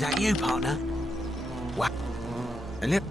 Is that you, partner? What? A little...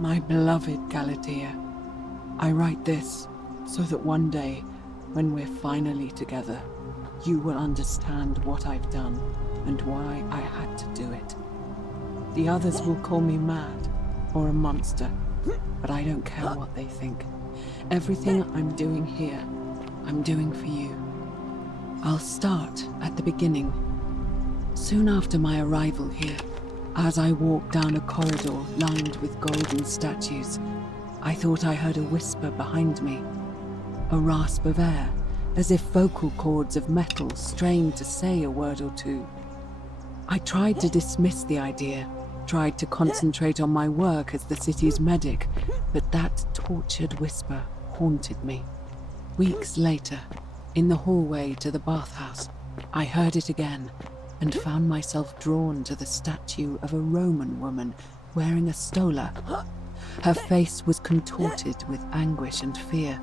My beloved Galatea, I write this so that one day, when we're finally together, you will understand what I've done and why I had to do it. The others will call me mad or a monster, but I don't care what they think. Everything I'm doing here, I'm doing for you. I'll start at the beginning. Soon after my arrival here, as I walked down a corridor lined with golden statues, I thought I heard a whisper behind me, a rasp of air, as if vocal cords of metal strained to say a word or two. I tried to dismiss the idea, tried to concentrate on my work as the city's medic, but that tortured whisper haunted me. Weeks later, in the hallway to the bathhouse, I heard it again, and found myself drawn to the statue of a Roman woman wearing a stola. Her face was contorted with anguish and fear,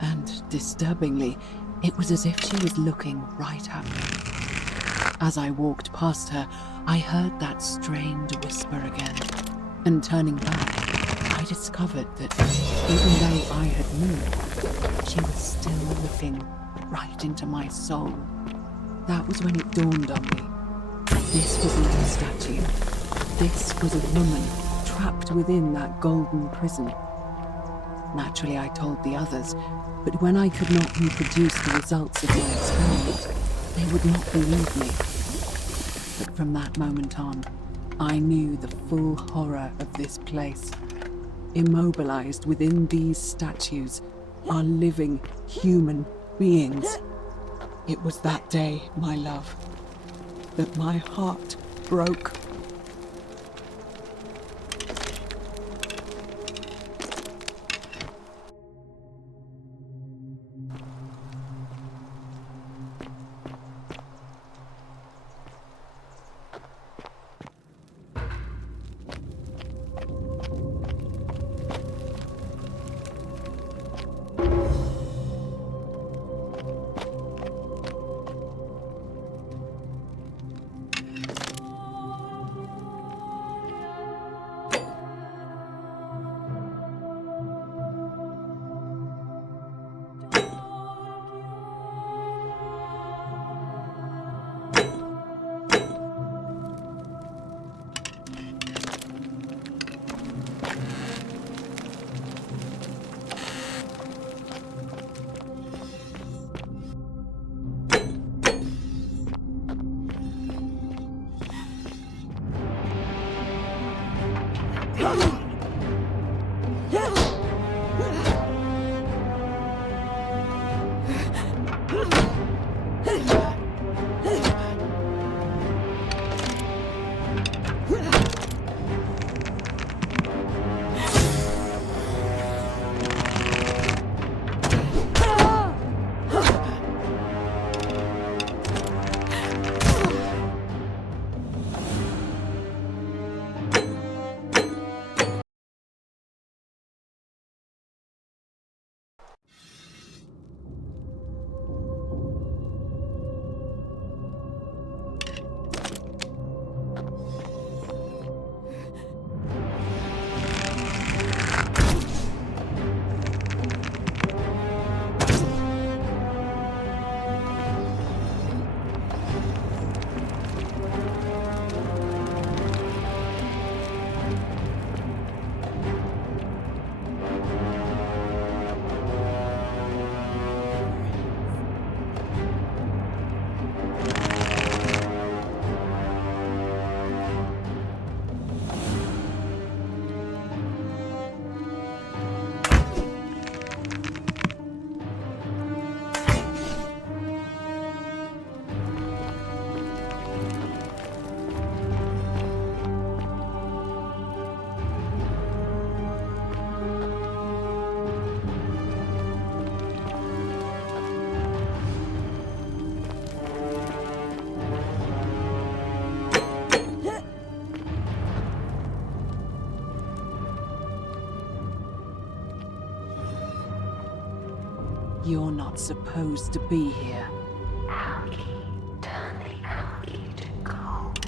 and, disturbingly, it was as if she was looking right at me. As I walked past her, I heard that strained whisper again, and turning back, I discovered that even though I had moved, she was still looking right into my soul. That was when it dawned on me. This wasn't a statue. This was a woman trapped within that golden prison. Naturally, I told the others, but when I could not reproduce the results of my experiment, they would not believe me. But from that moment on, I knew the full horror of this place. Immobilized within these statues are living human beings. It was that day, my love, that my heart broke. You're not supposed to be here. Algae, turn the algae to gold.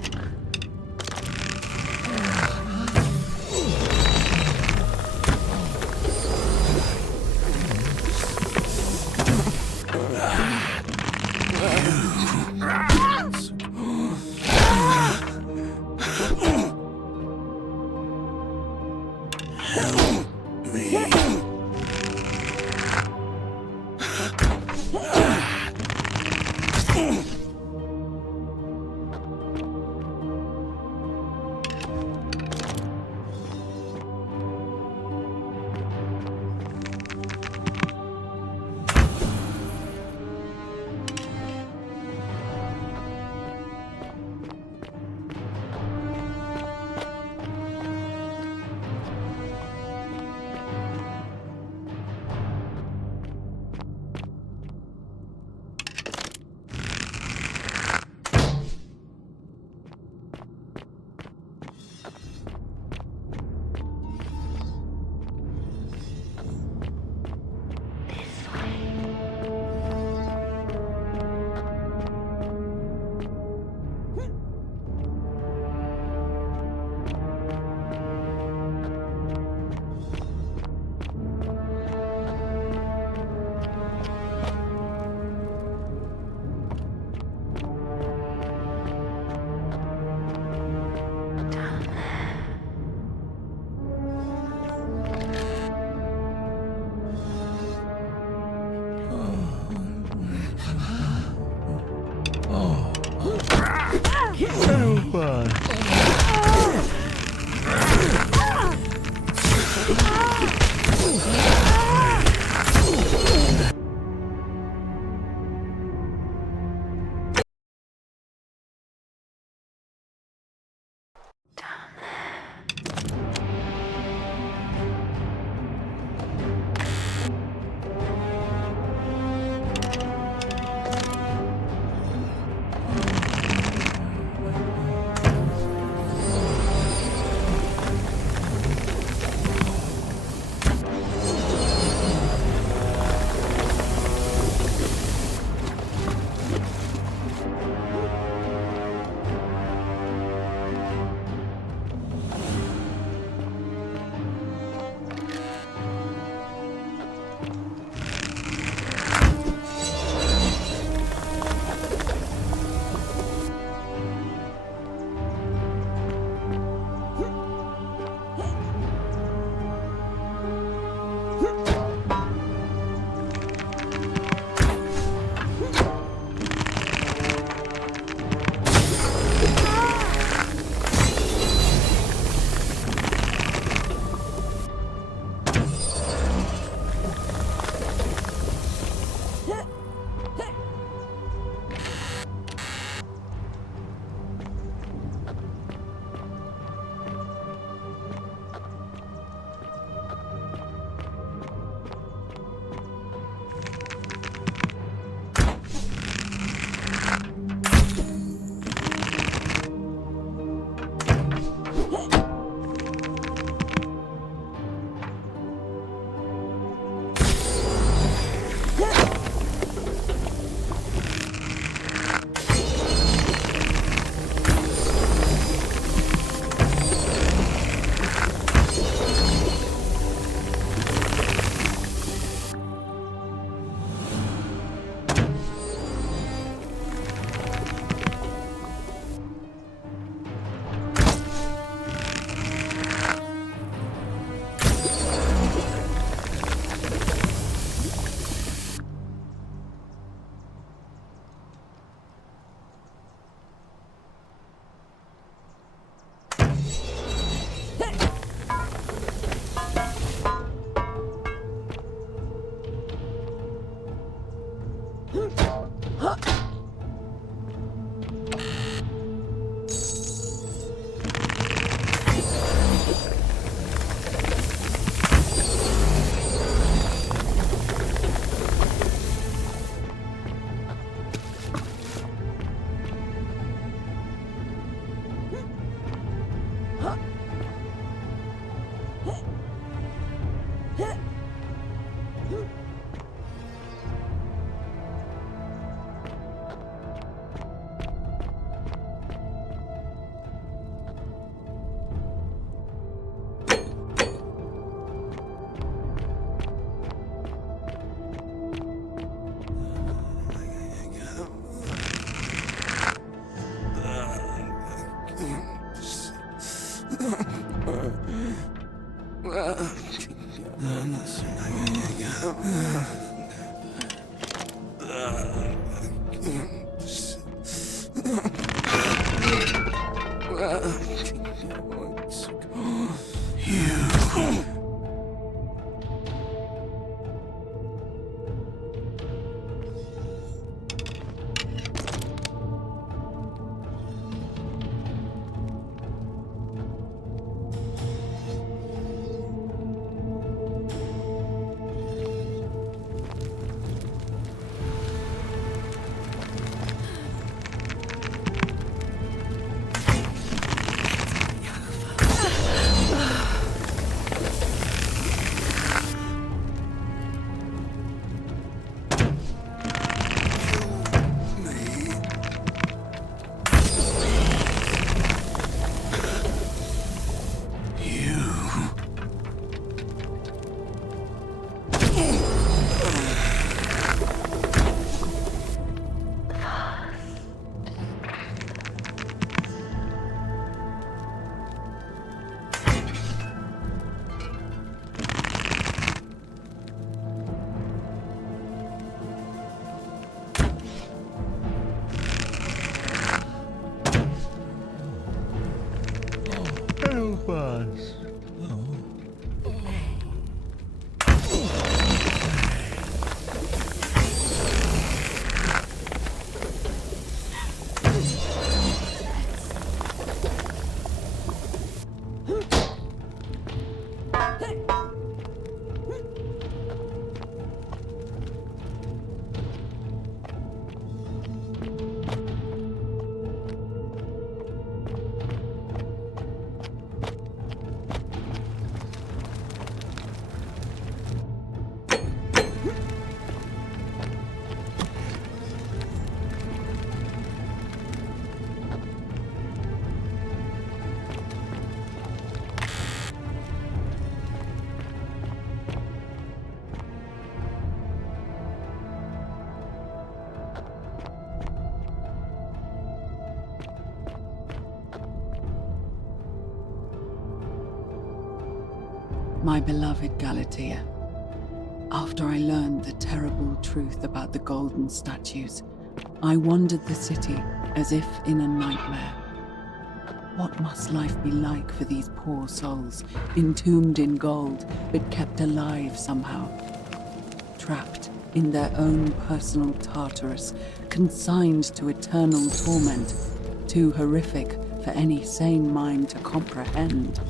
Help us. My beloved Galatea, after I learned the terrible truth about the golden statues, I wandered the city as if in a nightmare. What must life be like for these poor souls, entombed in gold, but kept alive somehow? Trapped in their own personal Tartarus, consigned to eternal torment, too horrific for any sane mind to comprehend.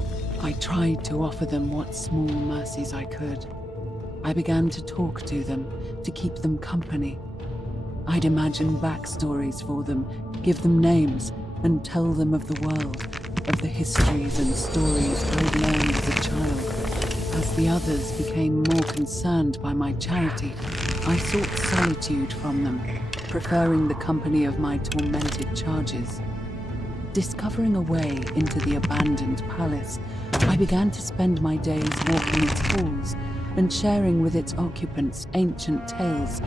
I tried to offer them what small mercies I could. I began to talk to them, to keep them company. I'd imagine backstories for them, give them names, and tell them of the world, of the histories and stories I'd learned as a child. As the others became more concerned by my charity, I sought solitude from them, preferring the company of my tormented charges. Discovering a way into the abandoned palace, I began to spend my days walking its halls and sharing with its occupants ancient tales,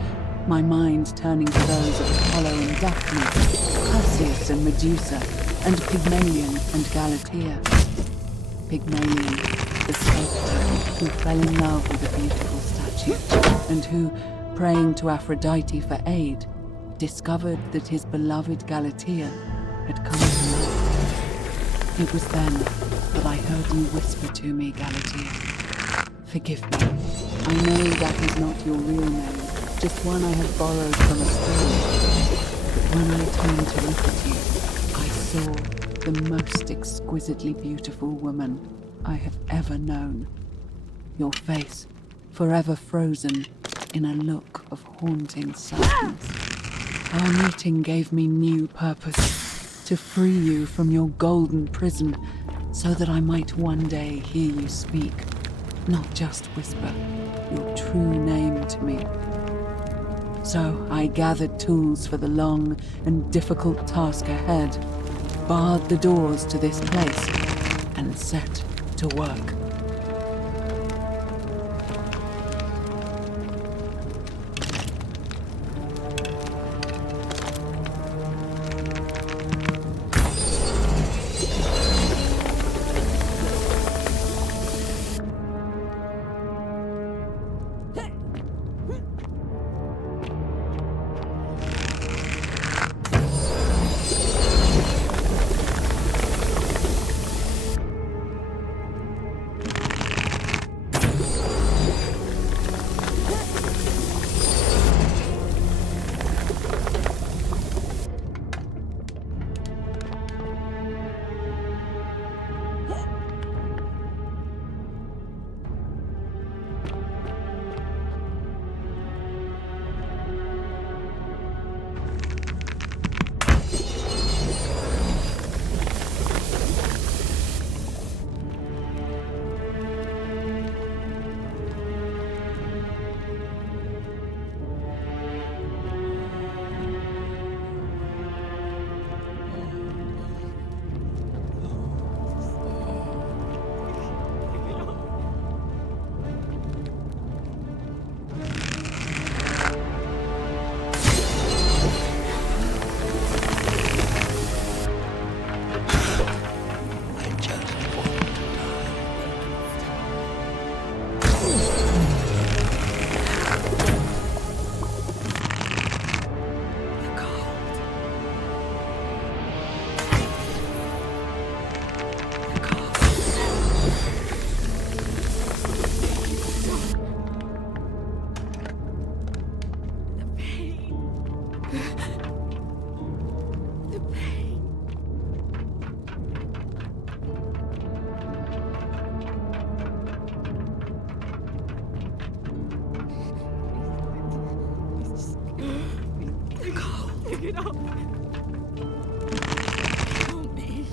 my mind turning to those of Apollo and Daphne, Perseus and Medusa, and Pygmalion and Galatea. Pygmalion, the sculptor who fell in love with a beautiful statue, and who, praying to Aphrodite for aid, discovered that his beloved Galatea had come to life. It was then that I heard you whisper to me, Galatea. Forgive me. I know that is not your real name, just one I have borrowed from a story. But when I turned to look at you, I saw the most exquisitely beautiful woman I have ever known. Your face, forever frozen in a look of haunting sadness. Our meeting gave me new purpose, to free you from your golden prison, so that I might one day hear you speak, not just whisper your true name to me. So I gathered tools for the long and difficult task ahead, barred the doors to this place, and set to work. Stop. Help me.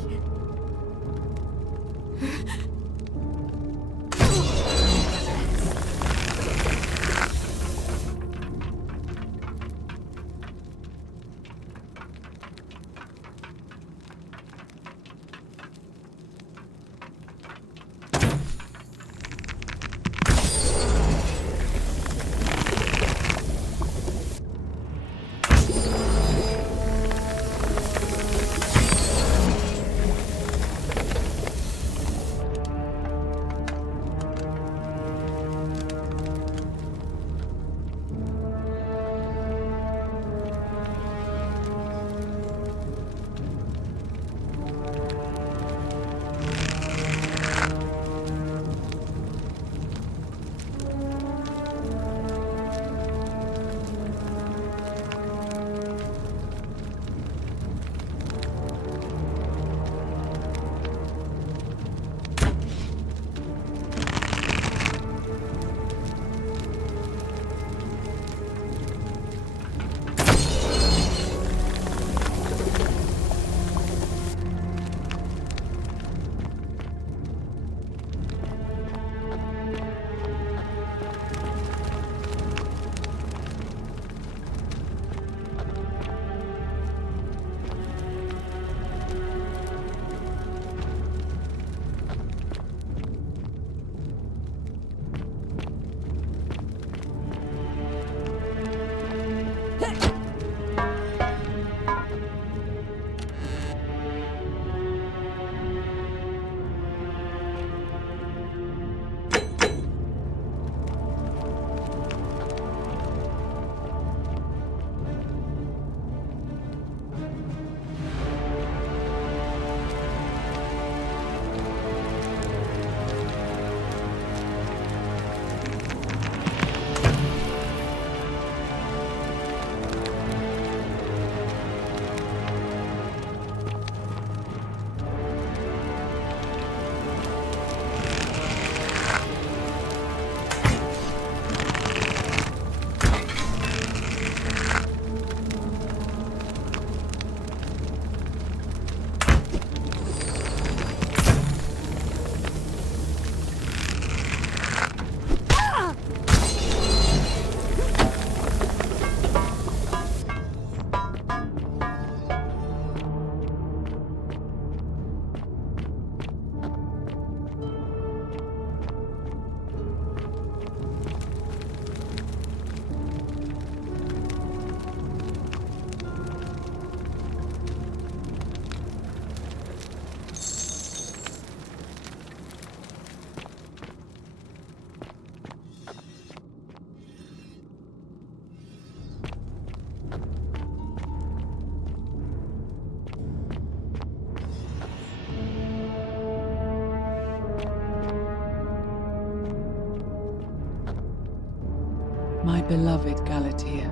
My beloved Galatea,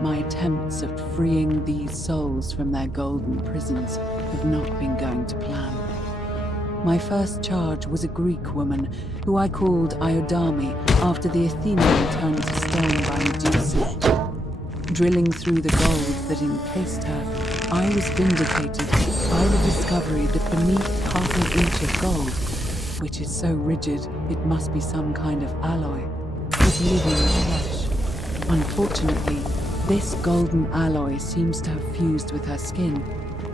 my attempts at freeing these souls from their golden prisons have not been going to plan. My first charge was a Greek woman who I called Iodame after the Athenian turned to stone by Medusa. Drilling through the gold that encased her, I was vindicated by the discovery that beneath half an inch of gold, which is so rigid it must be some kind of alloy, was living flesh. Unfortunately, this golden alloy seems to have fused with her skin,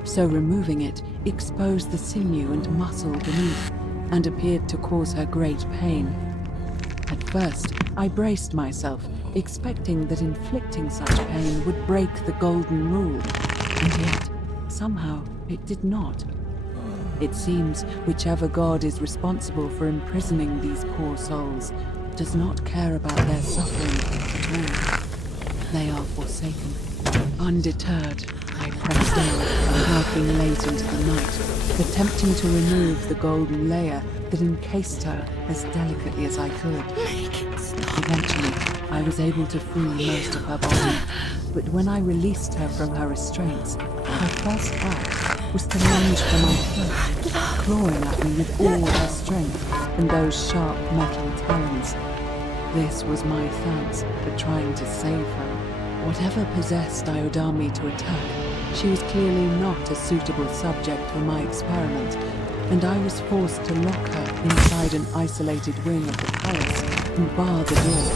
so removing it exposed the sinew and muscle beneath and appeared to cause her great pain. At first, I braced myself, expecting that inflicting such pain would break the golden rule, and yet, somehow, it did not. It seems whichever god is responsible for imprisoning these poor souls does not care about their suffering at all. They are forsaken. Undeterred, I pressed on, working late into the night, attempting to remove the golden layer that encased her as delicately as I could. Eventually, I was able to free most of her body, but when I released her from her restraints, her first act was to lunge for my throat, clawing at me with all her strength and those sharp metal talons. This was my thanks for trying to save her. Whatever possessed Iodami to attack, she was clearly not a suitable subject for my experiment, and I was forced to lock her inside an isolated wing of the palace and bar the door.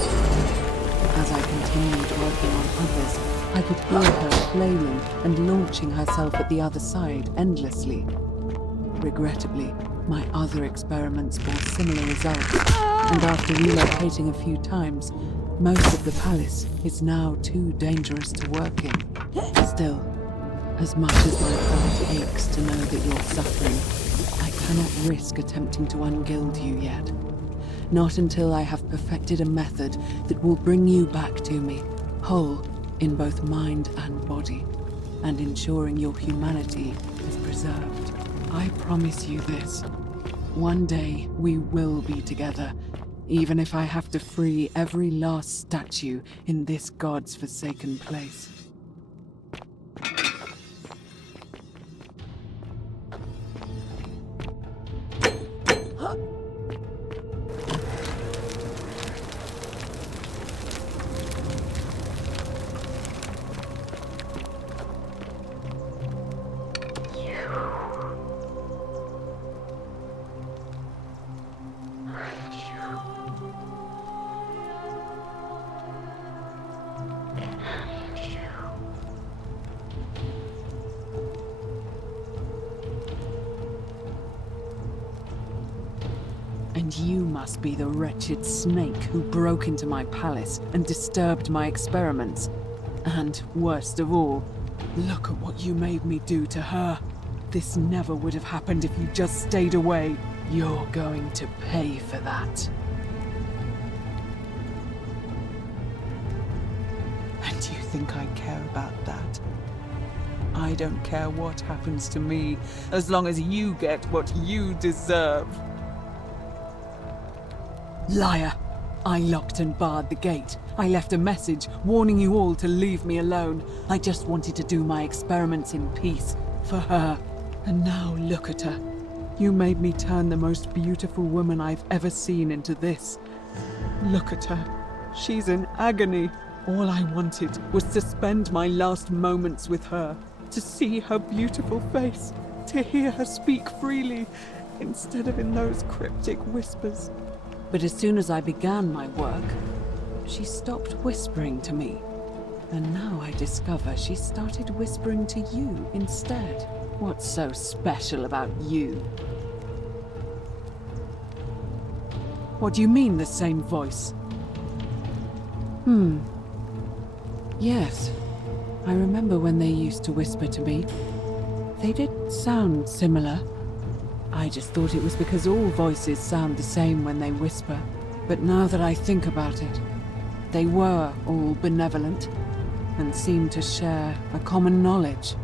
As I continued working on others, I could hear her flailing and launching herself at the other side endlessly. Regrettably, my other experiments bore similar results, and after relocating a few times, most of the palace is now too dangerous to work in. Still, as much as my heart aches to know that you're suffering, I cannot risk attempting to ungild you yet. Not until I have perfected a method that will bring you back to me, whole in both mind and body, and ensuring your humanity is preserved. I promise you this. One day we will be together, even if I have to free every last statue in this god's forsaken place. And you must be the wretched snake who broke into my palace and disturbed my experiments. And, worst of all, look at what you made me do to her. This never would have happened if you just stayed away. You're going to pay for that. And you think I care about that? I don't care what happens to me, as long as you get what you deserve. Liar! I locked and barred the gate. I left a message warning you all to leave me alone. I just wanted to do my experiments in peace, for her. And now look at her. You made me turn the most beautiful woman I've ever seen into this. Look at her. She's in agony. All I wanted was to spend my last moments with her, to see her beautiful face, to hear her speak freely, instead of in those cryptic whispers. But as soon as I began my work, she stopped whispering to me. And now I discover she started whispering to you instead. What's so special about you? What do you mean, the same voice? Yes. I remember when they used to whisper to me. They did sound similar. I just thought it was because all voices sound the same when they whisper. But now that I think about it, they were all benevolent and seemed to share a common knowledge.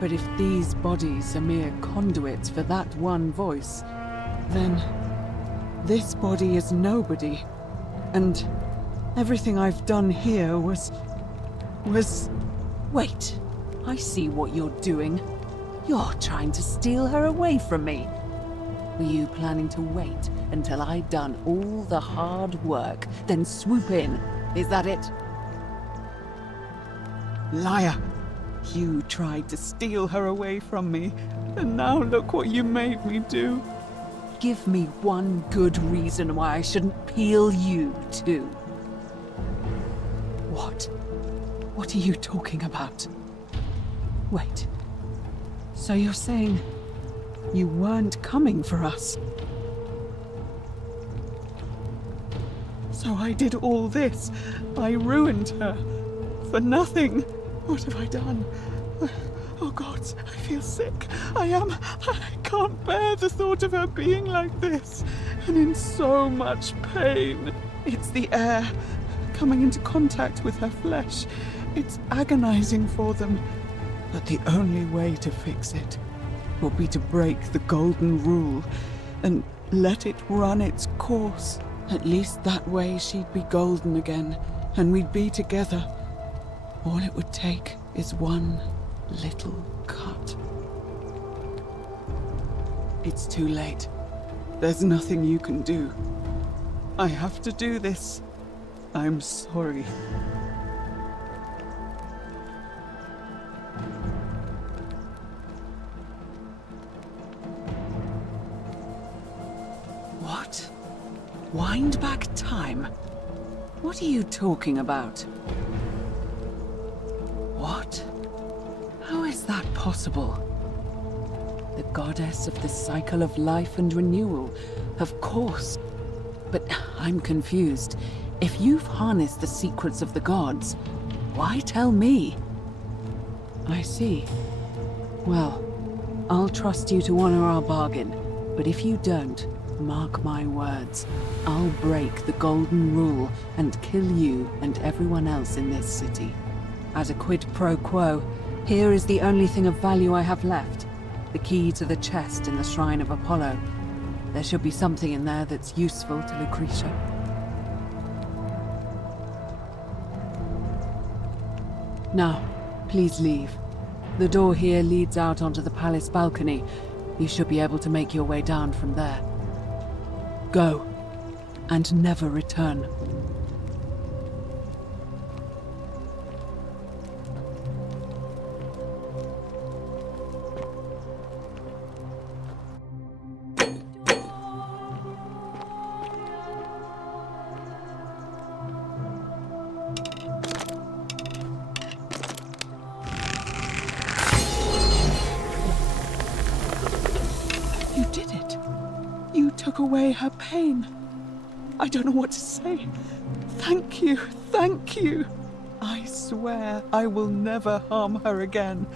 But if these bodies are mere conduits for that one voice, then this body is nobody. And everything I've done here was... Wait, I see what you're doing. You're trying to steal her away from me. Were you planning to wait until I'd done all the hard work, then swoop in? Is that it? Liar! You tried to steal her away from me, and now look what you made me do. Give me one good reason why I shouldn't peel you too. What? What are you talking about? Wait. So you're saying you weren't coming for us? So I did all this. I ruined her. For nothing. What have I done? Oh God, I feel sick. I can't bear the thought of her being like this. And in so much pain. It's the air coming into contact with her flesh. It's agonizing for them. But the only way to fix it will be to break the golden rule and let it run its course. At least that way she'd be golden again, and we'd be together. All it would take is one little cut. It's too late. There's nothing you can do. I have to do this. I'm sorry. What? Wind back time? What are you talking about? What? How is that possible? The goddess of the cycle of life and renewal, of course. But I'm confused. If you've harnessed the secrets of the gods, why tell me? I see. Well, I'll trust you to honor our bargain, but if you don't, mark my words, I'll break the golden rule and kill you and everyone else in this city. As a quid pro quo, here is the only thing of value I have left. The key to the chest in the Shrine of Apollo. There should be something in there that's useful to Lucretia. Now, please leave. The door here leads out onto the palace balcony. You should be able to make your way down from there. Go, and never return. You did it. You took away her pain. I don't know what to say. Thank you, thank you. I swear I will never harm her again.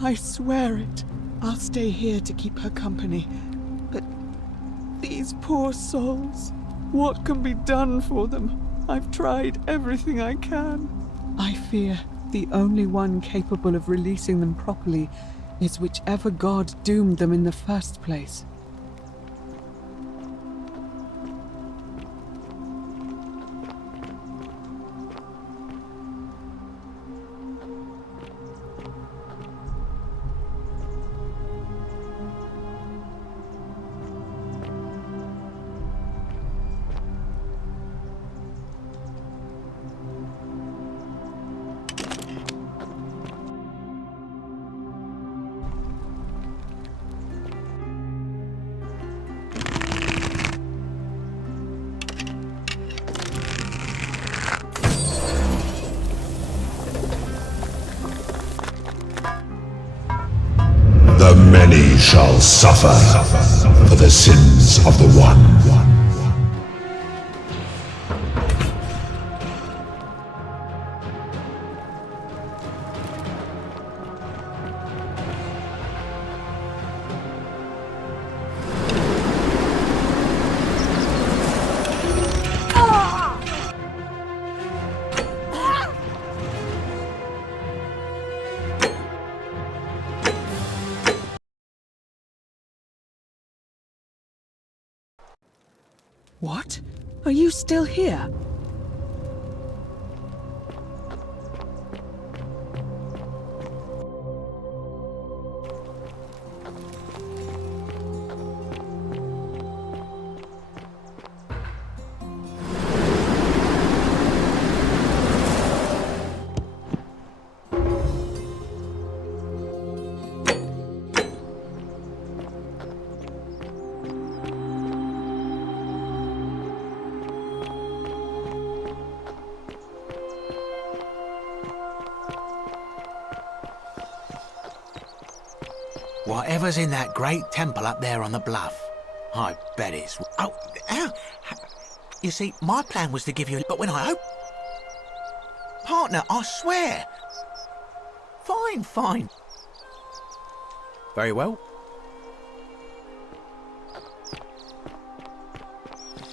I swear it. I'll stay here to keep her company. But these poor souls, what can be done for them? I've tried everything I can. I fear the only one capable of releasing them properly is whichever god doomed them in the first place. The many shall suffer for the sins of the one. What? Are you still here? Whatever's in that great temple up there on the bluff, I bet it's... Oh, you see, my plan was to give you... But when I Partner, I swear. Fine, fine. Very well.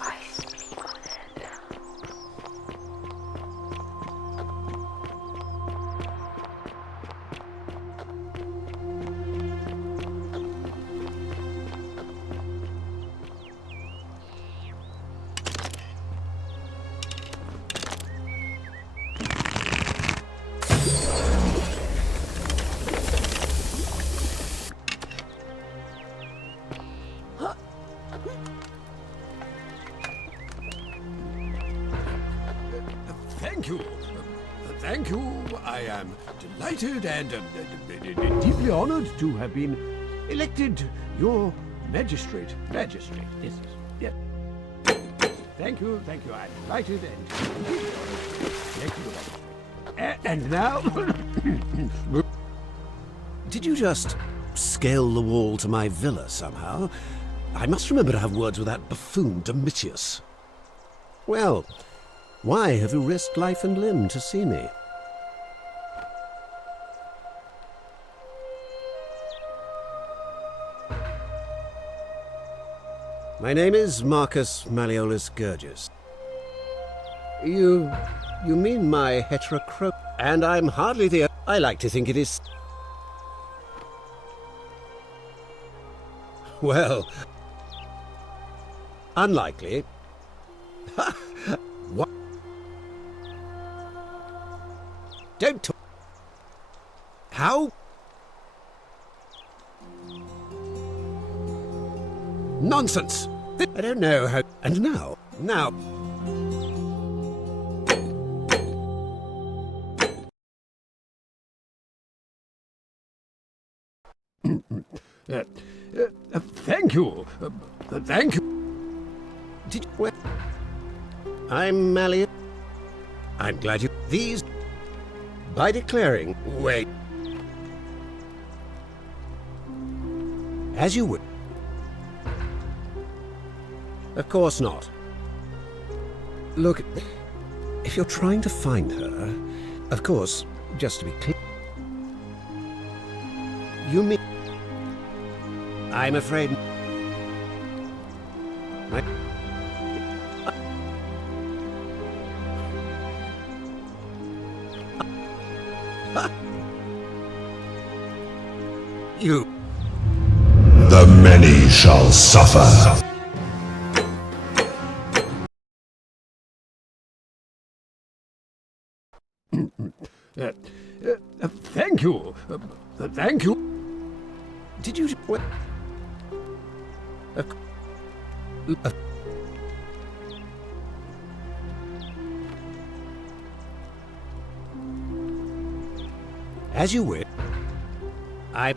I speak with it. Thank you. Thank you. I am delighted and deeply honored to have been elected your magistrate. Magistrate, yes. Yeah. Thank you. I'm delighted and thank you. And now, Did you just scale the wall to my villa somehow? I must remember to have words with that buffoon Domitius. Well, why have you risked life and limb to see me? My name is Marcus Malleolus Gurgis. You mean my heterochrome? And I'm hardly the... I like to think it is... Well... Unlikely. What? Don't talk... How? Nonsense! I don't know how... And now... thank you. Thank you. Did you... Well, I'm Malleus. I'm glad you... These... By declaring... Wait. As you would. Of course not. Look, if you're trying to find her, of course, just to be clear, you mean... I'm afraid... You... The many shall suffer. Thank you. Thank you. Did you... What? As you wish. I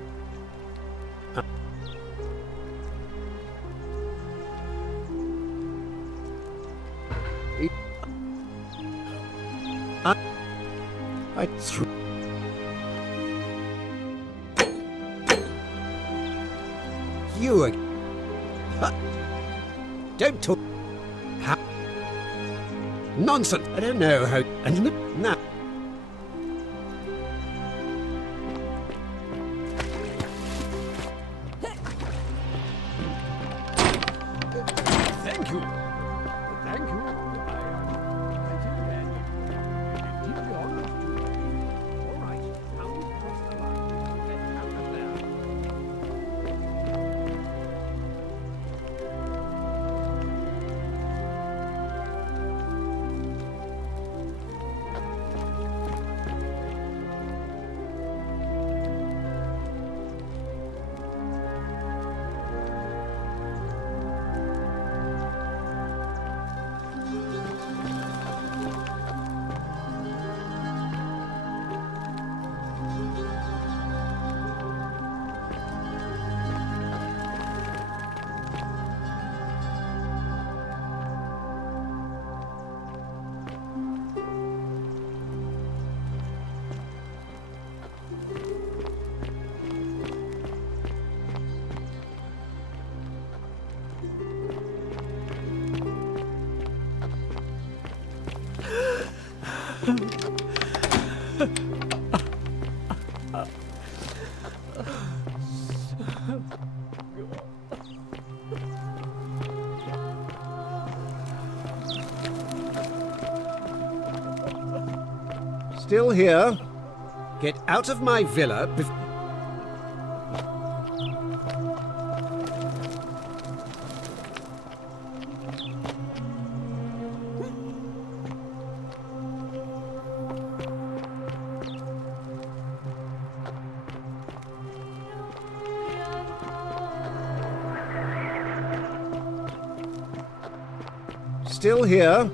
threw... You again. Don't talk... How... Nonsense! I don't know how... And now... Thank you. Thank you. I am delighted and deeply honored to... All right, now we cross the line. Get out of there. Still here? Get out of my villa before... Still here?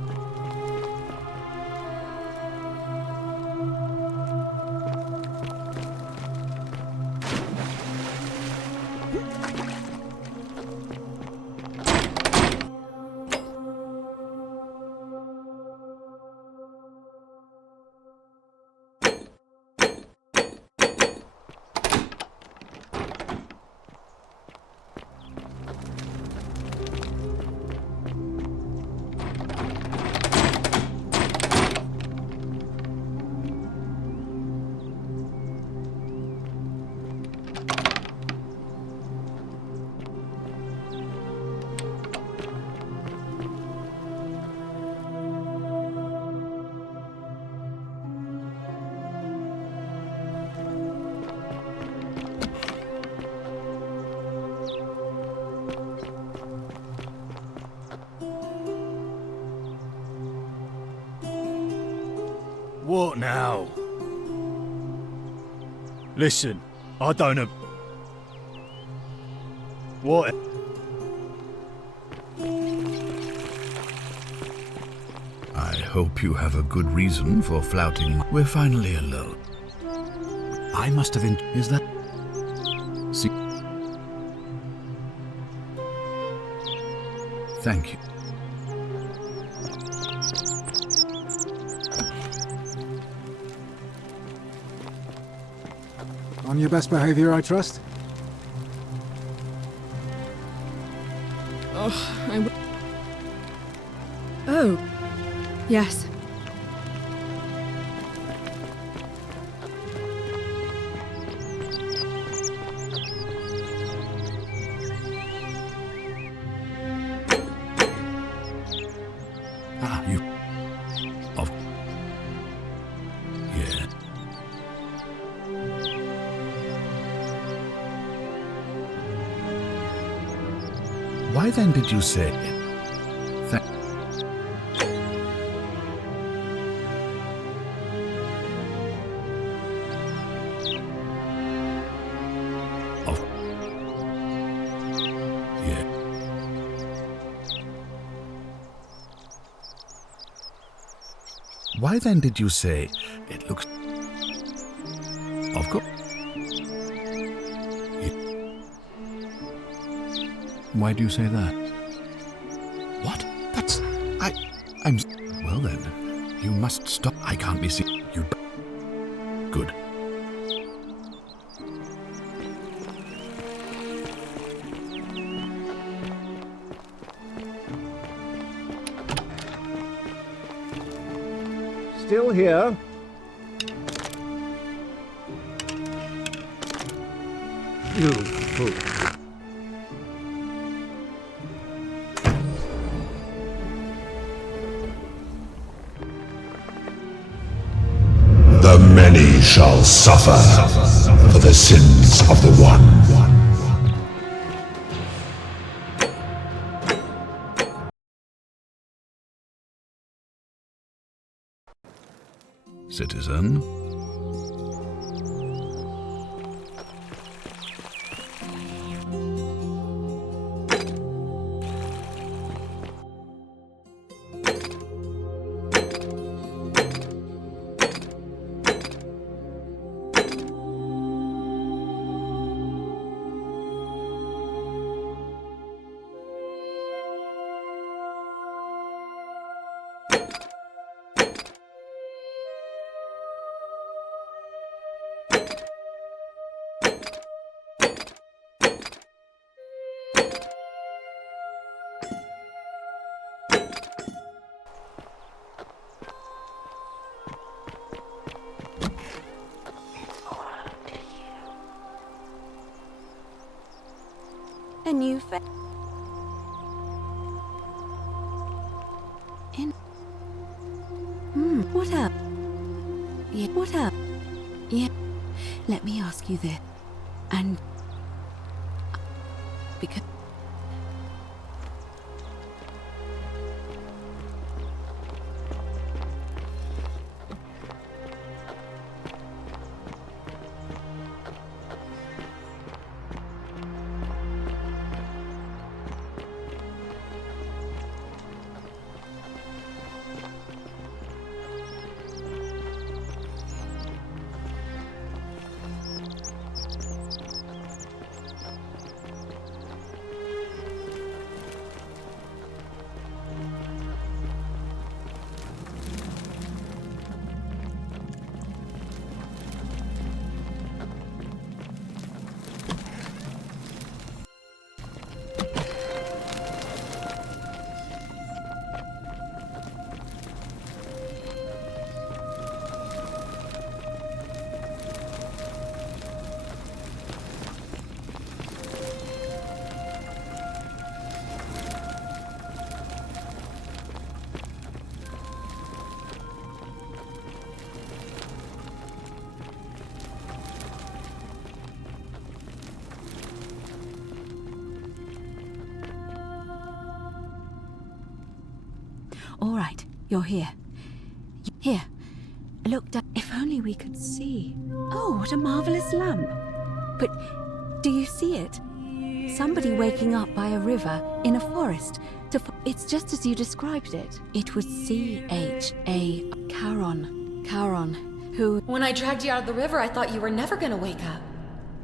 What now? Listen, I don't know. What? I hope you have a good reason for flouting. We're finally alone. I must have Is that... See... Thank you. On your best behavior, I trust? Oh, yes. Ah, you... Of... Yeah. Why then did you say... Of... Yeah. Why then did you say... It looks... Of course... Why do you say that? What? That's... I'm... Well then, you must stop. I can't be seen. You... Good. Still here. You fool. The many shall suffer for the sins of the one. Citizen. A new what up? Yeah, what up? Yeah. Let me ask you this. And... Because... All right, you're here. Here. looked up. If only we could see. Oh, what a marvelous lamp. But do you see it? Somebody waking up by a river in a forest. It's just as you described it. It was C-H-A... Charon, who... When I dragged you out of the river, I thought you were never gonna wake up.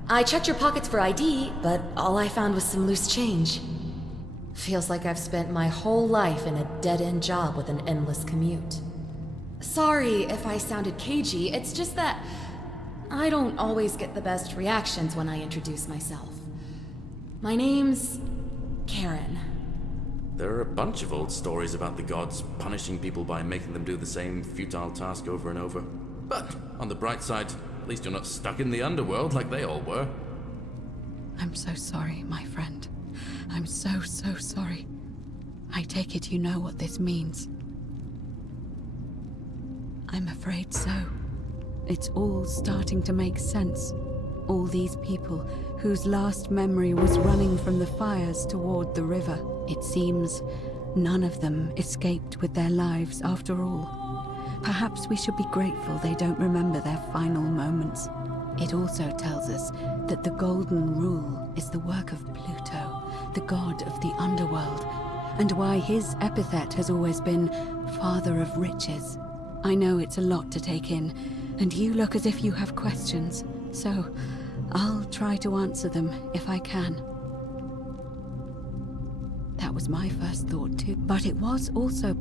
I checked your pockets for ID, but all I found was some loose change. Feels like I've spent my whole life in a dead-end job with an endless commute. Sorry if I sounded cagey, it's just that I don't always get the best reactions when I introduce myself. My name's Karen. There are a bunch of old stories about the gods punishing people by making them do the same futile task over and over. But on the bright side, at least you're not stuck in the underworld like they all were. I'm so sorry, my friend. I'm so sorry. I take it you know what this means. I'm afraid so. It's all starting to make sense. All these people whose last memory was running from the fires toward the river. It seems none of them escaped with their lives after all. Perhaps we should be grateful they don't remember their final moments. It also tells us that the Golden Rule is the work of Pluto, the god of the underworld, and why his epithet has always been Father of Riches. I know it's a lot to take in, and you look as if you have questions, so I'll try to answer them if I can. That was my first thought too, but it was also...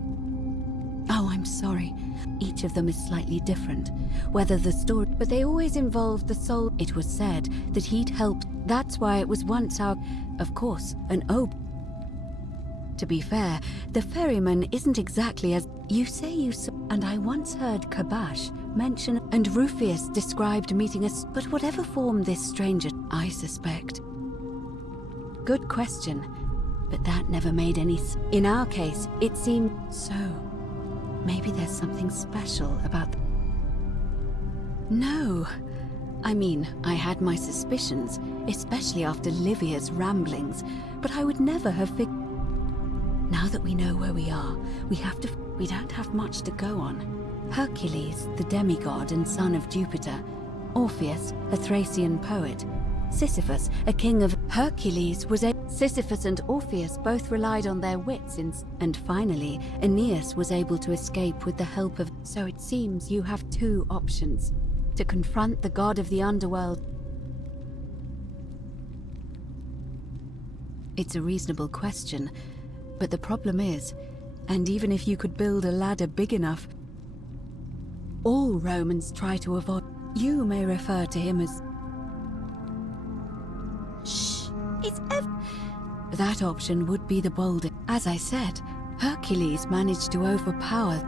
Oh, I'm sorry. Each of them is slightly different. Whether the story... But they always involved the soul. It was said that he'd helped. That's why it was once our... Of course, an ob... To be fair, the ferryman isn't exactly as... You say you saw... And I once heard Kabash mention... And Rufius described meeting us... But whatever form this stranger... I suspect. Good question. But that never made any... In our case, it seemed... So... Maybe there's something special about... No. I mean, I had my suspicions, especially after Livia's ramblings, but I would never have figured... Now that we know where we are, we don't have much to go on. Hercules, the demigod and son of Jupiter. Orpheus, a Thracian poet. Sisyphus, a king of... Hercules was a... Sisyphus and Orpheus both relied on their wits and finally, Aeneas was able to escape with the help of... So it seems you have two options. To confront the god of the underworld. It's a reasonable question, but the problem is, and even if you could build a ladder big enough, all Romans try to avoid... You may refer to him as... Shh! It's That option would be the bolder. As I said, Hercules managed to overpower...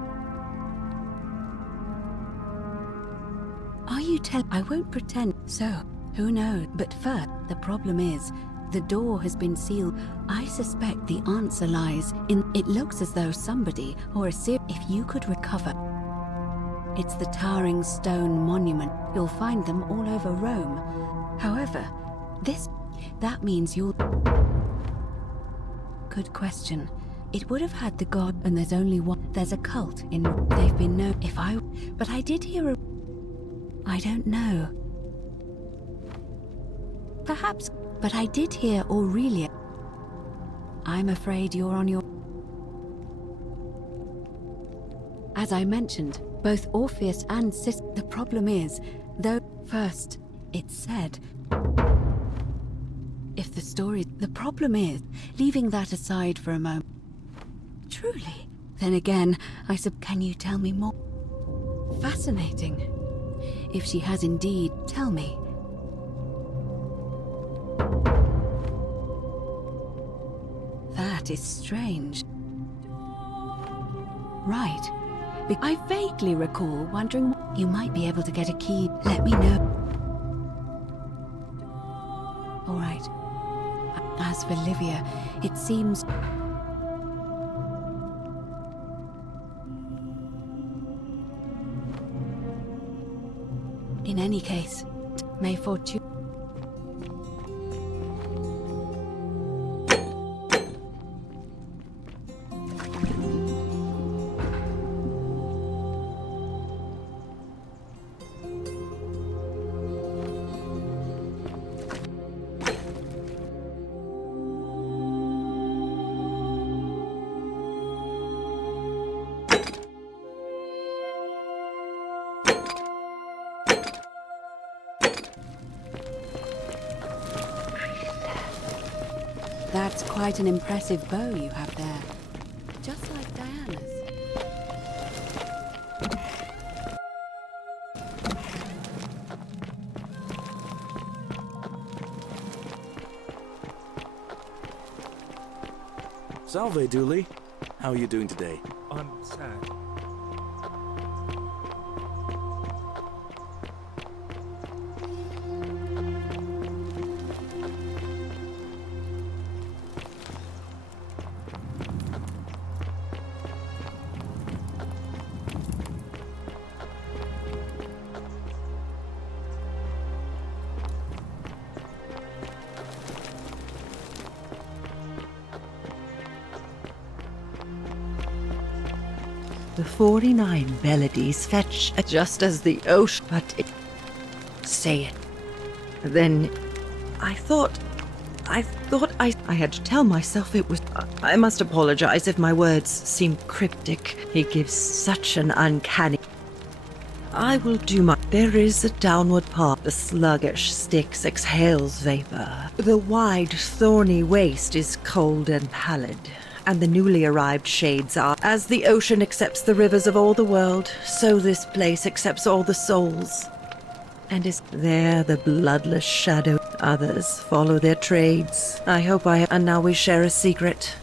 Are you I won't pretend. So, who knows? But first, the problem is, the door has been sealed. I suspect the answer lies in... It looks as though somebody, or a if you could recover... It's the towering stone monument. You'll find them all over Rome. However, that means you'll... Good question. It would have had the god, and there's only one. There's a cult in... They've been known... But I did hear a... I don't know. Perhaps... But I did hear Aurelia. I'm afraid you're on your... As I mentioned, both Orpheus and The problem is, though... First, it's said... If the story... The problem is, leaving that aside for a moment... Truly? Then again, Can you tell me more? Fascinating. If she has indeed, tell me. That is strange. Right. I vaguely recall wondering... You might be able to get a key. Let me know. All right. As for Livia, it seems... In any case, may fortune... quite an impressive bow you have there. Just like Diana's. Salve, Dooley. How are you doing today? I'm sad. The 49 melodies fetch just as the ocean, but say it. Then I thought I had to tell myself it was. I must apologize if my words seem cryptic. He gives such an uncanny. I will do my. There is a downward path. The sluggish Styx exhales vapor. The wide, thorny waste is cold and pallid. And the newly arrived shades are. As the ocean accepts the rivers of all the world, so this place accepts all the souls. And is there the bloodless shadow. Others follow their trades. I hope and now we share a secret.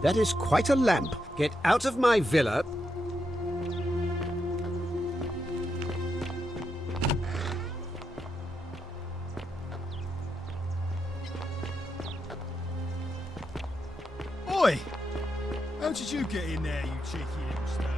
That is quite a lamp. Get out of my villa. Oi! How did you get in there, you cheeky little stirkers?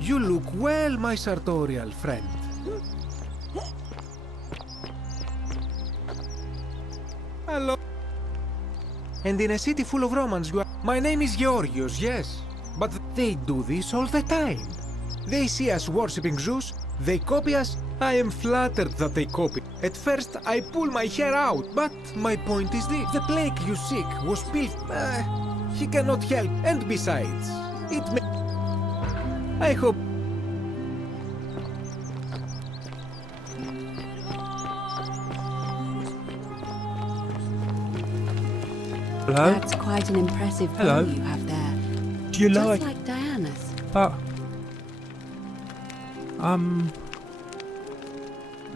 You look well, my sartorial friend. Hello. And in a city full of Romans, you are... My name is Georgios, yes. But they do this all the time. They see us worshipping Zeus, they copy us. I am flattered that they copy. At first, I pull my hair out, but my point is this. The plague you seek was built... he cannot help, and besides, it may... I hope... Hello? That's quite an impressive Hello? bow you have there. Do you Just like Diana's. But...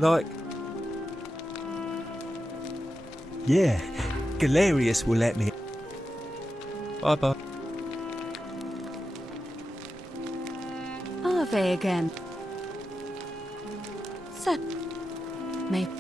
Like... Yeah, Galerius will let me. Bye-bye. Ave again. So... Maybe...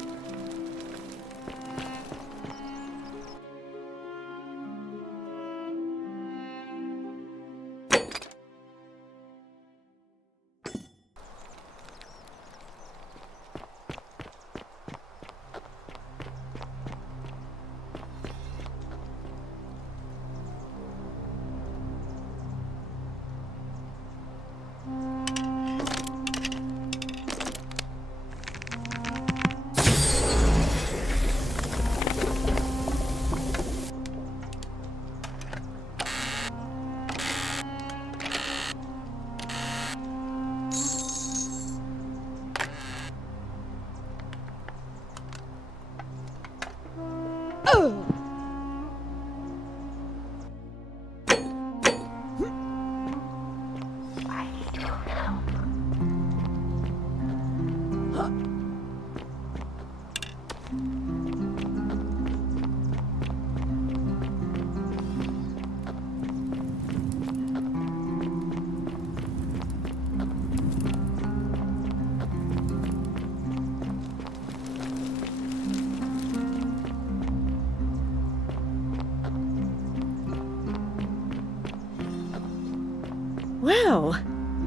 Well,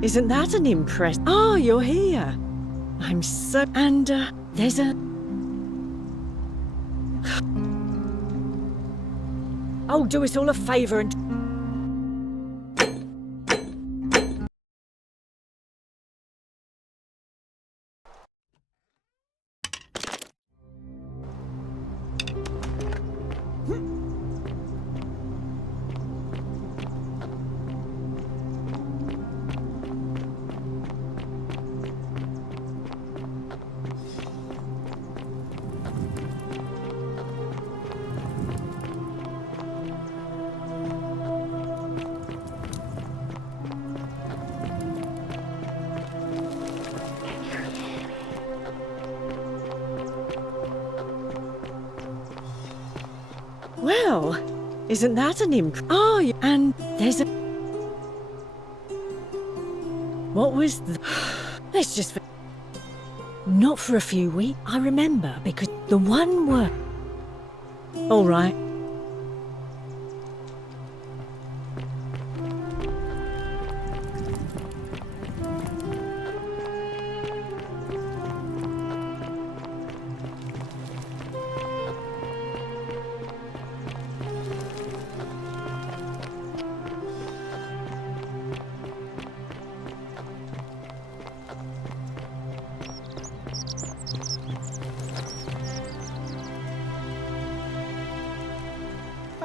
isn't that an impress? Oh, you're here. I'm so... And, there's a... Oh, do us all a favour and... Well, isn't that an Oh, and there's a... What was the... Let's just... Not for a few weeks. I remember, because the one word... All right.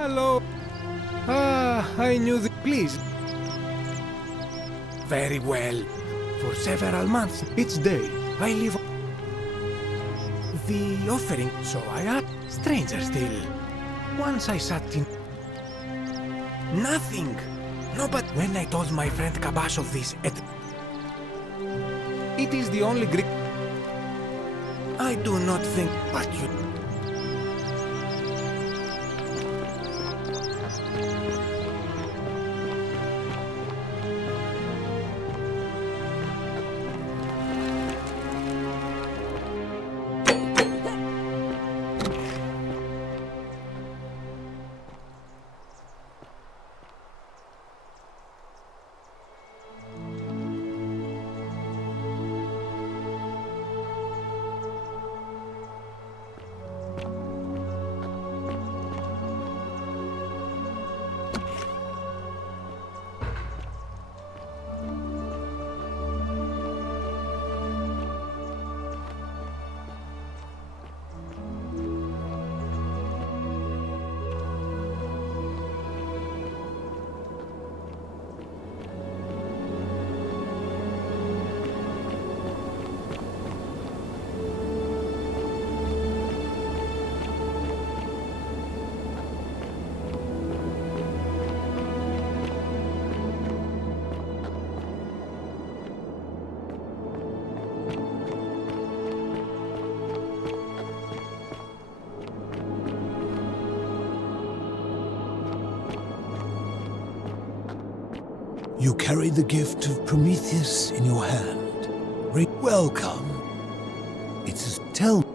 Hello. I knew the... Please. Very well. For several months, each day, I live... The offering, so I had... Stranger still. Once I sat in... Nothing. No, but when I told my friend Kabash of this, it is the only Greek... I do not think, but you... You carry the gift of Prometheus in your hand. Welcome. It's tell me.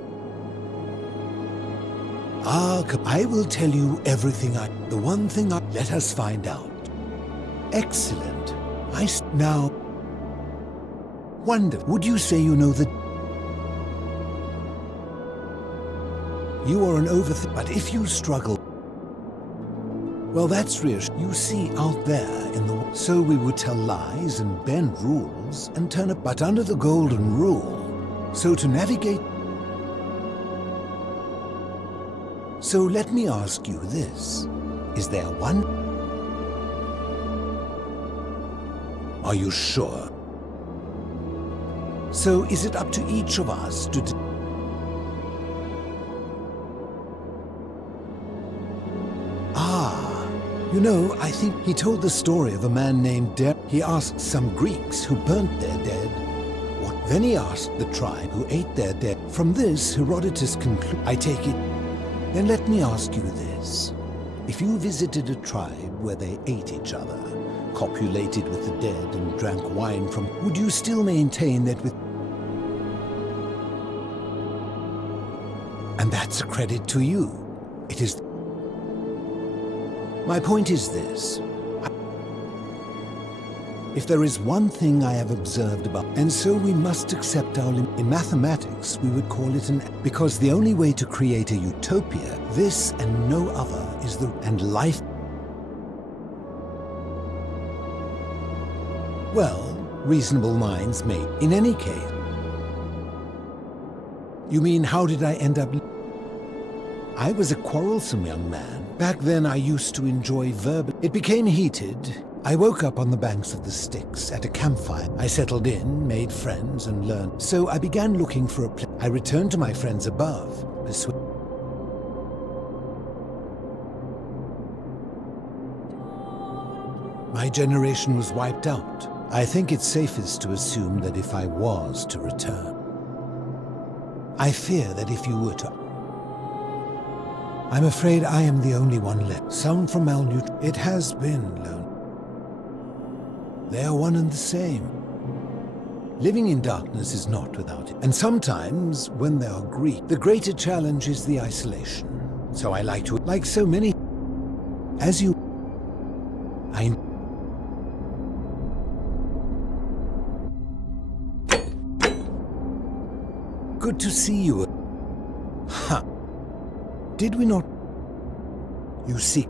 I will tell you everything the one thing let us find out. Excellent. Now. Wonder. Would you say you know the... You are an but if you struggle... Well, that's reassuring. You see, out there in the... So we would tell lies and bend rules and turn up, but under the golden rule. So to navigate... So let me ask you this. Is there one? Are you sure? So is it up to each of us to... You know, I think he told the story of a man named He asked some Greeks who burnt their dead. Then he asked the tribe who ate their dead. From this, Herodotus concludes... I take it... Then let me ask you this. If you visited a tribe where they ate each other, copulated with the dead and drank wine from... Would you still maintain that with... And that's a credit to you. It is... My point is this. If there is one thing I have observed about, and so we must accept our in mathematics, we would call it because the only way to create a utopia, this and no other, is and life. Well, reasonable minds may. In any case. You mean, how did I end up? I was a quarrelsome young man. Back then I used to enjoy verbal. It became heated. I woke up on the banks of the Styx at a campfire. I settled in, made friends, and learned. So I began looking for a place. I returned to my friends above. My generation was wiped out. I think it's safest to assume that if I was to return. I fear that if you were to... I'm afraid I am the only one left. Some from malnutrition. It has been lonely. They are one and the same. Living in darkness is not without it. And sometimes, when they are Greek, the greater challenge is the isolation. So I like to, like so many, as you, Good to see you. Ha! Did we not? You see,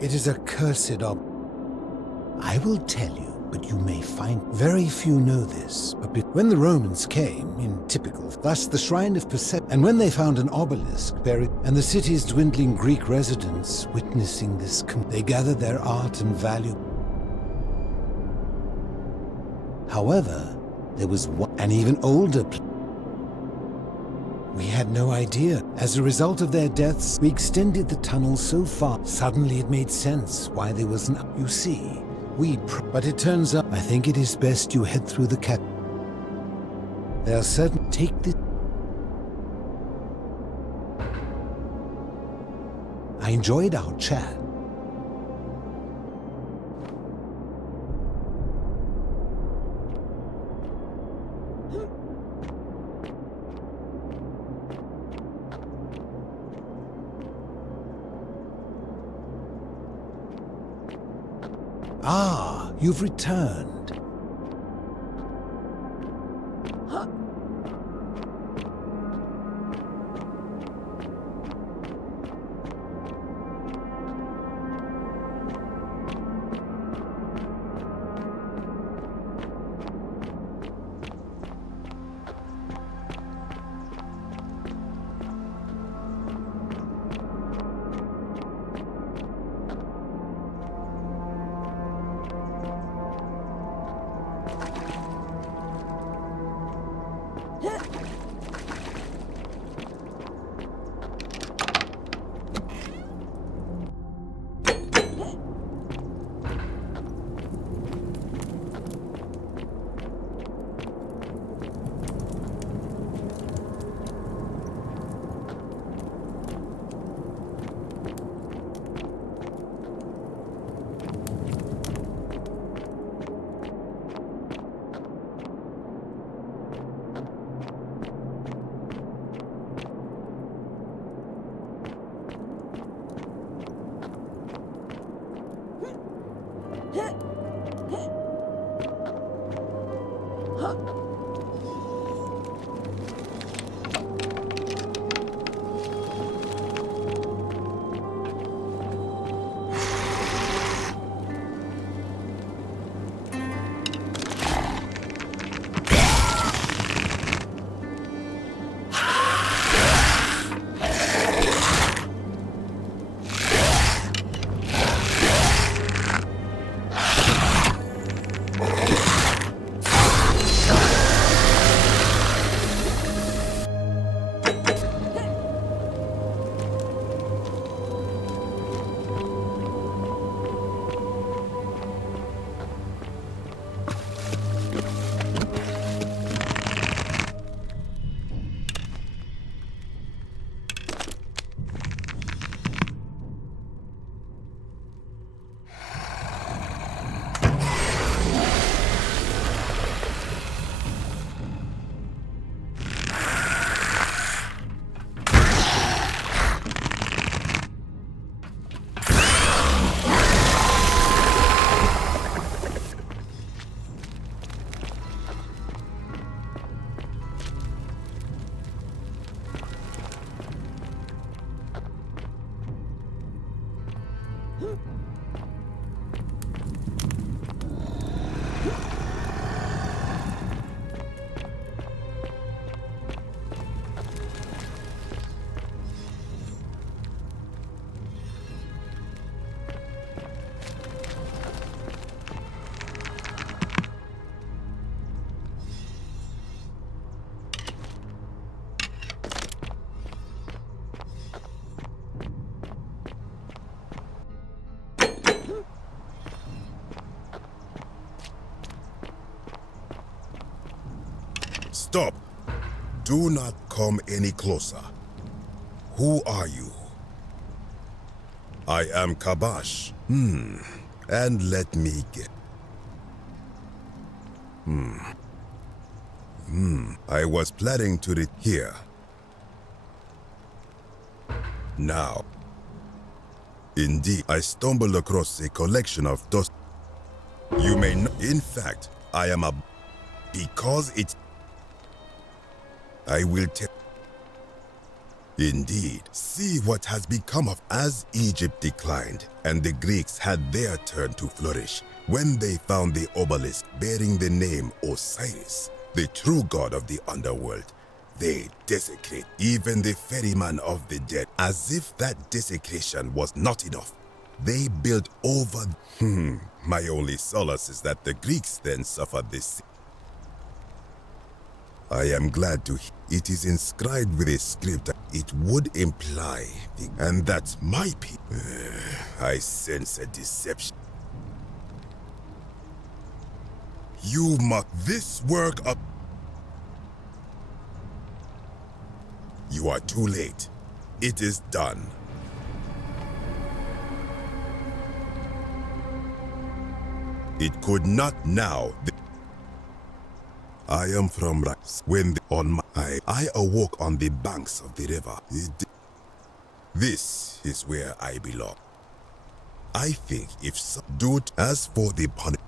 it is a cursed I will tell you. but you may find very few know this. But when the Romans came, in typical, thus the Shrine of Persephone, and when they found an obelisk buried, and the city's dwindling Greek residents witnessing this, they gathered their art and value. However, there was an even older we had no idea. As a result of their deaths, we extended the tunnel so far. Suddenly it made sense why there was an... You see, but it turns out, I think it is best you head through the cat. There are certain... Take the... I enjoyed our chat. Ah, you've returned. Stop! Do not come any closer. Who are you? I am Kabash. And let me get... I was planning to read here. Now. Indeed, I stumbled across a collection of dust. You may know... In fact, I am a... Because it... I will tell... Indeed, see what has become of as Egypt declined and the Greeks had their turn to flourish. When they found the obelisk bearing the name Osiris, the true god of the underworld, they desecrate even the ferryman of the dead. As if that desecration was not enough, they built over... My only solace is that the Greeks then suffered this. I am glad to hear it is inscribed with a script. It would imply, and that's my people. I sense a deception. You must this work up. You are too late. It is done. It could not now. I am from Rice. When I awoke on the banks of the river. This is where I belong. I think if some do it as for the punishment,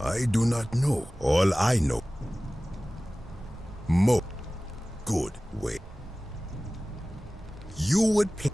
I do not know. All I know. Mo. Good way. You would play.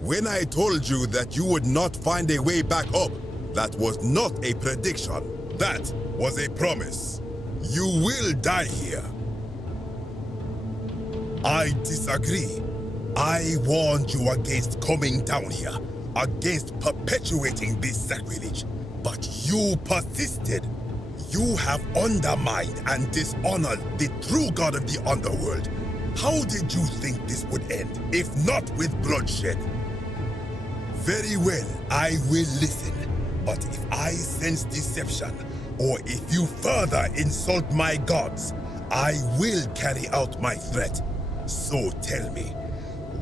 When I told you that you would not find a way back up, that was not a prediction. That was a promise. You will die here. I disagree. I warned you against coming down here, against perpetuating this sacrilege, but you persisted. You have undermined and dishonored the true god of the underworld. How did you think this would end, if not with bloodshed? Very well, I will listen. But if I sense deception, or if you further insult my gods, I will carry out my threat. So tell me,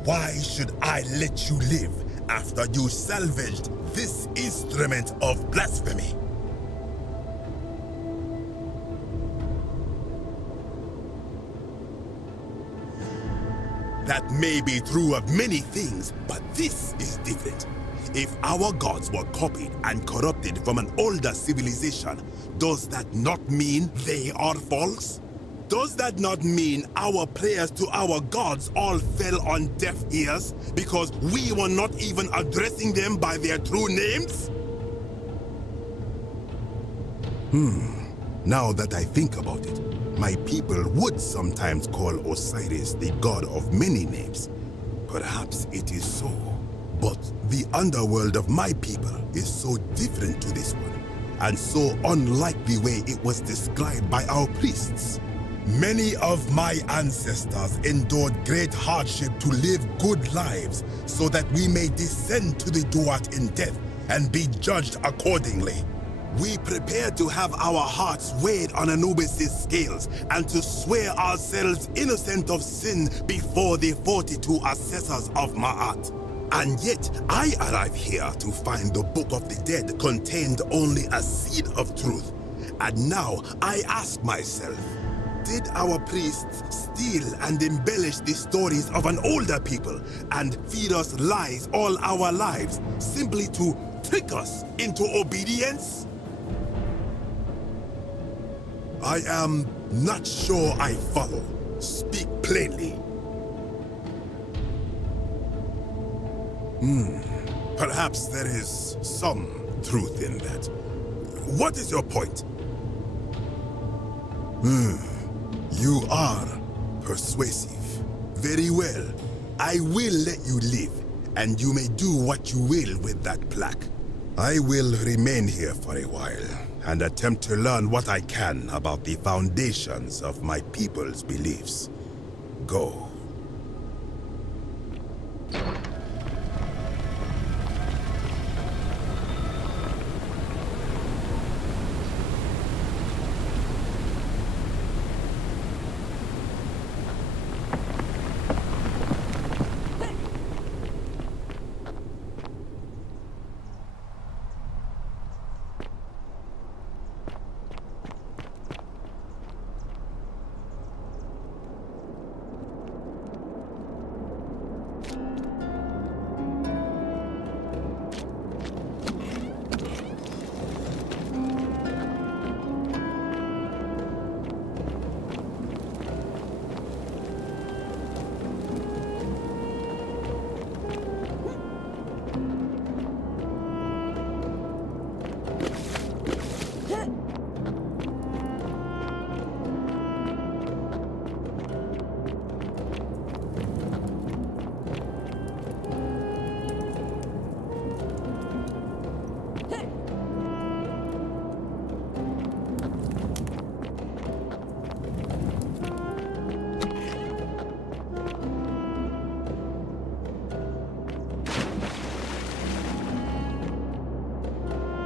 why should I let you live after you salvaged this instrument of blasphemy? That may be true of many things, but this is different. If our gods were copied and corrupted from an older civilization, does that not mean they are false? Does that not mean our prayers to our gods all fell on deaf ears because we were not even addressing them by their true names? Now that I think about it, my people would sometimes call Osiris the god of many names. Perhaps it is so. But the underworld of my people is so different to this one, and so unlike the way it was described by our priests. Many of my ancestors endured great hardship to live good lives so that we may descend to the Duat in death and be judged accordingly. We prepare to have our hearts weighed on Anubis' scales and to swear ourselves innocent of sin before the 42 assessors of Ma'at. And yet, I arrive here to find the Book of the Dead contained only a seed of truth. And now I ask myself, did our priests steal and embellish the stories of an older people and feed us lies all our lives simply to trick us into obedience? I am not sure I follow. Speak plainly. Perhaps there is some truth in that. What is your point? You are persuasive. Very well. I will let you live, and you may do what you will with that plaque. I will remain here for a while, and attempt to learn what I can about the foundations of my people's beliefs. Go.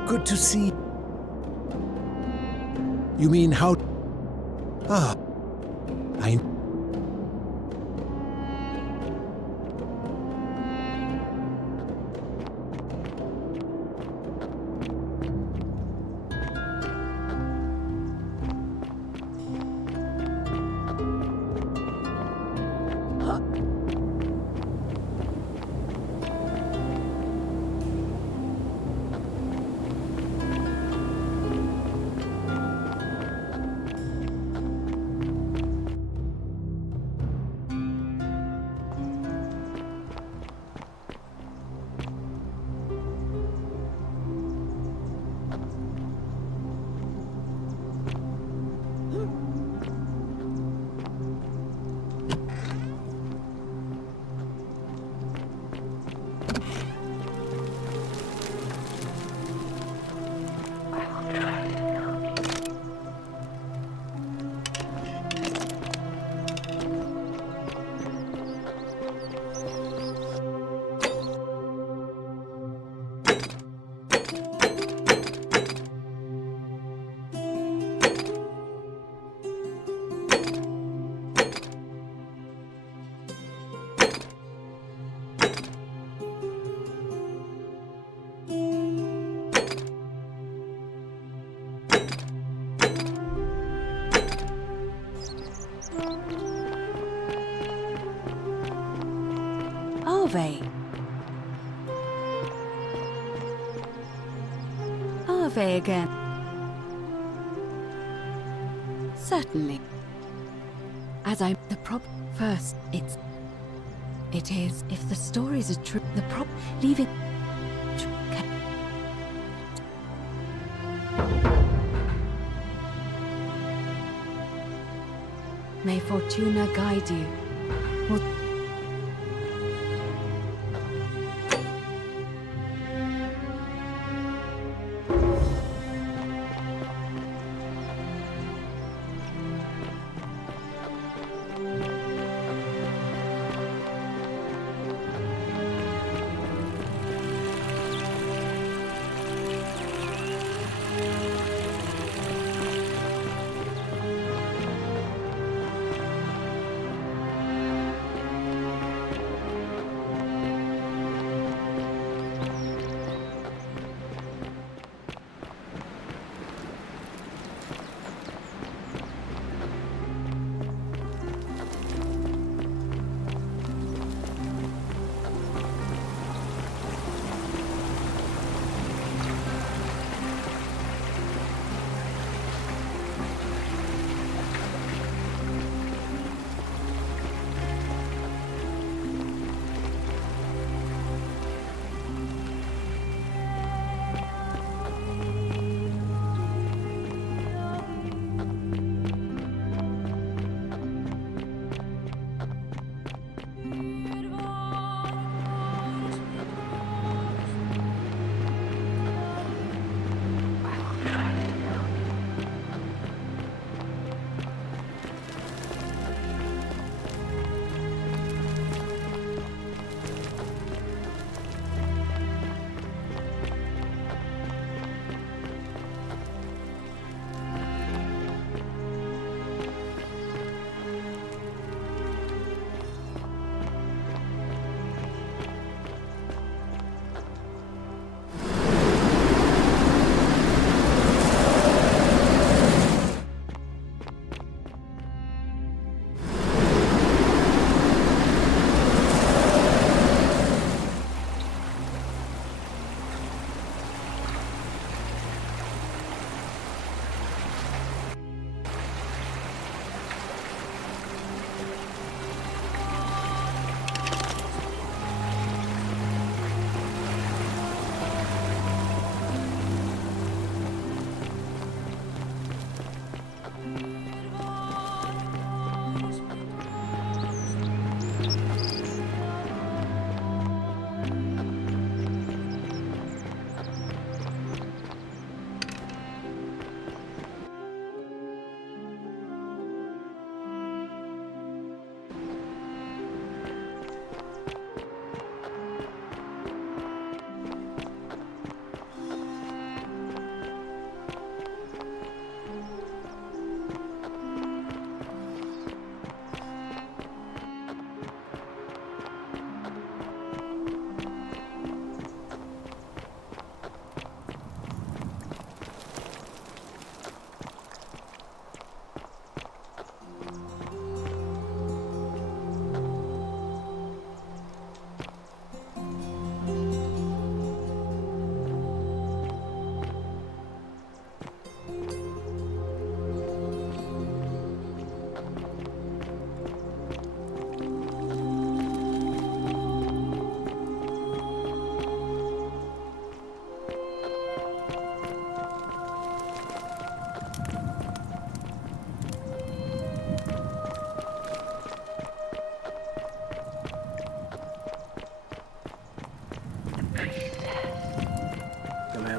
Good to see. You mean how... Ah. I... Arve. Arve again. Certainly. As I... The problem... First, it is, if the stories are true, the problem... Leave it... May Fortuna guide you. Will...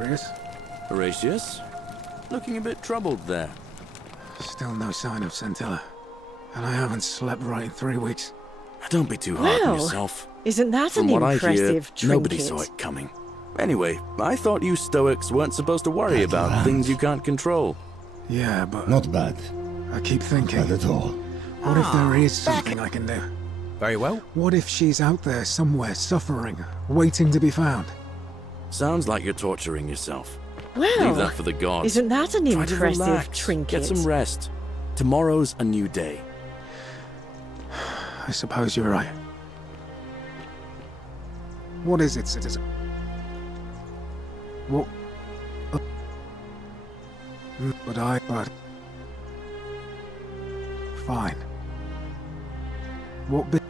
Horatius. Horatius? Looking a bit troubled there. Still no sign of Scintilla. And I haven't slept right in 3 weeks. Don't be too hard on Well, yourself. isn't that From an what I hear, impressive nobody trinket? saw it coming. Anyway, I thought you Stoics weren't supposed to worry about things you can't control. Yeah, but... Not bad. I keep thinking... Not at all. What if there is something I can do? Very well. What if she's out there somewhere, suffering, waiting to be found? Sounds like you're torturing yourself. Well, Leave that for the gods. isn't that an Try to impressive relax. trinket? Get some rest. Tomorrow's a new day. I suppose you're right. What is it, citizen? What? But... Fine. What bit?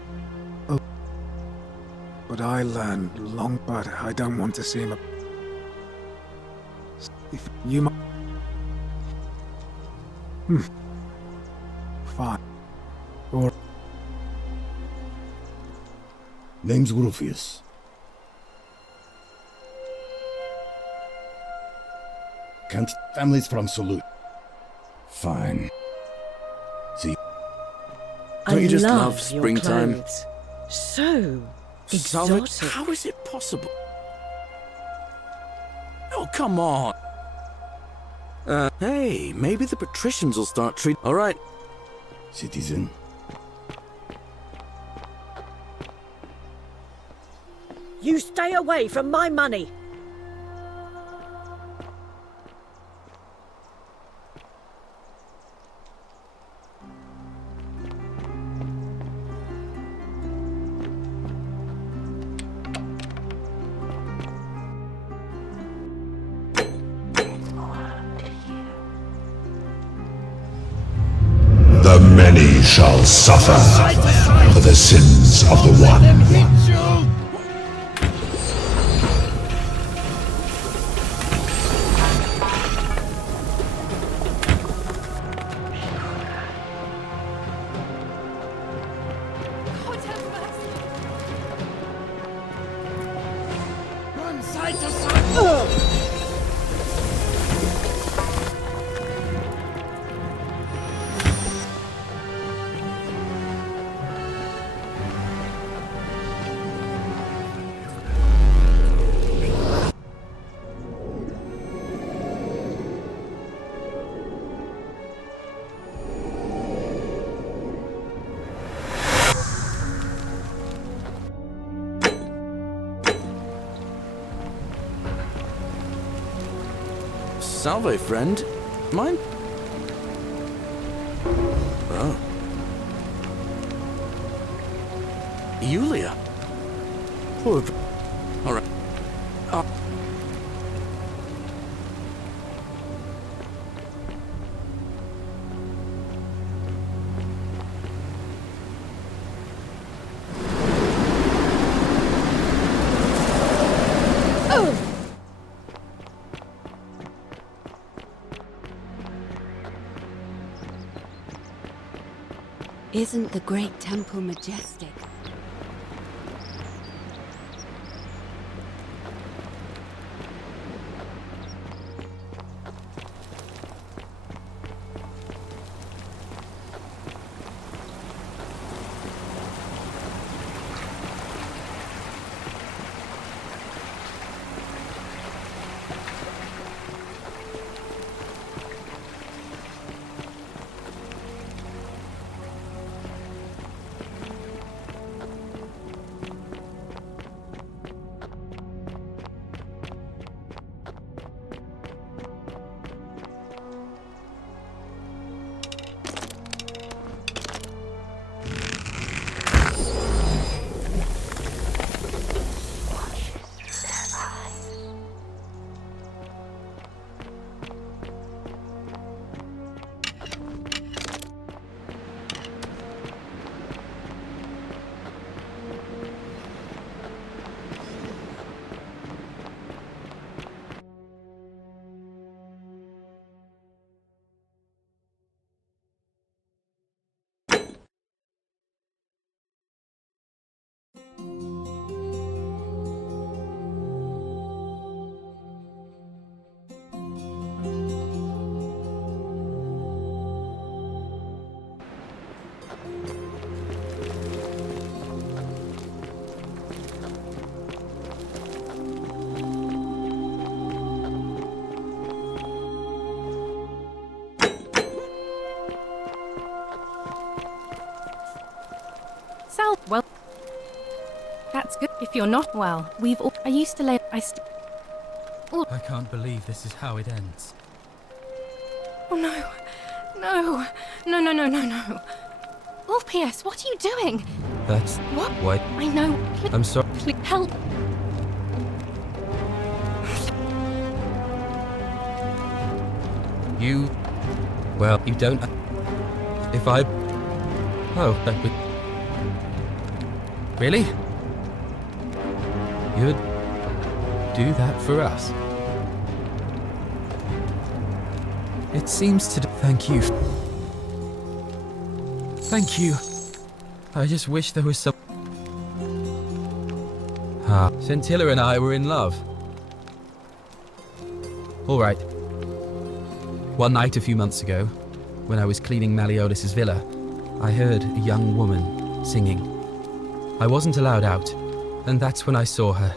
Oh. But I learned long, but I don't want to seem a... If you might... Fine. Or... Name's Rufius. Can't families from Salute. Fine. See. I Don't you just love love your springtime? clothes. So Salve, exotic. how is it possible? Oh, come on. Hey, maybe the patricians will start treating... All right. Citizen. You stay away from my money. The many shall suffer for the sins of the one. Run side to side! Salve, friend. Mine? Oh. Yulia. Poor... All right. Isn't the great temple majestic? Well, that's good. If you're not well, we've all. I used to lay. I can't believe this is how it ends. Oh no. No. No, no, no, no, no. Ulpius, what are you doing? That's... What? What? I know. I'm sorry. Please help. You... Well, you don't... If I... Oh, that would... Really? You'd do that for us? It seems to... Thank you. Thank you. I just wish there was some... Scintilla and I were in love. All right. One night a few months ago, when I was cleaning Malleolus's villa, I heard a young woman singing. I wasn't allowed out, and that's when I saw her.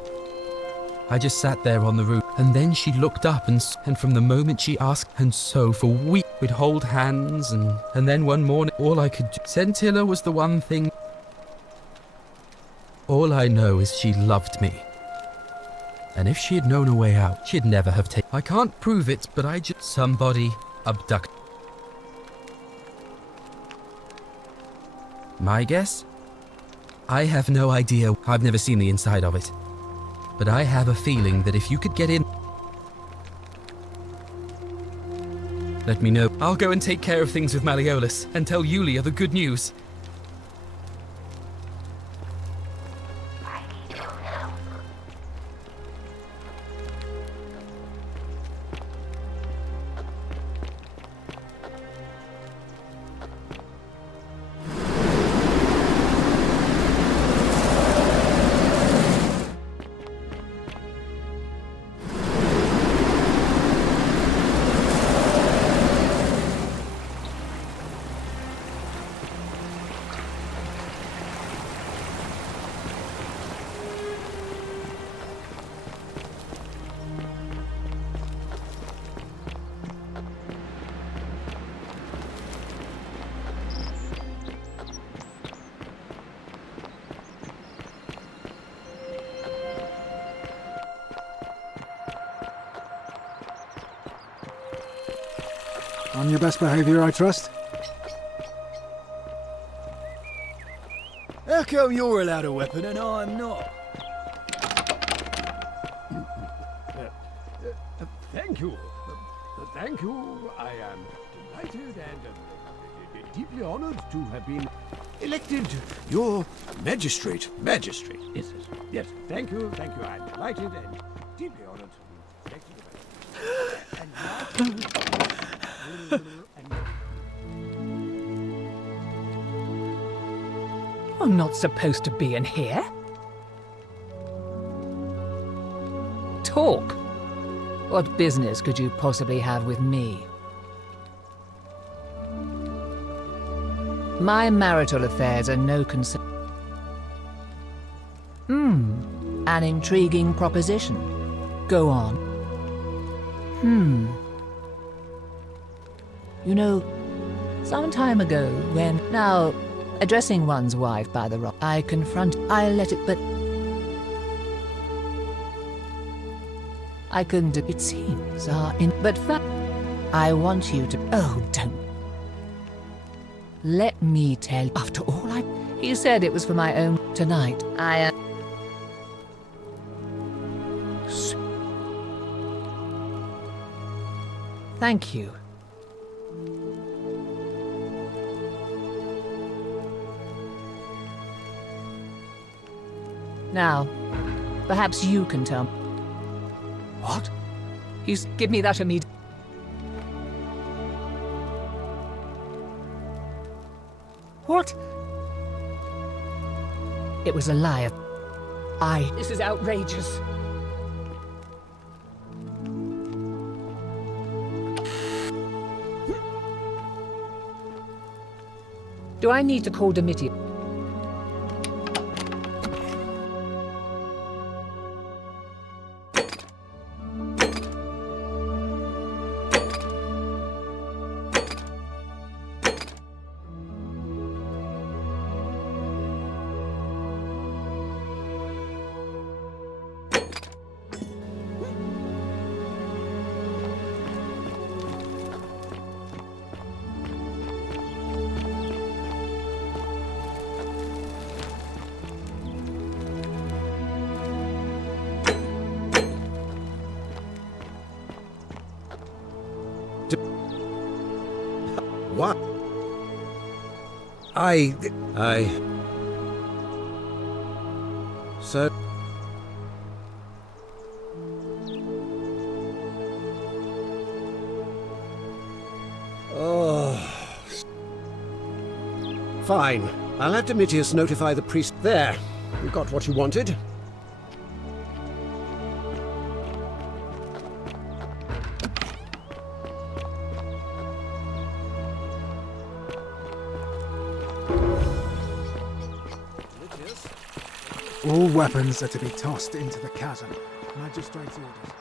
I just sat there on the roof, and then she looked up, and from the moment she asked, and so for weeks we'd hold hands, and then one morning, all I could do... Scintilla was the one thing... All I know is she loved me. And if she had known a way out, she'd never have taken... I can't prove it, but I just... Somebody abduct... My guess? I have no idea. I've never seen the inside of it. But I have a feeling that if you could get in... Let me know. I'll go and take care of things with Malleolus and tell Yulia the good news. On your best behavior, I trust? How come you're allowed a weapon and I'm not? Thank you. Thank you. I am delighted and deeply honored to have been elected your magistrate. Magistrate. Yes, yes. Thank you. Thank you. I am delighted and deeply honored to be elected. You're not supposed to be in here. Talk. What business could you possibly have with me? My marital affairs are no concern. An intriguing proposition. Go on. You know, some time ago when... Now, addressing one's wife by the rock, I let it, but... I couldn't... It seems but I want you to... Oh, don't. Let me tell you. After all, he said it was for my own... Tonight, Thank you. Now, perhaps you can tell me. What? Give me that immediately. What? It was a lie. This is outrageous. Do I need to call Domitian? So... Oh... Fine. I'll have Domitius notify the priest. There. You got what you wanted. All weapons are to be tossed into the chasm. Magistrate's orders.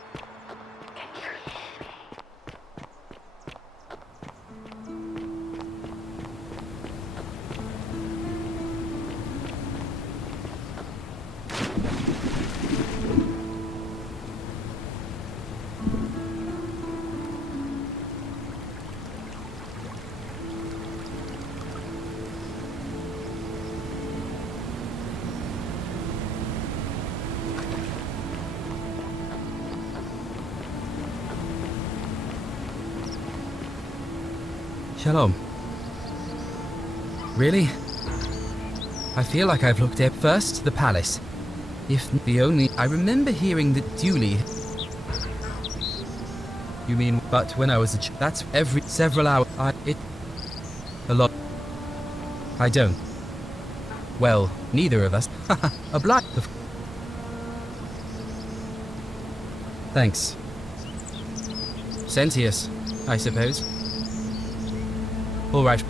Shalom. Really? I feel like I've looked at first the palace. If the only... I remember hearing that Dooley... You mean, but when I was a that's every several hours. A lot. I don't. Well, neither of us. A blind. Thanks. Sentius, I suppose. All right.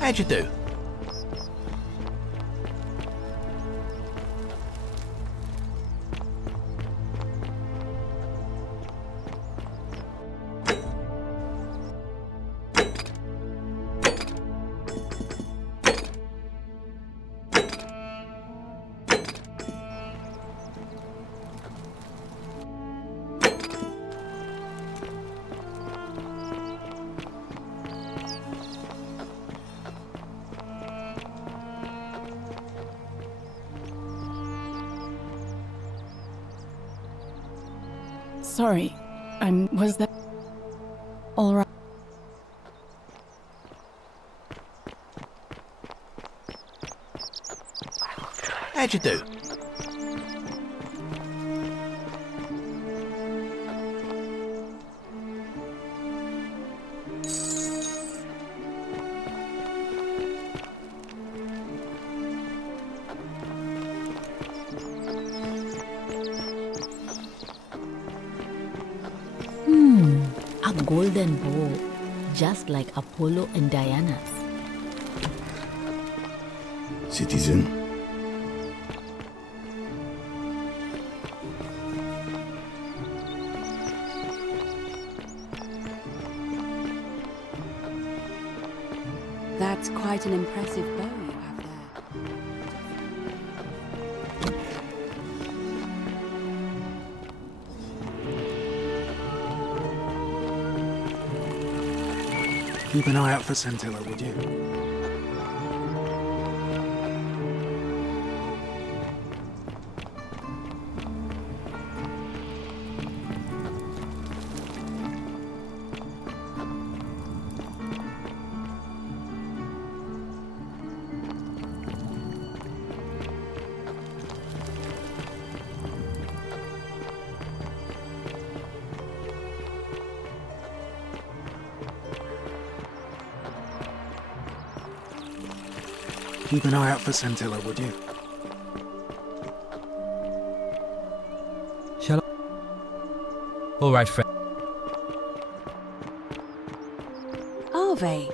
How'd you do? Sorry, was that all right? How'd you do? A golden bow, just like Apollo and Diana's. Citizen. That's quite an impressive bow you have there. Keep an eye out for Scintilla, would you? Keep an eye out for Scintilla, would you? Shall I? All right, friend. Arve.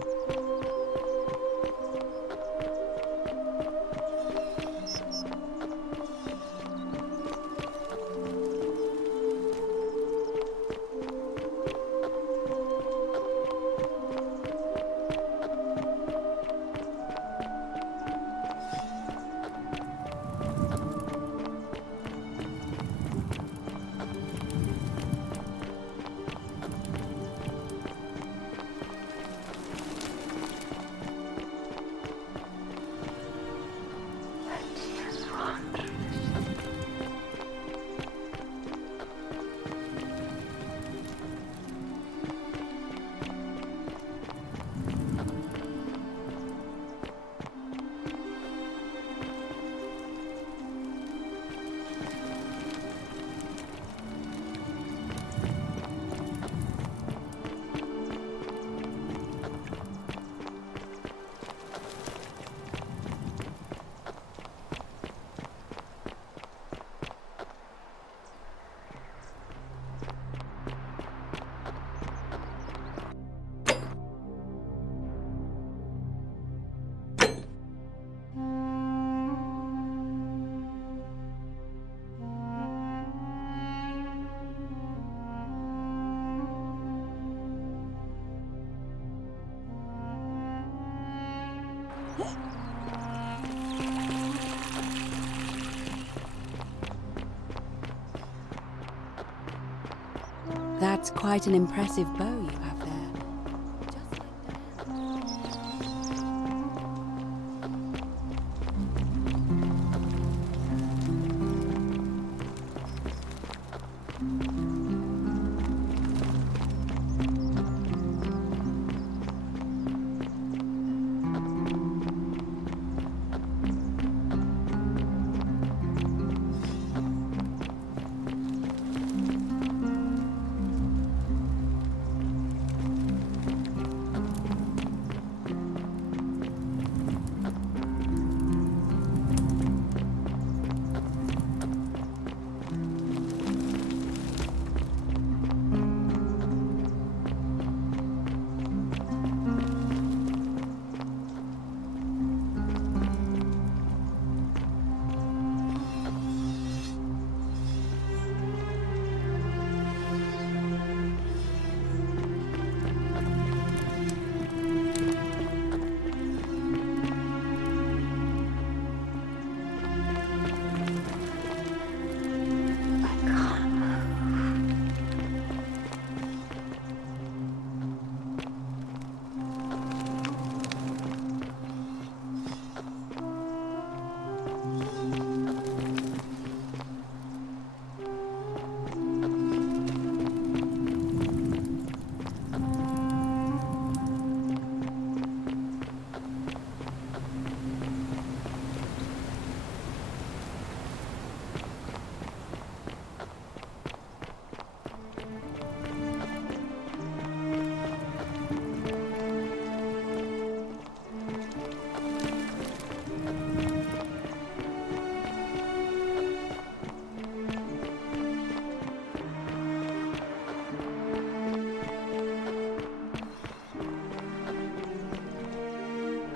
That's quite an impressive bow you have there.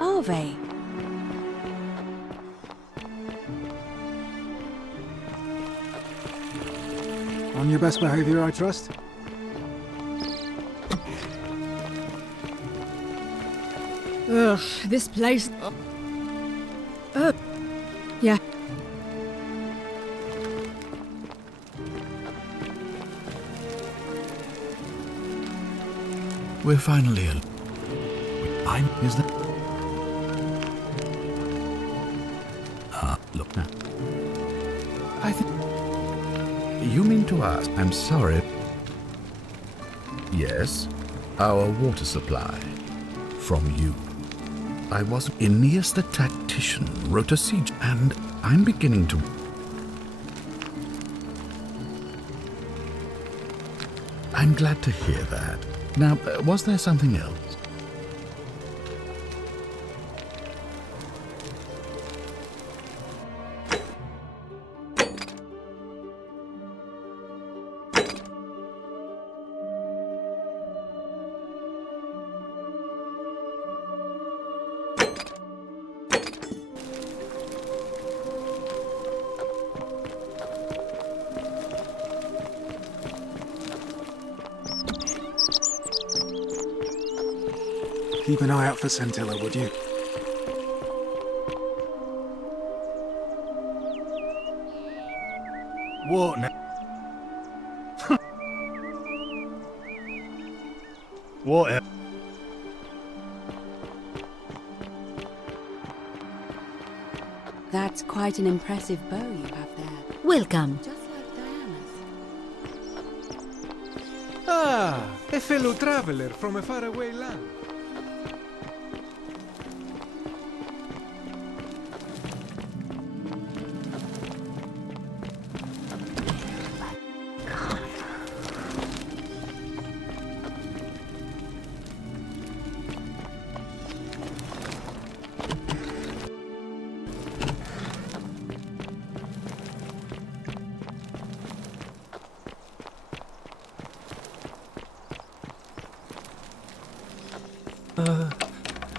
Arve. On your best behavior, I trust? Ugh, this place. Oh. Yeah. We're finally alone. Is that? Look now. I think you mean to ask. I'm sorry. Yes, our water supply from you. I was Aeneas the tactician wrote a siege, and I'm beginning to. I'm glad to hear that. Now, was there something else? Keep an eye out for Centilla, would you? What now? What? That's quite an impressive bow you have there. Welcome. Just like Diana's. Ah, a fellow traveler from a faraway land.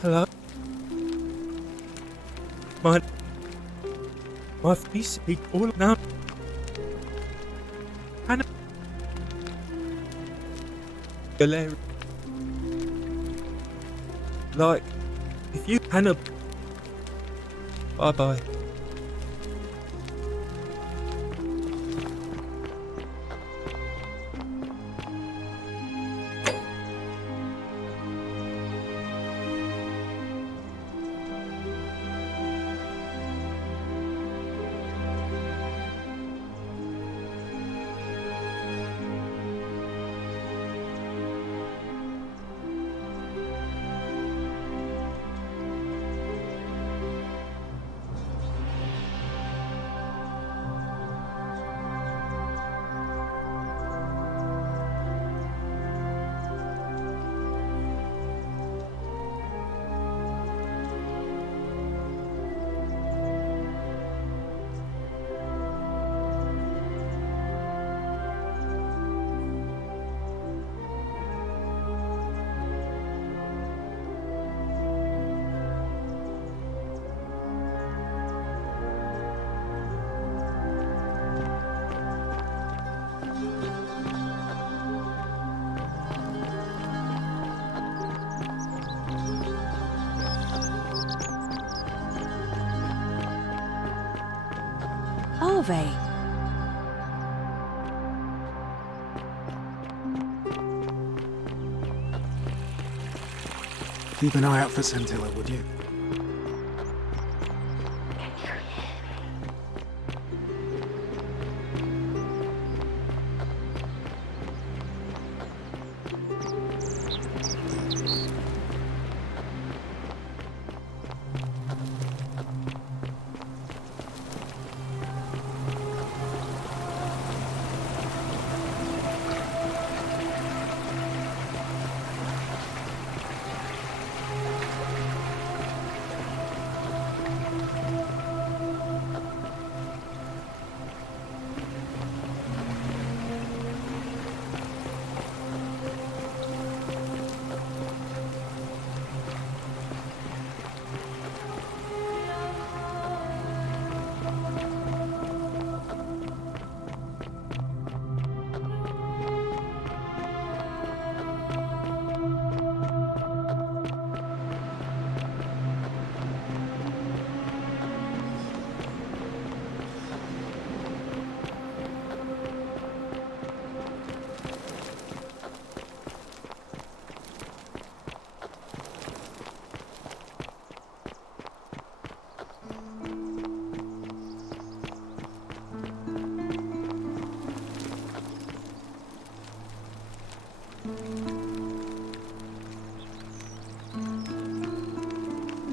Hello? My face is all now. Hannah. Like, if you Hannah, Bye-bye. Are they? Keep an eye out for Scintilla, would you?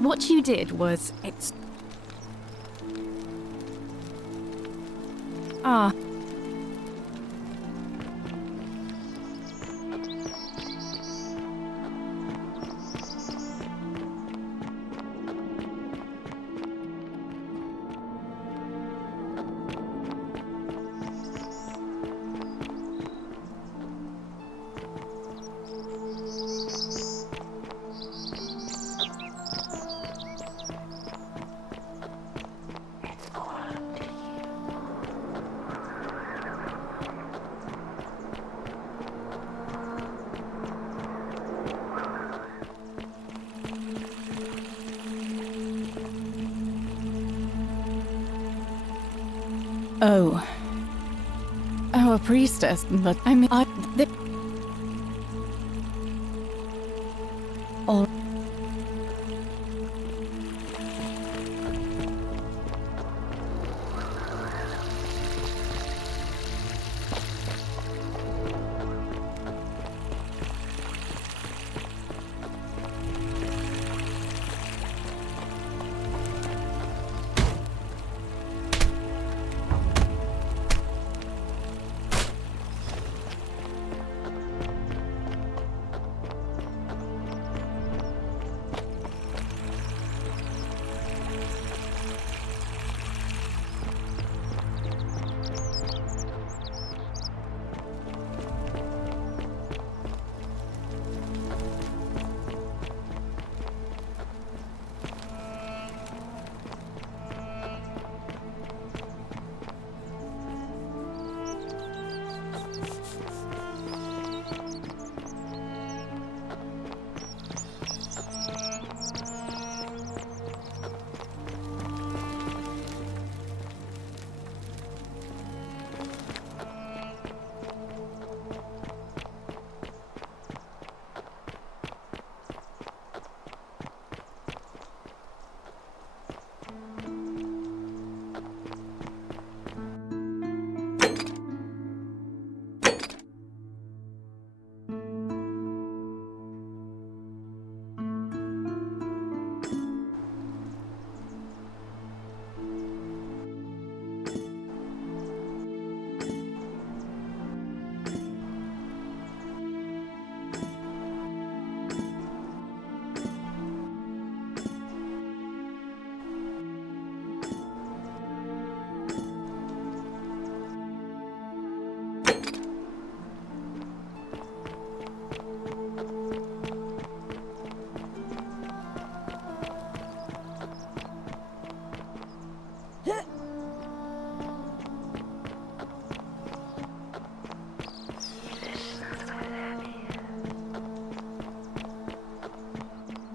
What you did was a priestess, but I mean, all.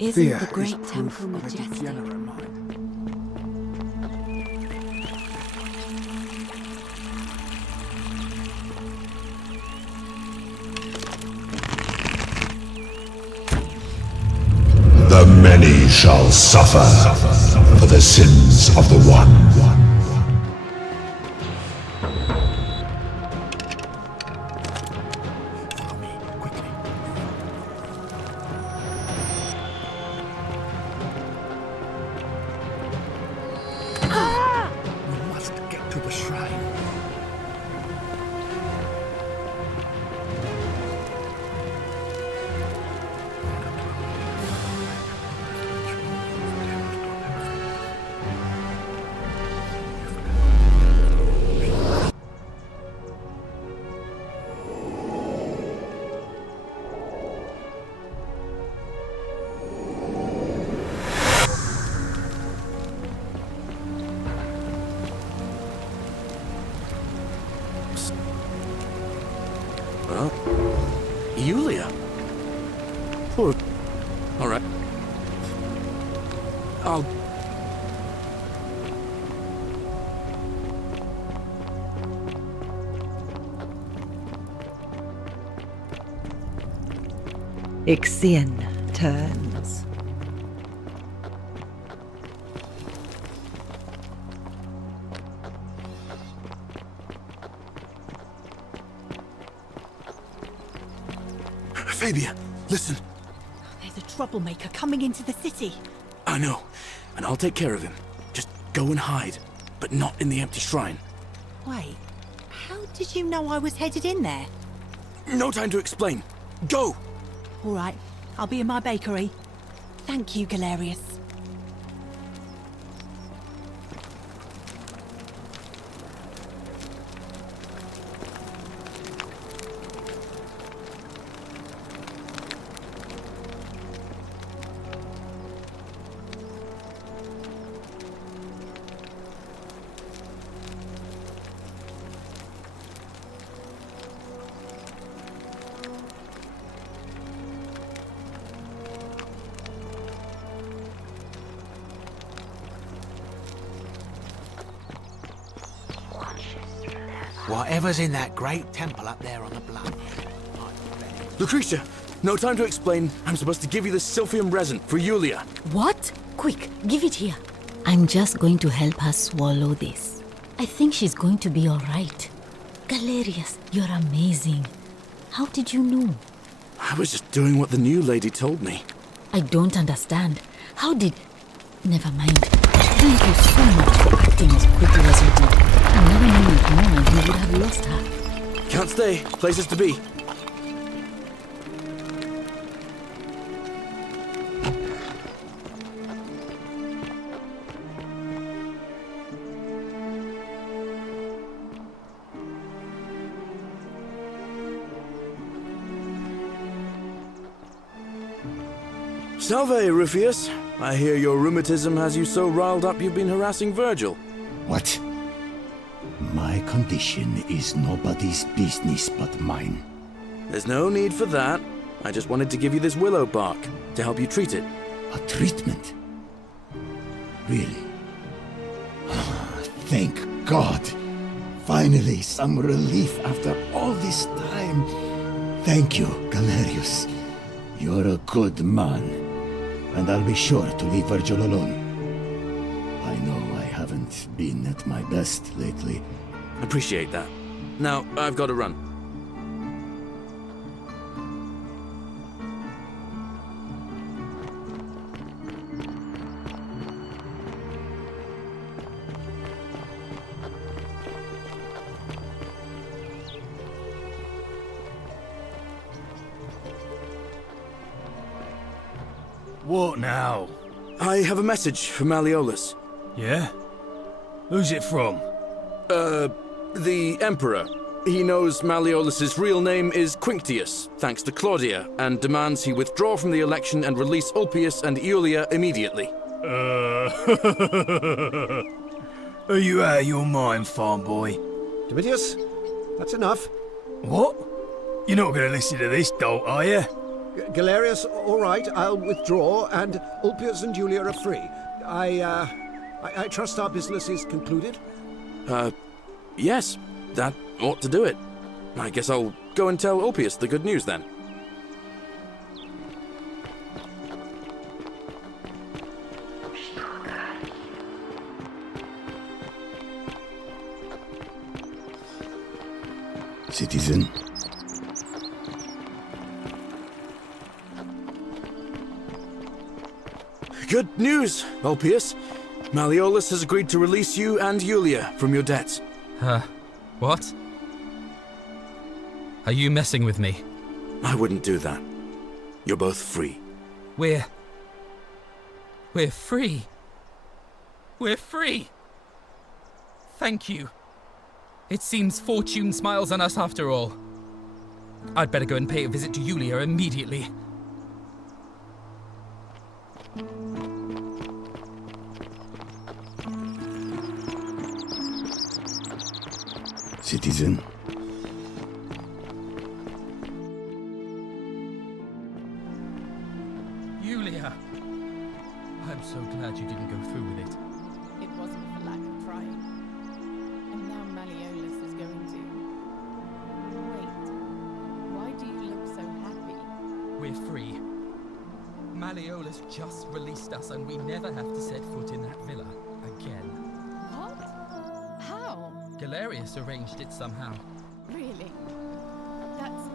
Isn't Thea the is great proof temple of a majestic? degenerate mind. The many shall suffer for the sins of the one. We must get to the shrine. Yulia? Poor... Alright. I'll... Ixion turns. Fabia, listen. There's a troublemaker coming into the city. I know, and I'll take care of him. Just go and hide, but not in the empty shrine. Wait, how did you know I was headed in there? No time to explain. Go! All right, I'll be in my bakery. Thank you, Galerius. Whatever's in that great temple up there on the bluff. Lucretia, no time to explain. I'm supposed to give you this Sylphium resin for Yulia. What? Quick, give it here. I'm just going to help her swallow this. I think she's going to be alright. Galerius, you're amazing. How did you know? I was just doing what the new lady told me. I don't understand. How did... Never mind. Thank you so much for acting as quickly as you did. Another moment more and you would have lost her. Can't stay. Places to be. Salve, Rufius. I hear your rheumatism has you so riled up you've been harassing Virgil. What? My condition is nobody's business but mine. There's no need for that. I just wanted to give you this willow bark to help you treat it. A treatment? Really? Thank God! Finally, some relief after all this time. Thank you, Galerius. You're a good man. And I'll be sure to leave Virgil alone. I know I haven't been at my best lately. Appreciate that. Now, I've got to run. What now? I have a message from Malleolus. Yeah? Who's it from? The Emperor. He knows Malleolus's real name is Quinctius, thanks to Claudia, and demands he withdraw from the election and release Ulpius and Iulia immediately. Are you out of your mind, farm boy? Domitius, that's enough. What? You're not going to listen to this dolt, are you? Galerius, all right, I'll withdraw, and Ulpius and Julia are free. I trust our business is concluded? Yes, that ought to do it. I guess I'll go and tell Ulpius the good news then. Citizen. Good news, Ulpius. Malleolus has agreed to release you and Julia from your debts. What? Are you messing with me? I wouldn't do that. You're both free. We're free. We're free. Thank you. It seems fortune smiles on us after all. I'd better go and pay a visit to Julia immediately. Citizen. Julia! I'm so glad you didn't go through with it. It wasn't for lack of trying. And now Malleolus is going to... Wait. Why do you look so happy? We're free. Malleolus just released us and we never have to set foot in that villa again. What? How? Galerius arranged it somehow. Really? That's...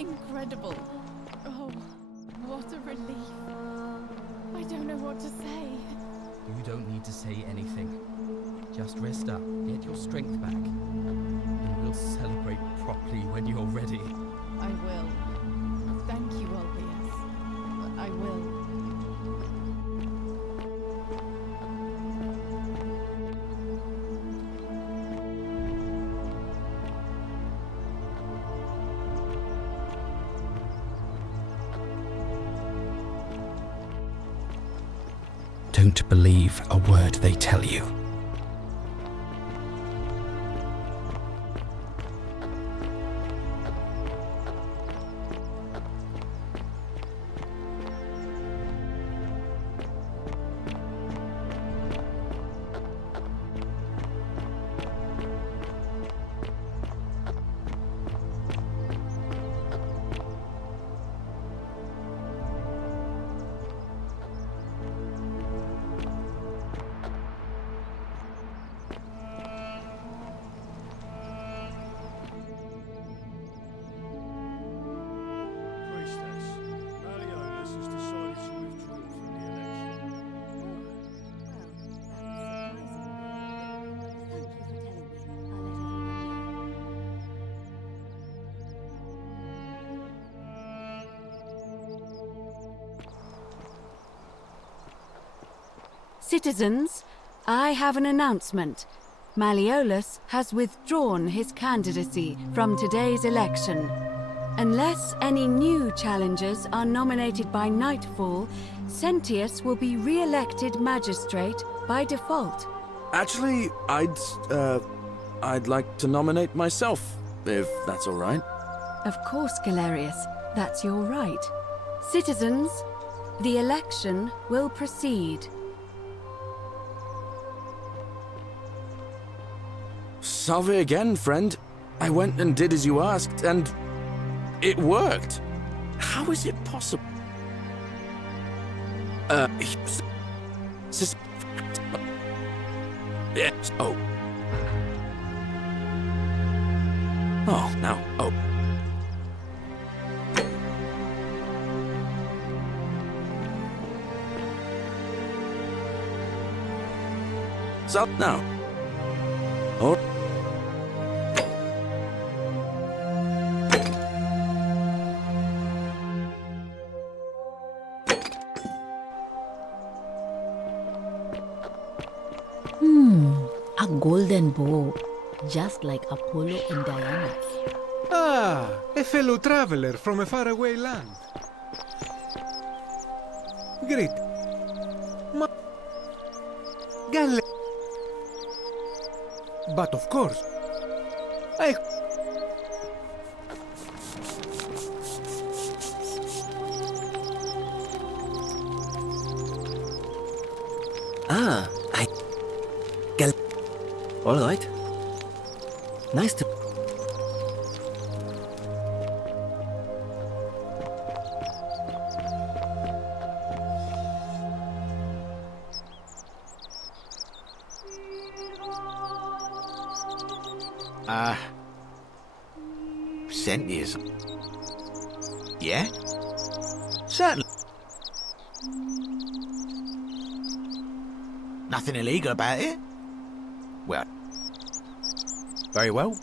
incredible. Oh, what a relief. I don't know what to say. You don't need to say anything. Just rest up, get your strength back, and we'll celebrate properly when you're ready. I will. Thank you, Ulpius. I will. Don't believe a word they tell you. Citizens, I have an announcement. Malleolus has withdrawn his candidacy from today's election. Unless any new challengers are nominated by nightfall, Sentius will be re-elected magistrate by default. Actually, I'd like to nominate myself, if that's all right. Of course, Galerius, that's your right. Citizens, the election will proceed. Salve again, friend. I went and did as you asked, and it worked. How is it possible? Yes. Oh. Oh, now. Oh. So now. Oh. A golden bow, just like Apollo and Diana. Ah, a fellow traveler from a faraway land. Great. But of course, Ah, all right. Nice to... Sentiers. Yeah? Certainly. Nothing illegal about it? Well, very well.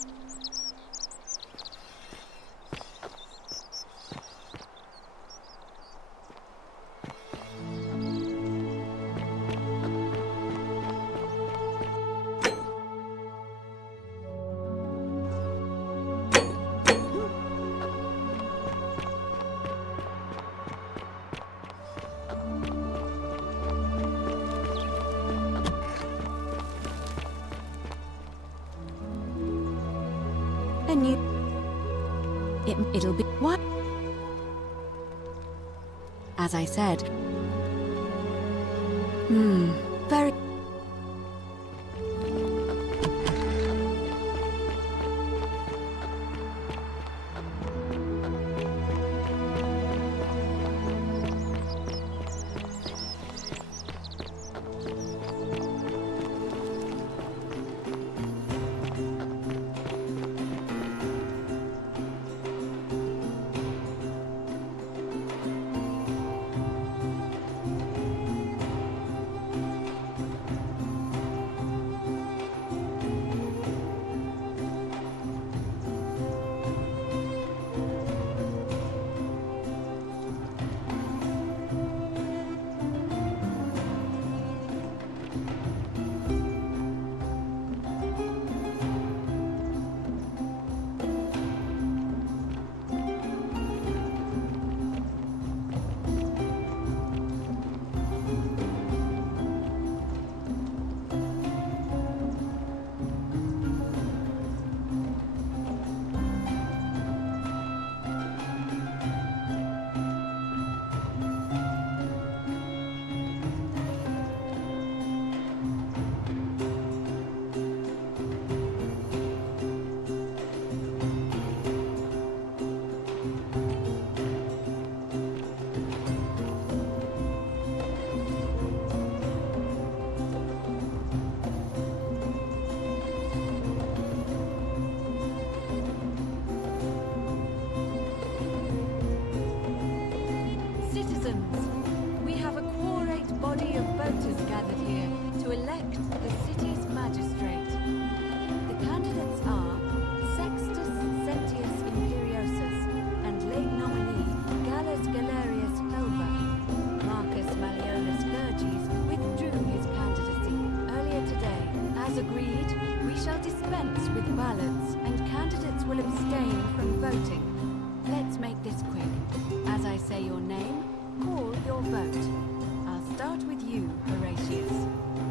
And you... It'll be... What? As I said... Very...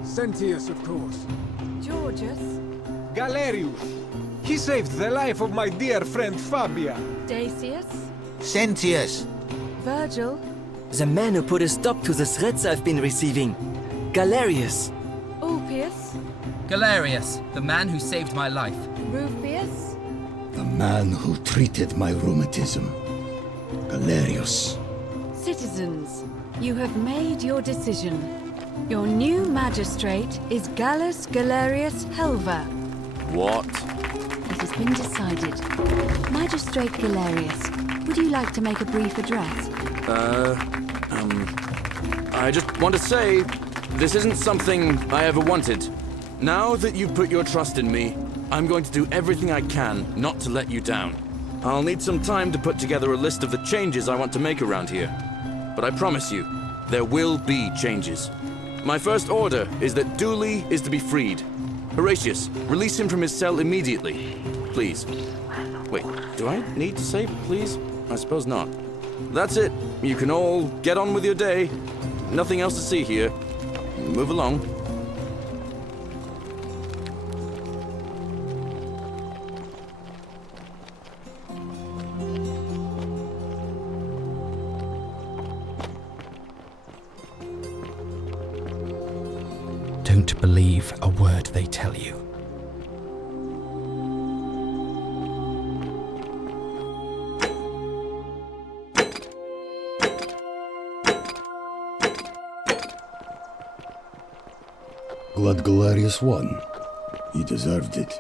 Sentius, of course. Georgius? Galerius. He saved the life of my dear friend Fabia. Dacius? Sentius. Virgil? The man who put a stop to the threats I've been receiving. Galerius. Ulpius? Galerius, the man who saved my life. Rufius? The man who treated my rheumatism. Galerius. Citizens, you have made your decision. Your new magistrate is Gallus Galerius Helva. What? It has been decided. Magistrate Galerius, would you like to make a brief address? I just want to say, this isn't something I ever wanted. Now that you've put your trust in me, I'm going to do everything I can not to let you down. I'll need some time to put together a list of the changes I want to make around here. But I promise you, there will be changes. My first order is that Dooley is to be freed. Horatius, release him from his cell immediately. Please. Wait, do I need to say please? I suppose not. That's it. You can all get on with your day. Nothing else to see here. Move along. don't believe a word they tell you. Glad Galerius won. He deserved it.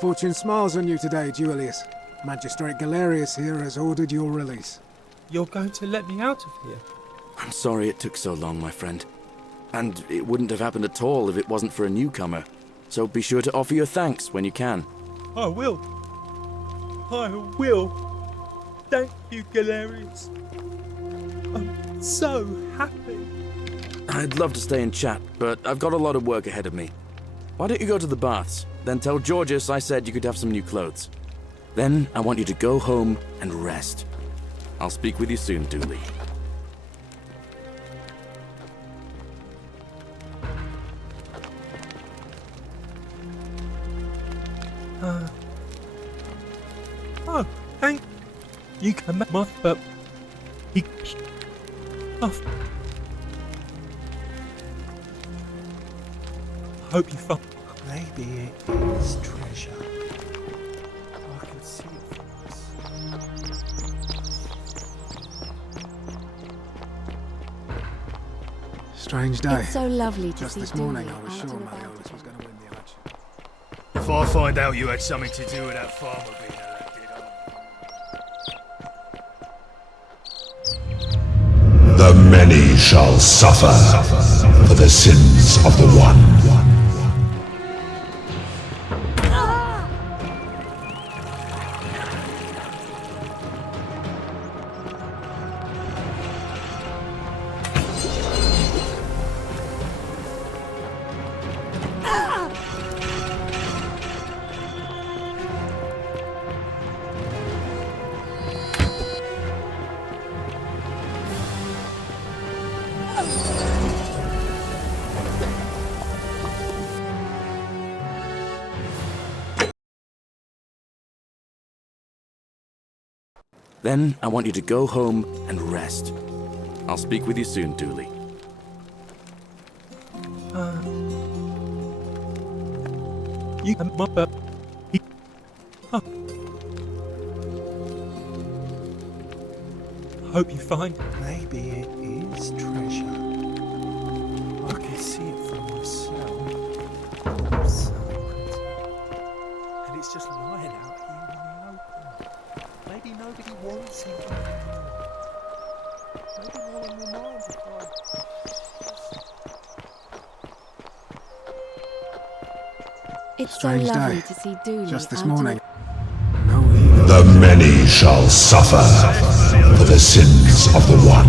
Fortune smiles on you today, Julius. Magistrate Galerius here has ordered your release. You're going to let me out of here? I'm sorry it took so long, my friend. And it wouldn't have happened at all if it wasn't for a newcomer. So be sure to offer your thanks when you can. I will. I will. Thank you, Galerius. I'm so happy. I'd love to stay and chat, but I've got a lot of work ahead of me. Why don't you go to the baths? Then tell Georgius I said you could have some new clothes. Then I want you to go home and rest. I'll speak with you soon, Dooley. Oh, thank you. Can make my but he off. Hope you find. Maybe it is treasure. I can see it from this. Strange day. It's so lovely to Just see this morning Dooley I was out sure and about Malleolus was going to win the election. If I find out you had something to do with that farmer being elected, The many shall suffer for the sins of the one. Then I want you to go home and rest. I'll speak with you soon, Dooley. You can my but he. Hope you find. Maybe it is treasure. I can see it from myself. So pretty. And it's just lying out here in the open. Maybe nobody wants it anymore. Maybe no one will mind if I... It's so Strange lovely day. to see Dooley Just this out morning. The many shall suffer for the sins of the one.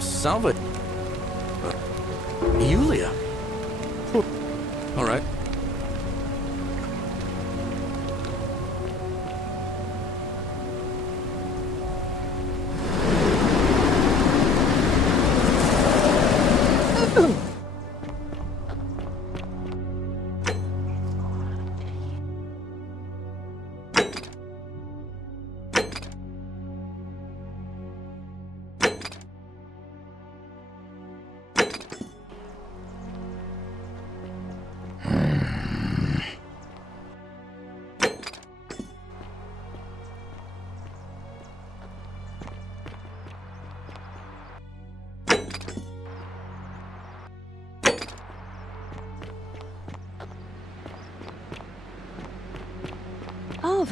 Salva... Yulia? All right.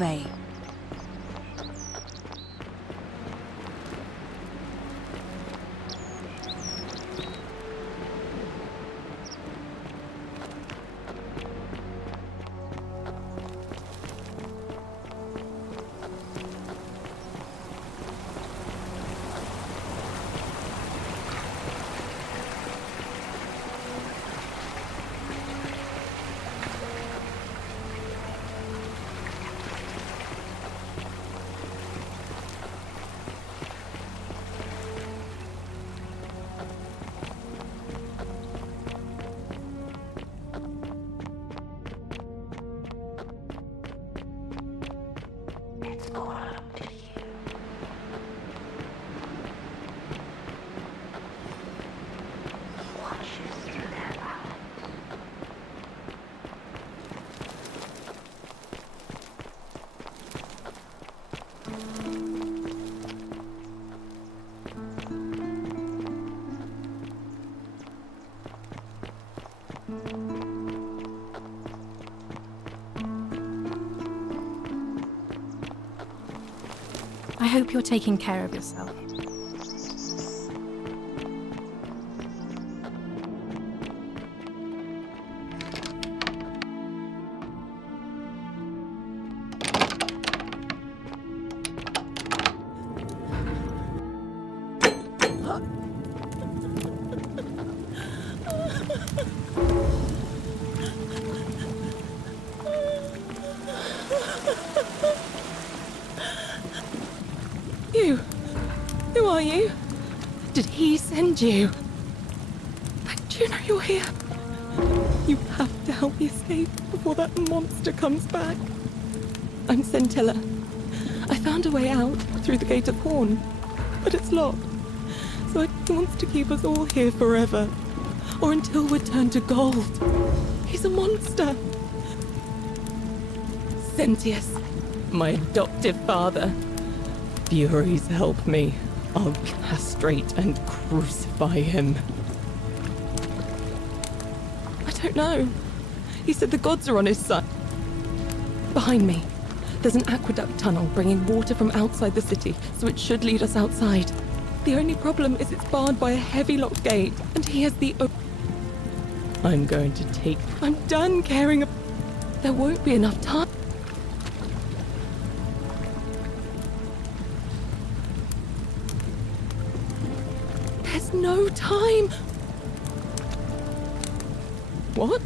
Ave. I hope you're taking care of yourself. You? Who are you? Did he send you? Do you know you're here? You have to help me escape before that monster comes back. I'm Scintilla. I found a way out through the Gate of Horn, but it's locked. So he wants to keep us all here forever, or until we're turned to gold. He's a monster. Sentius, my adoptive father. Furies, help me. I'll castrate and crucify him. I don't know. He said the gods are on his side. Behind me, there's an aqueduct tunnel bringing water from outside the city, so it should lead us outside. The only problem is it's barred by a heavy locked gate, and he has the I'm going to take... I'm done caring. There won't be enough time. There's no time. What?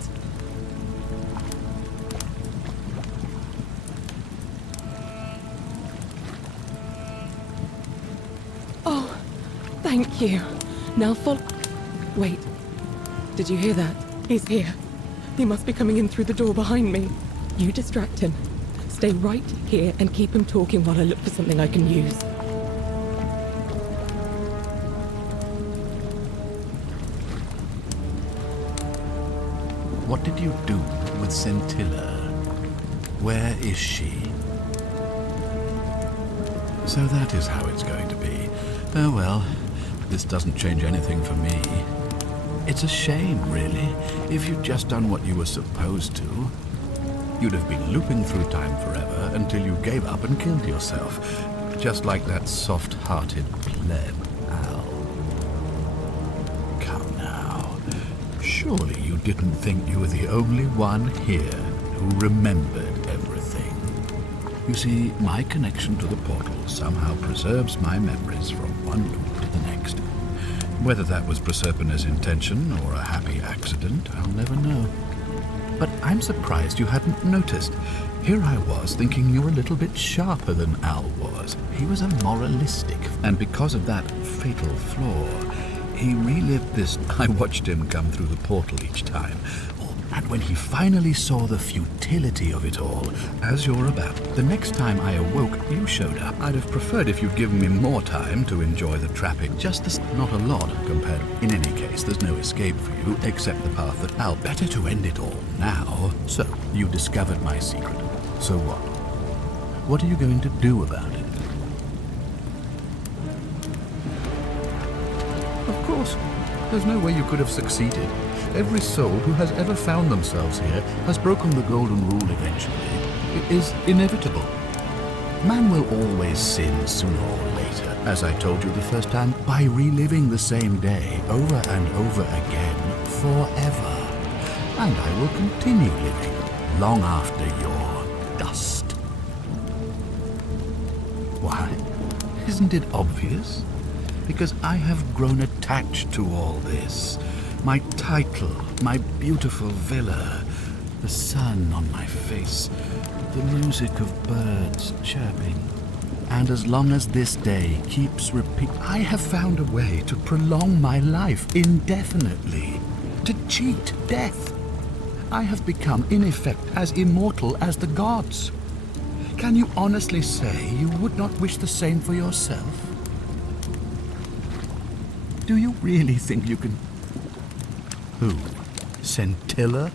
Oh, thank you. Now follow... Wait. Did you hear that? He's here. He must be coming in through the door behind me. You distract him. Stay right here and keep him talking while I look for something I can use. What did you do with Scintilla? Where is she? So that is how it's going to be. Oh well, this doesn't change anything for me. It's a shame, really. If you'd just done what you were supposed to, you'd have been looping through time forever until you gave up and killed yourself. Just like that soft-hearted pleb, Al. Come now. Surely you didn't think you were the only one here who remembered everything. You see, my connection to the portal somehow preserves my memories from one loop to the next. Whether that was Proserpina's intention or a happy accident, I'll never know. But I'm surprised you hadn't noticed. Here I was thinking you were a little bit sharper than Al was. He was a moralistic, and because of that fatal flaw, he relived this. I watched him come through the portal each time. And when he finally saw the futility of it all, as you're about, the next time I awoke, you showed up. I'd have preferred if you'd given me more time to enjoy the trapping. Just as not a lot compared. In any case, there's no escape for you except the path that Al. Better to end it all now. So, you discovered my secret. So what? What are you going to do about it? Of course. There's no way you could have succeeded. Every soul who has ever found themselves here has broken the golden rule eventually. It is inevitable. Man will always sin sooner or later, as I told you the first time, by reliving the same day over and over again forever. And I will continue living long after your dust. Why? Isn't it obvious? Because I have grown attached to all this. My title, my beautiful villa, the sun on my face, the music of birds chirping. And as long as this day keeps repeating, I have found a way to prolong my life indefinitely, to cheat death. I have become, in effect, as immortal as the gods. Can you honestly say you would not wish the same for yourself? Do you really think you can... Who? Scintilla?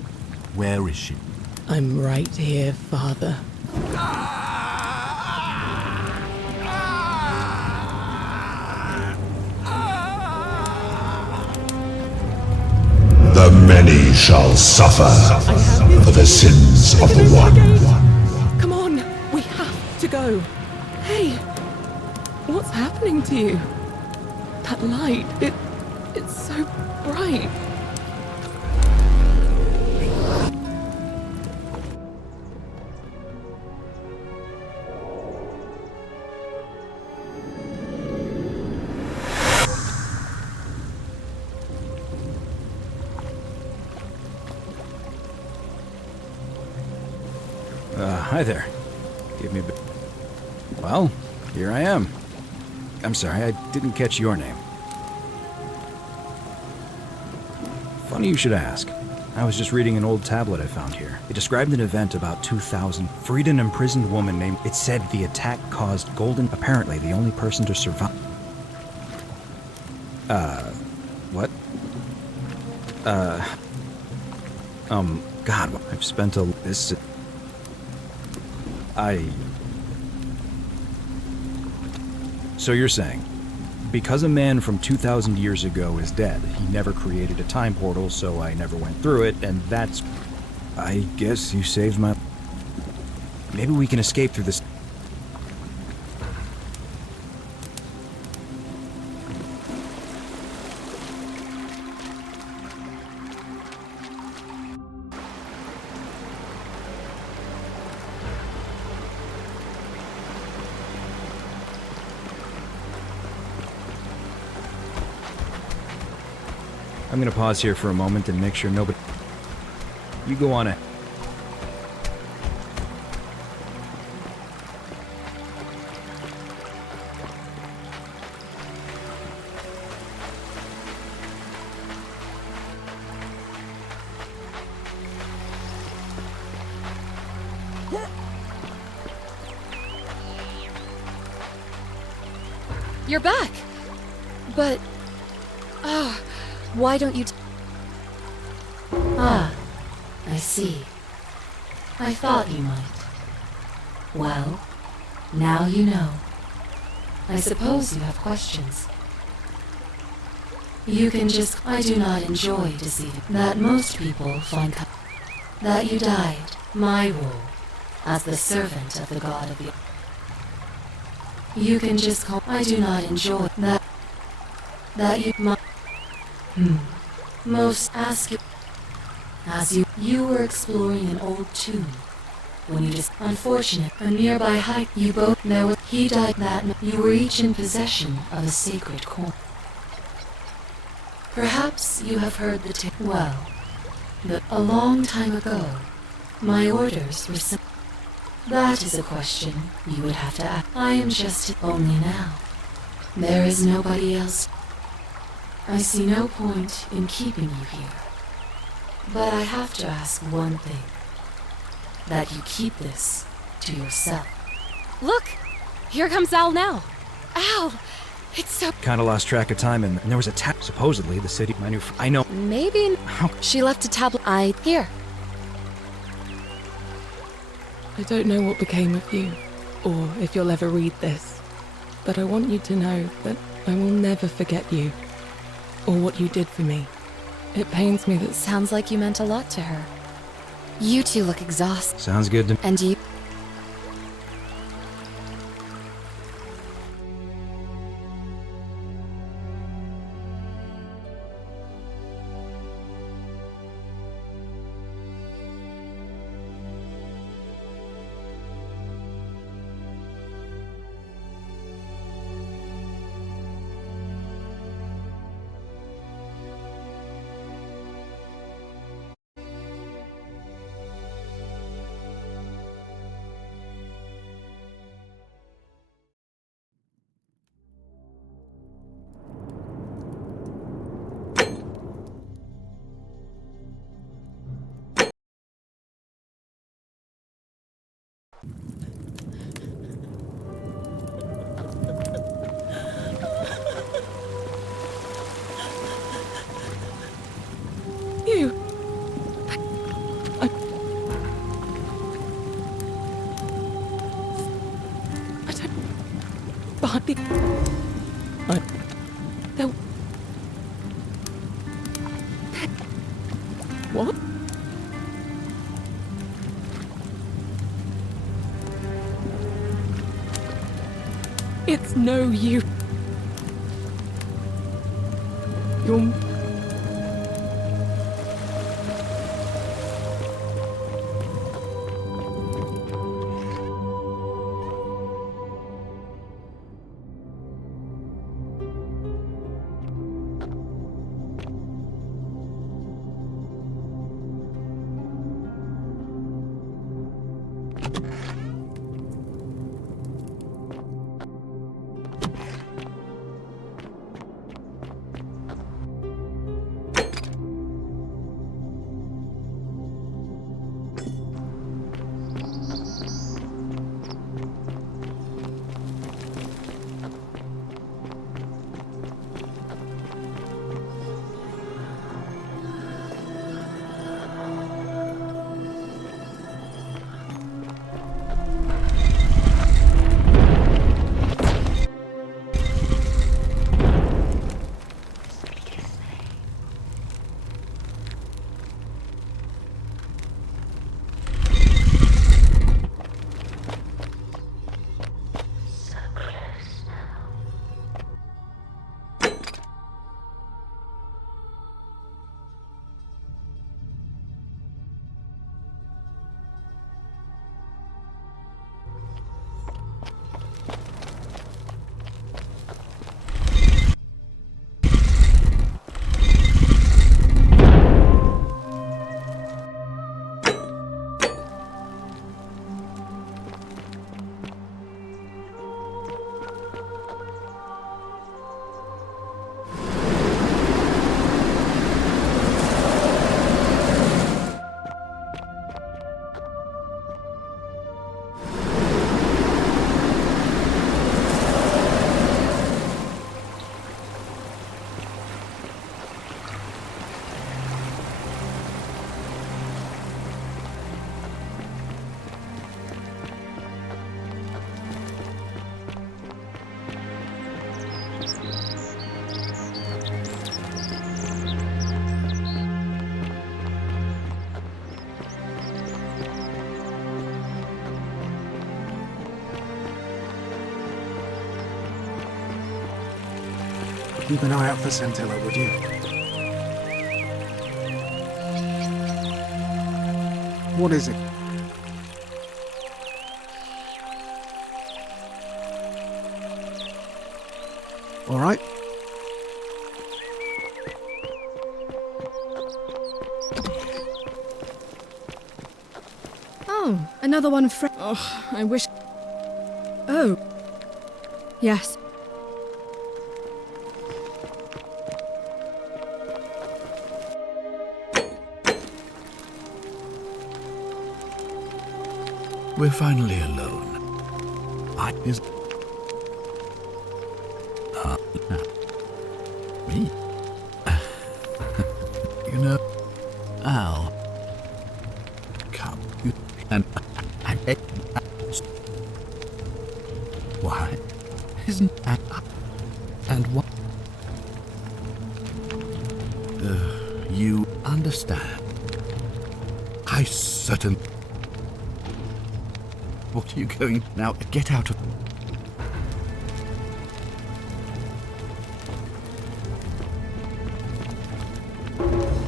Where is she? I'm right here, Father. The many shall suffer for the sins of the one. Come on, we have to go. Hey, what's happening to you? That light, it's so bright. Hi there. Give me a bit. Well, here I am. I'm sorry, I didn't catch your name. Funny you should ask. I was just reading an old tablet I found here. It described an event about 2000. Freed an imprisoned woman named... It said the attack caused Golden... Apparently, the only person to survive... What? God, I've spent this... So you're saying, because a man from 2,000 years ago is dead, he never created a time portal, so I never went through it, and that's... I guess you saved my... Maybe we can escape through this... I'm gonna pause here for a moment and make sure nobody... You go on it. You're back! But... why don't you I see. I thought you might. Well, now you know. I suppose you have questions. You can just... I do not enjoy deceiving. That most people find... That you died, my role, as the servant of the god of the... You can just call... I do not enjoy that... That you... Most ask you... As you were exploring an old tomb. When you just... Unfortunate, a nearby hike, you both... There was... He died that... You were each in possession of a sacred coin. Perhaps you have heard the tale. Well, a long time ago, my orders were That is a question you would have to ask. I am just... Only now. There is nobody else. I see no point in keeping you here. But I have to ask one thing. That you keep this to yourself. Look! Here comes Al now. Al! It's so... Kinda lost track of time and there was a tap. Supposedly, the city... I know... Maybe... She left a tablet... Here. I don't know what became of you, or if you'll ever read this, but I want you to know that I will never forget you, or what you did for me. It pains me that... Sounds like you meant a lot to her. You two look exhausted. Sounds good to me. And you... behind the... There... What? It's no use. You're... Keep an eye out for Centilla, would you? What is it? All right. Oh, another one Oh, I wish... Oh. Yes. We're finally alone. Is... Me? You know, Al. Come, you and why isn't that and what? You understand? I certainly. What are you going now? Get out of.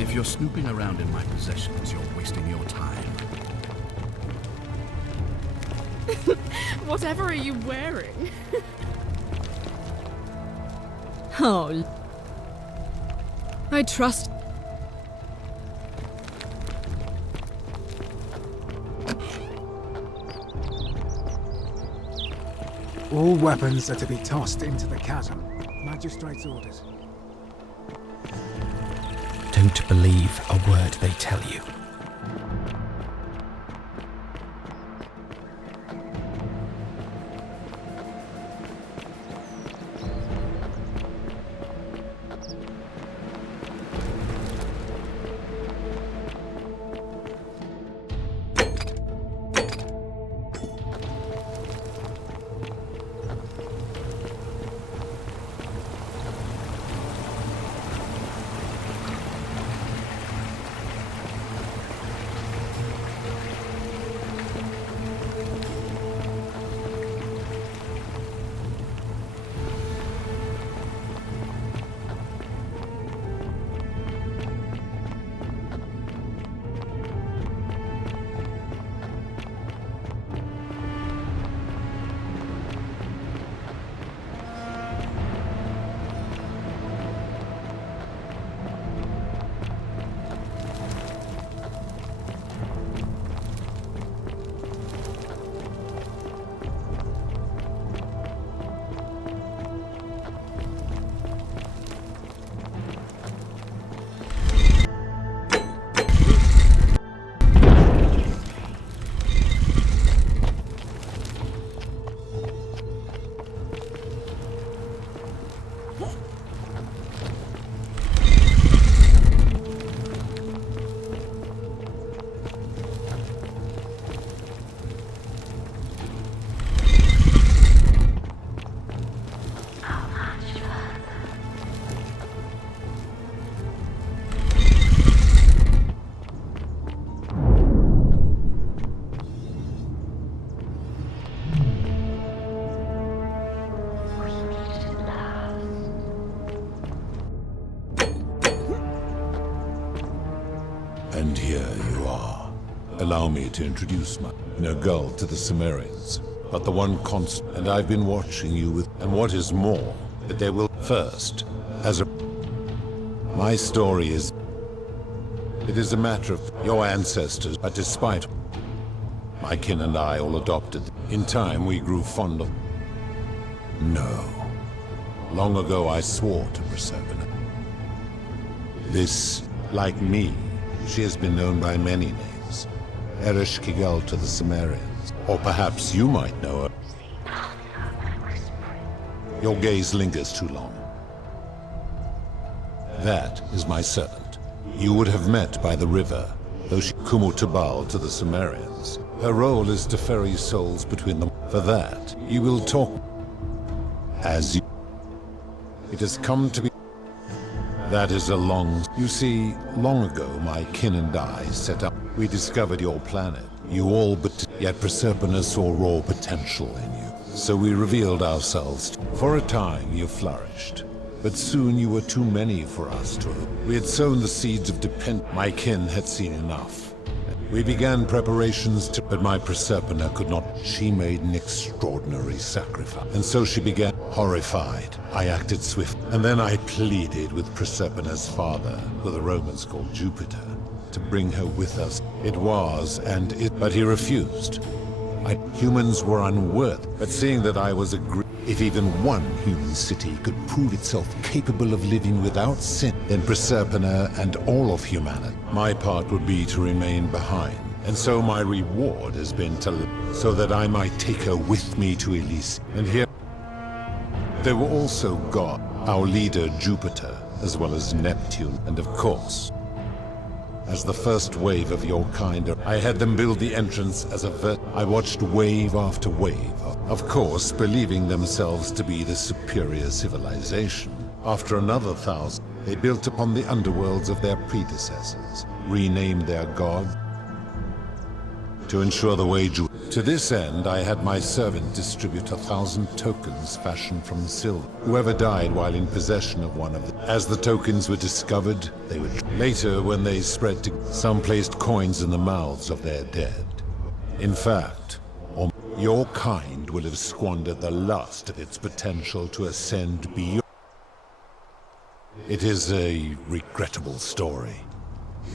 If you're snooping around in my possessions, you're wasting your time. Whatever are you wearing? Oh. I trust. All weapons are to be tossed into the chasm. Magistrate's orders. Don't believe a word they tell you. allow me to introduce my Nergal to the Cimmerians. But the one constant, and I've been watching you with, and what is more, that they will first, as a... My story is... It is a matter of your ancestors, but despite... My kin and I all adopted. In time, we grew fond of... No. Long ago, I swore to Proserpina. This, like me, she has been known by many names. Ereshkigal to the Cimmerians. Or perhaps you might know her. Your gaze lingers too long. That is my servant. You would have met by the river, though she Kumutabal to the Cimmerians. Her role is to ferry souls between them. For that, you will talk as you... It has come to be... That is a long... You see, long ago, my kin and I set up... We discovered your planet. You all but... Yet Proserpina saw raw potential in you. So we revealed ourselves. For a time, you flourished. But soon you were too many for us to... We had sown the seeds of My kin had seen enough. We began preparations to... But my Proserpina could not... She made an extraordinary sacrifice. And so she began... Horrified, I acted swift. And then I pleaded with Proserpina's father, who the Romans called Jupiter, to bring her with us. It was, and it... But he refused. Humans were unworthy. But seeing that I was if even one human city could prove itself capable of living without sin, then Proserpina and all of humanity, my part would be to remain behind. And so my reward has been to... So that I might take her with me to Elysium. And here... There were also God, our leader Jupiter, as well as Neptune, and of course... As the first wave of your kind, I had them build the entrance as a I watched wave after wave, of course, believing themselves to be the superior civilization. After another 1,000, they built upon the underworlds of their predecessors, renamed their god to ensure the way. To this end, I had my servant distribute 1,000 tokens fashioned from silver. Whoever died while in possession of one of them. As the tokens were discovered, they would... Later, when they spread to... Some placed coins in the mouths of their dead. In fact, your kind will have squandered the last of its potential to ascend beyond... It is a regrettable story.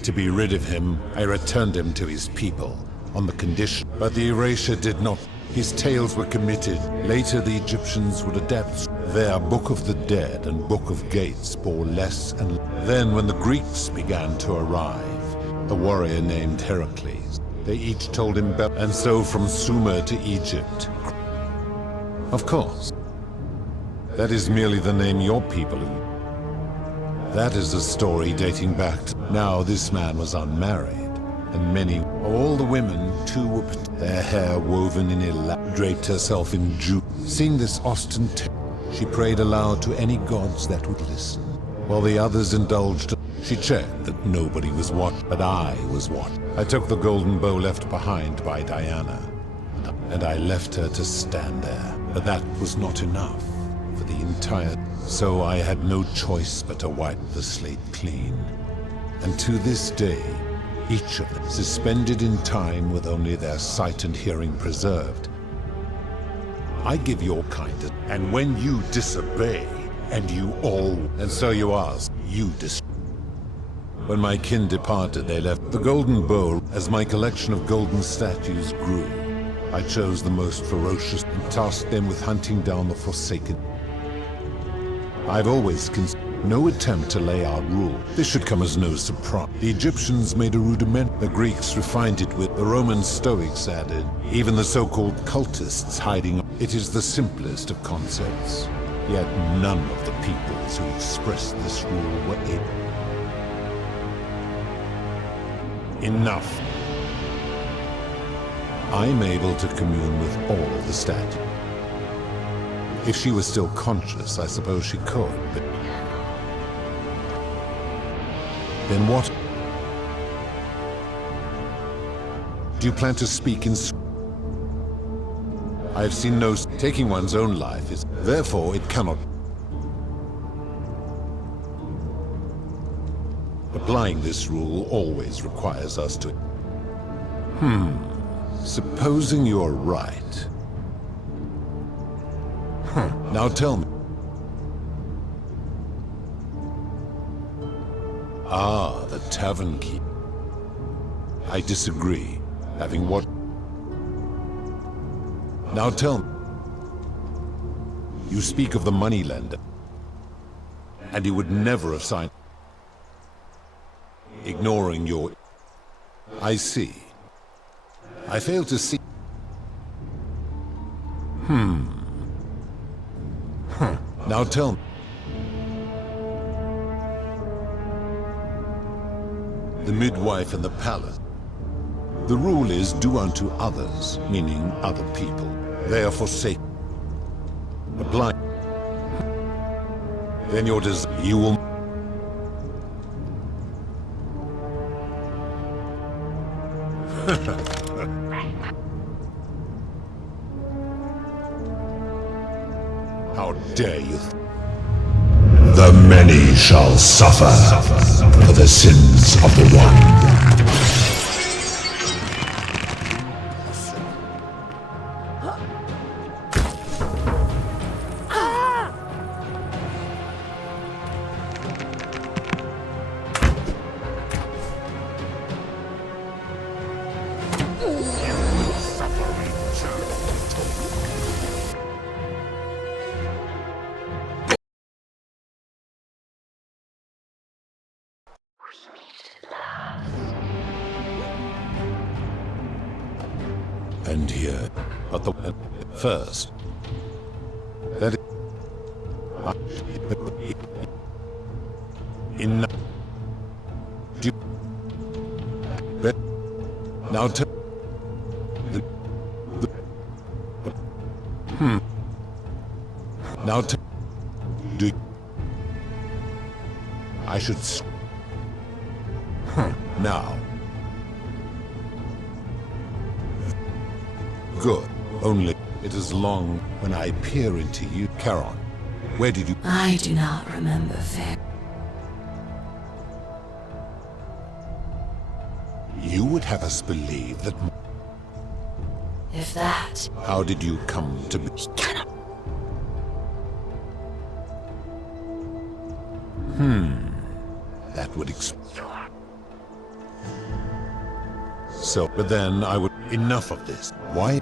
To be rid of him, I returned him to his people. On the condition, but the erasure did not. His tales were committed. Later the Egyptians would adapt their Book of the Dead and Book of Gates bore less and... Then when the Greeks began to arrive, the warrior named Heracles, they each told him and so from Sumer to Egypt. Of course. That is merely the name your people have. That is a story dating back to... Now this man was unmarried. And many, all the women, too, were their hair woven in draped herself in jewels. Seeing this ostentation, she prayed aloud to any gods that would listen. While the others indulged, she checked that nobody was watched, but I was watched. I took the golden bow left behind by Diana, and I left her to stand there. But that was not enough for the entire... So I had no choice but to wipe the slate clean. And to this day, each of them suspended in time with only their sight and hearing preserved. I give your kind, and when you disobey, and you all... And so you ask, you When my kin departed, they left the golden bow. As my collection of golden statues grew, I chose the most ferocious and tasked them with hunting down the Forsaken. I've always considered no attempt to lay out rule. This should come as no surprise. The Egyptians made a rudiment, the Greeks refined it with, the Roman Stoics added, even the so-called cultists hiding. It is the simplest of concepts. Yet none of the peoples who expressed this rule were able. Enough. I'm able to commune with all the statues. If she was still conscious, I suppose she could, but... Then what? Do you plan to speak in... I have seen no... Taking one's own life is... Therefore, it cannot... Applying this rule always requires us to... Supposing you're right. Now tell me. Ah, the tavern key. I disagree, having what? Now tell me. You speak of the moneylender, and he would never have signed. Ignoring your... I see. I fail to see... Now tell me. The midwife in the palace. The rule is do unto others, meaning other people. They are forsaken. A blind. Then your you will... How dare you? The many shall suffer for the sins of the one. And here, but the first. That is... In... Now tell... Now tell... Do... I should... Now... Good. Only it is long when I peer into you. Charon, where did you... I do not remember fair. You would have us believe that... If that... How did you come to be... He cannot... That would So, but then I would... Enough of this. Why?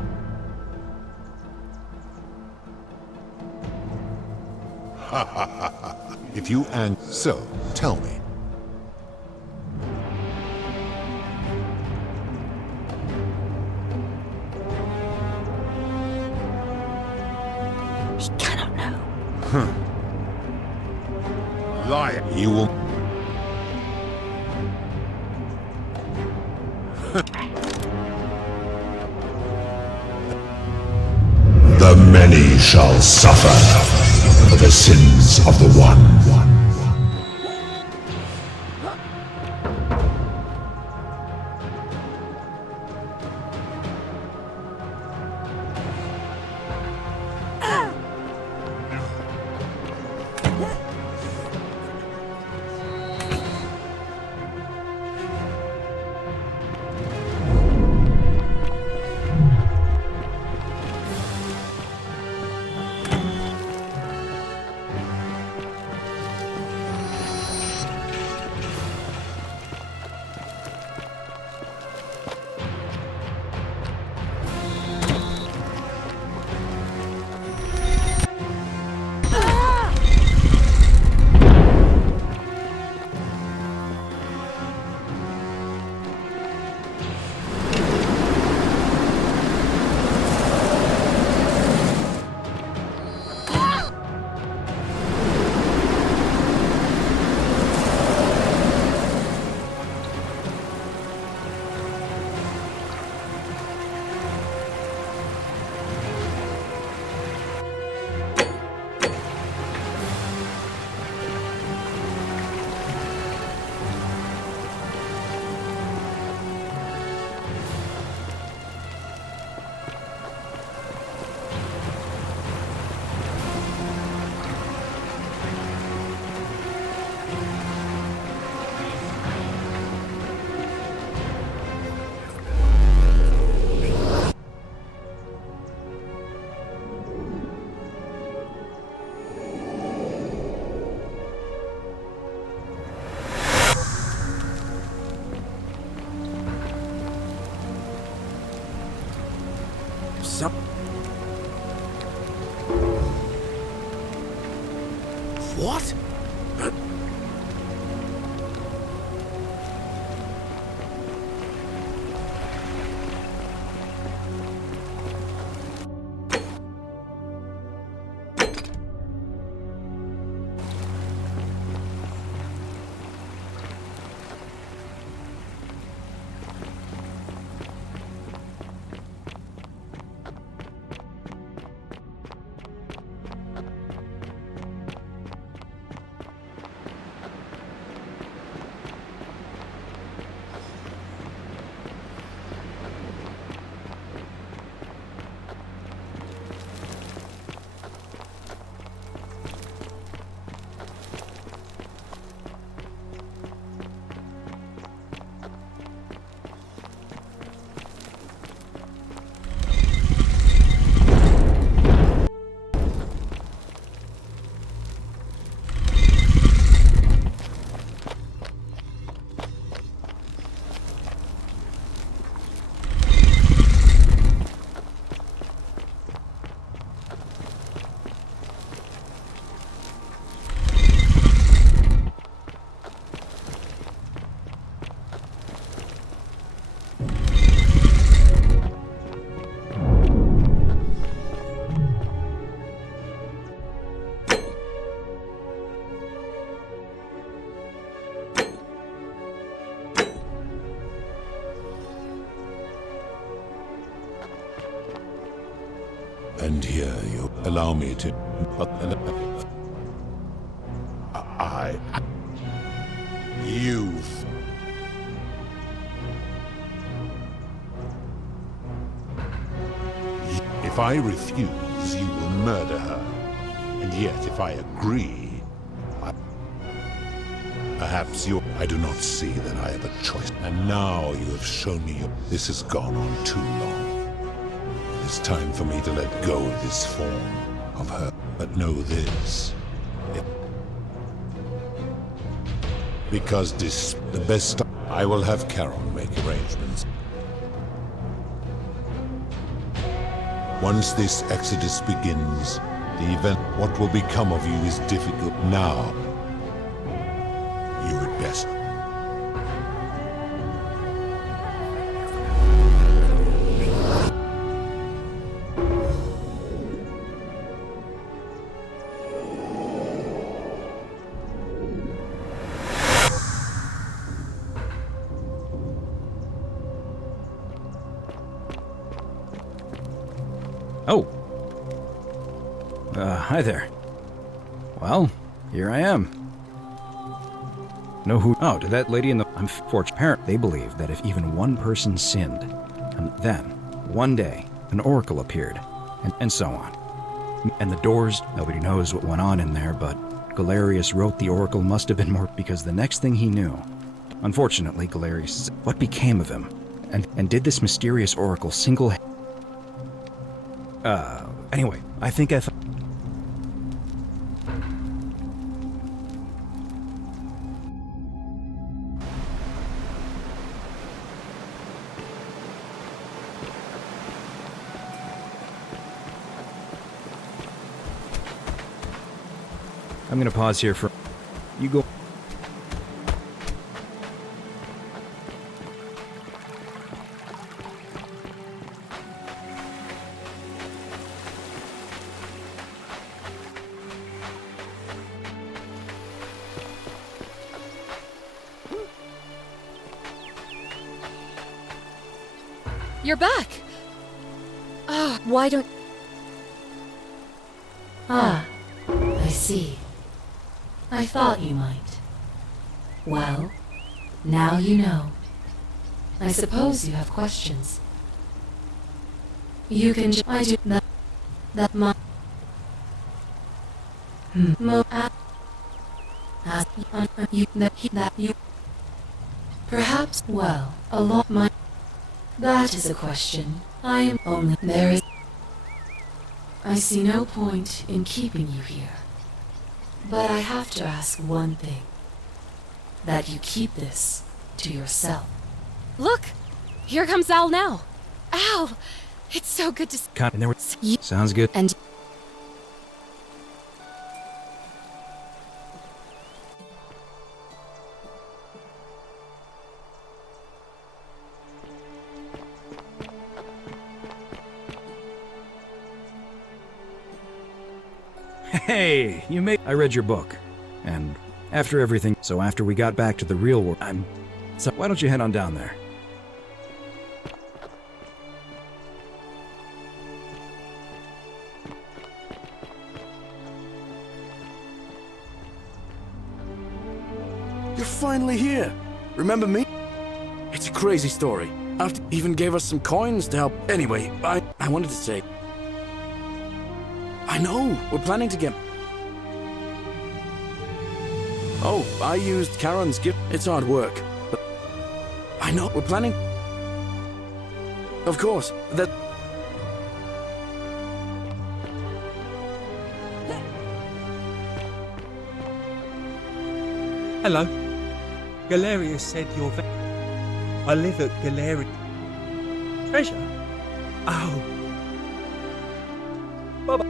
Ha ha ha ha. If you and... So, tell me. He cannot know. Liar. You will... The many shall suffer for the sins of the one. Some... What? And here you allow me to... You... If I refuse, you will murder her. And yet, if I agree... Perhaps you... I do not see that I have a choice. And now you have shown me this has gone on too long. It is time for me to let go of this form of her. But know this. Because this the best... I will have Charon make arrangements. Once this exodus begins, the event... What will become of you is difficult now. You had best... Oh. Hi there. Well, here I am. Know who? Oh, to that lady in the... I'm fortunate. Parent. They believe that if even one person sinned, and then, one day, an oracle appeared, and so on. And the doors, nobody knows what went on in there, but Galerius wrote the oracle must have been more because the next thing he knew... Unfortunately, Galerius... What became of him? And did this mysterious oracle single... Anyway, I think I thought... I'm gonna pause here for... You go... You're back! Ah, why don't... Ah, I see. I thought you might. Well, now you know. I suppose you have questions. You can I do that my... you... Perhaps, well, a lot my... That is a question. I am only... There is... I see no point in keeping you here. But I have to ask one thing. That you keep this to yourself. Look! Here comes Al now. Al! It's so good to see And there were... you. Sounds good. And Hey, you made... I read your book. And after everything... So after we got back to the real world, So why don't you head on down there? You're finally here. Remember me? It's a crazy story. After even gave us some coins to help. Anyway, I wanted to say... I know, we're planning to get... Oh, I used Charon's gift. It's hard work, but... I know, we're planning... Of course, that... Hello. Galerius said you're I live at Galerius. Treasure? Oh. Bye-bye.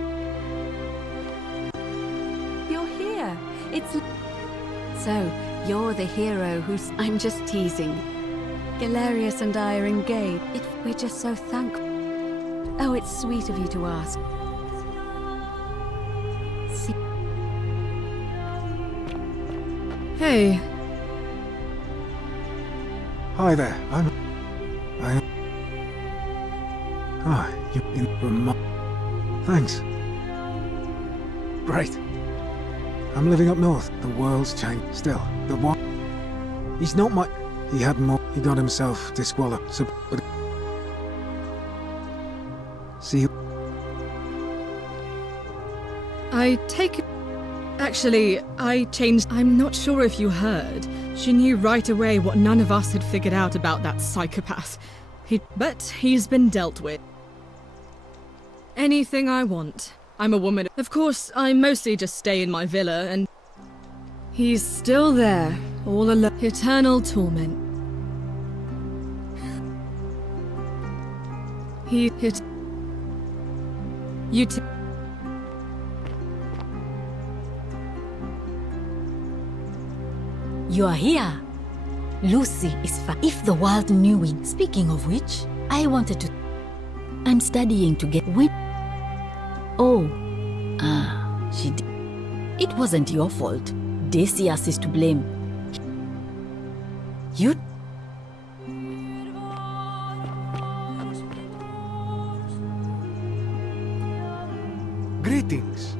You're here. It's... So, you're the hero who's... I'm just teasing. Galerius and I are engaged. We're just so thankful. Oh, it's sweet of you to ask. See... Hey. Hi there. You're in Thanks. Great. I'm living up north. The world's changed. Still, the one... He's not my... He had more... He got himself disqualified. So... See you... I take it... Actually, I changed... I'm not sure if you heard. She knew right away what none of us had figured out about that psychopath. But he's been dealt with. Anything I want. I'm a woman. Of course, I mostly just stay in my villa and... He's still there, all alone. Eternal torment. He hit... You You are here. Lucy is if the world knew it. Speaking of which, I wanted to... I'm studying to get win. Oh. She did. It wasn't your fault. Decius is to blame. You... Greetings.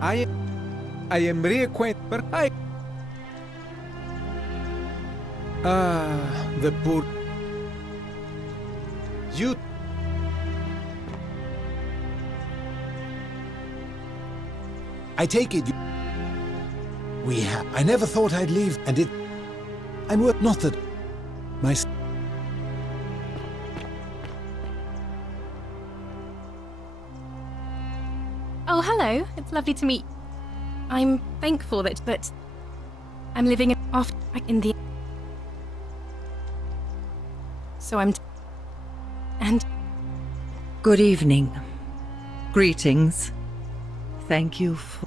I am reacquainted, but the poor... You... I take it we have... I never thought I'd leave, and it... I'm not that... My... Oh, hello. It's lovely to meet. I'm thankful that I'm living off in the... So I'm... And... Good evening. Greetings. Thank you for...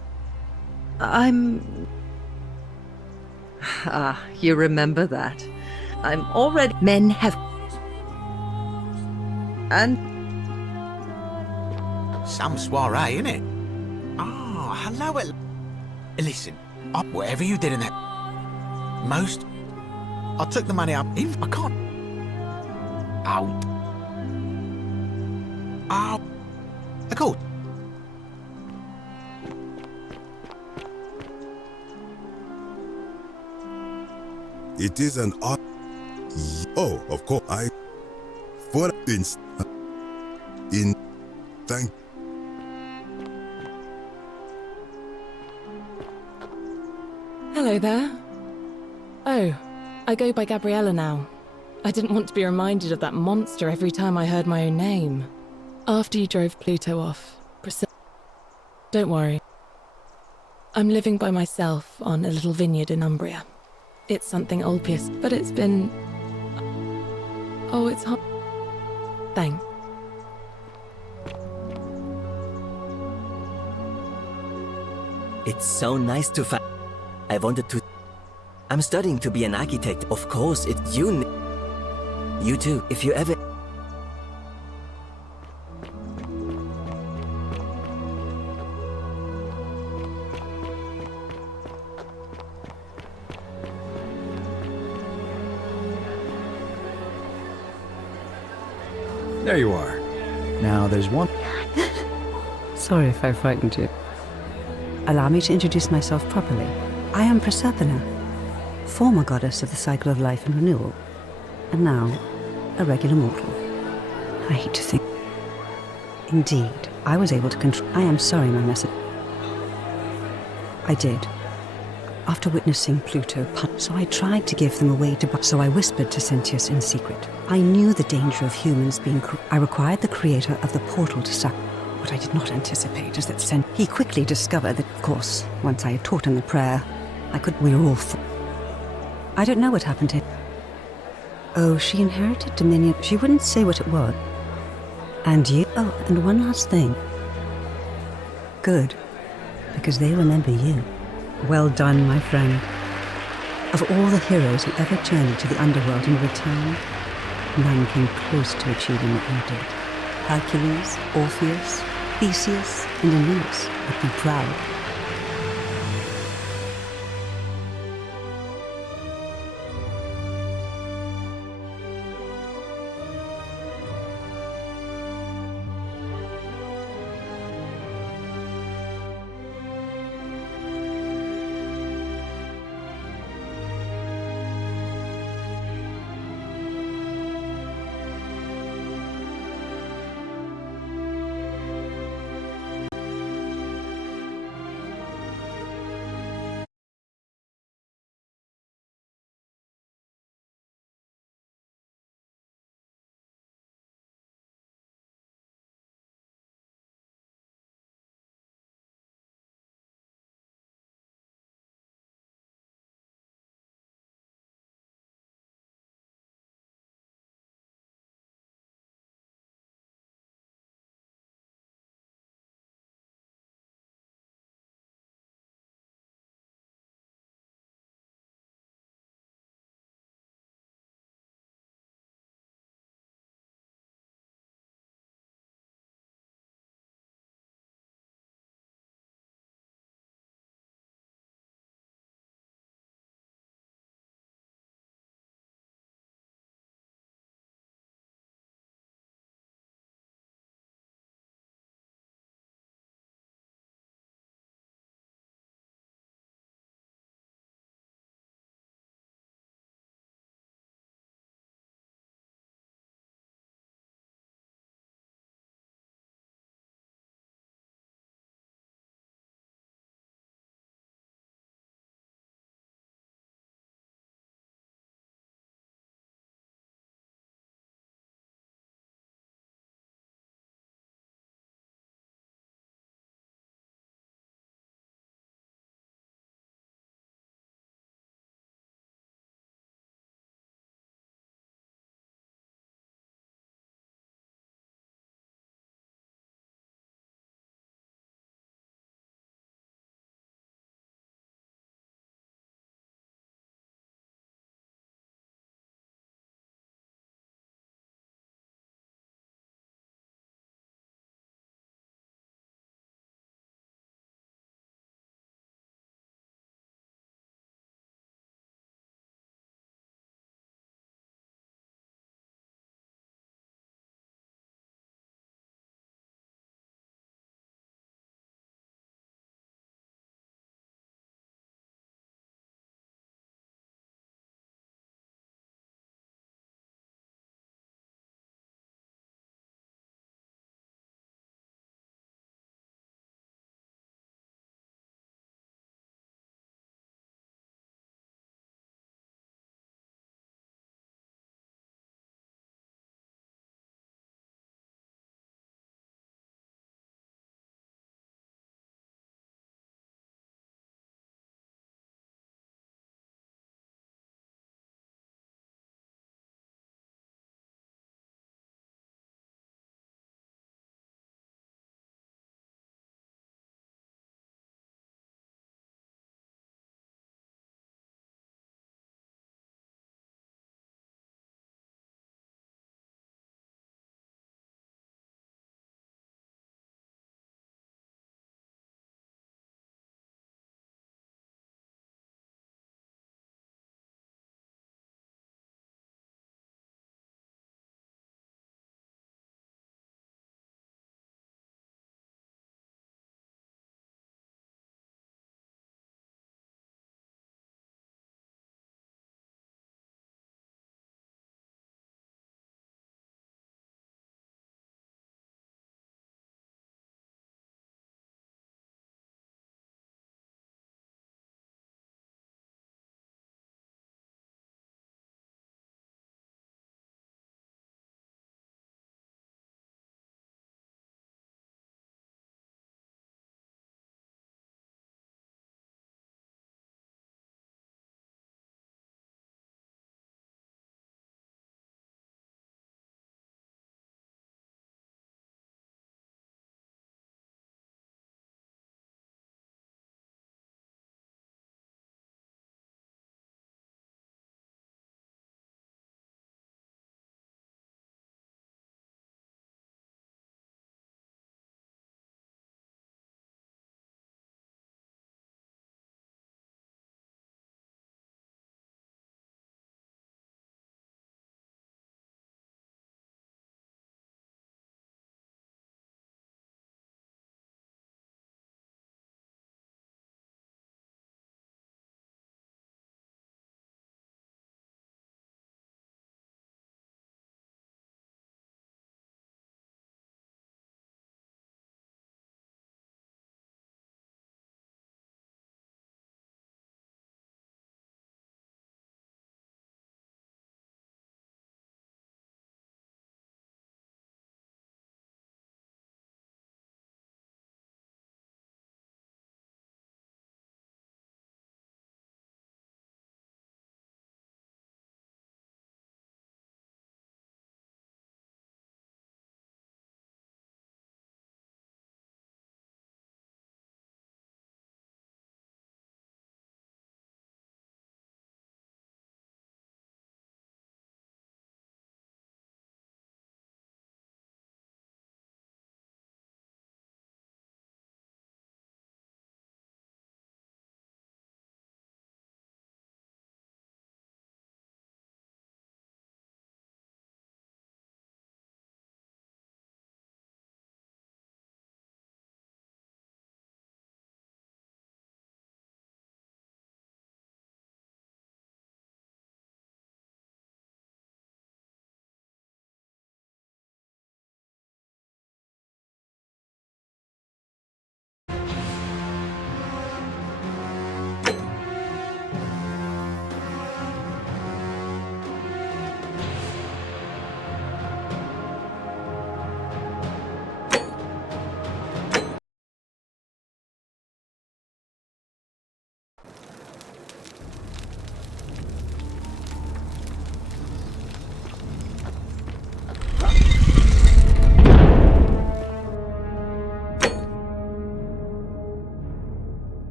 you remember that. I'm already... Men have... And... Some soiree, innit? Oh, hello. Listen, whatever you did in that... Most... I took the money up in... I can't... Ow. Ow. Cool. It is an art. Oh, of course. For instance, in thank. Hello there. Oh, I go by Gabriella now. I didn't want to be reminded of that monster every time I heard my own name. After you drove Pluto off, don't worry. I'm living by myself on a little vineyard in Umbria. It's something Ulpius, but it's been... Oh, it's hot. Thanks. It's so nice to find. I wanted to. I'm studying to be an architect. Of course, it's you. You too, if you ever. There you are. Now, there's one... Sorry if I frightened you. Allow me to introduce myself properly. I am Proserpina, former goddess of the cycle of life and renewal, and now a regular mortal. I hate to think. Indeed, I was able to control. I am sorry, my message. I did. After witnessing Pluto punch, so I tried to give them a way to. So I whispered to Sentius in secret. I knew the danger of humans being. I required the creator of the portal to suck. What I did not anticipate is that he quickly discovered that, of course, once I had taught him the prayer, we were all. I don't know what happened to him. Oh, she inherited dominion. She wouldn't say what it was. And you. Oh, and one last thing. Good, because they remember you. Well done, my friend. Of all the heroes who ever journeyed to the underworld and returned, none came close to achieving what you did. Hercules, Orpheus, Theseus, and Aeneas would be proud.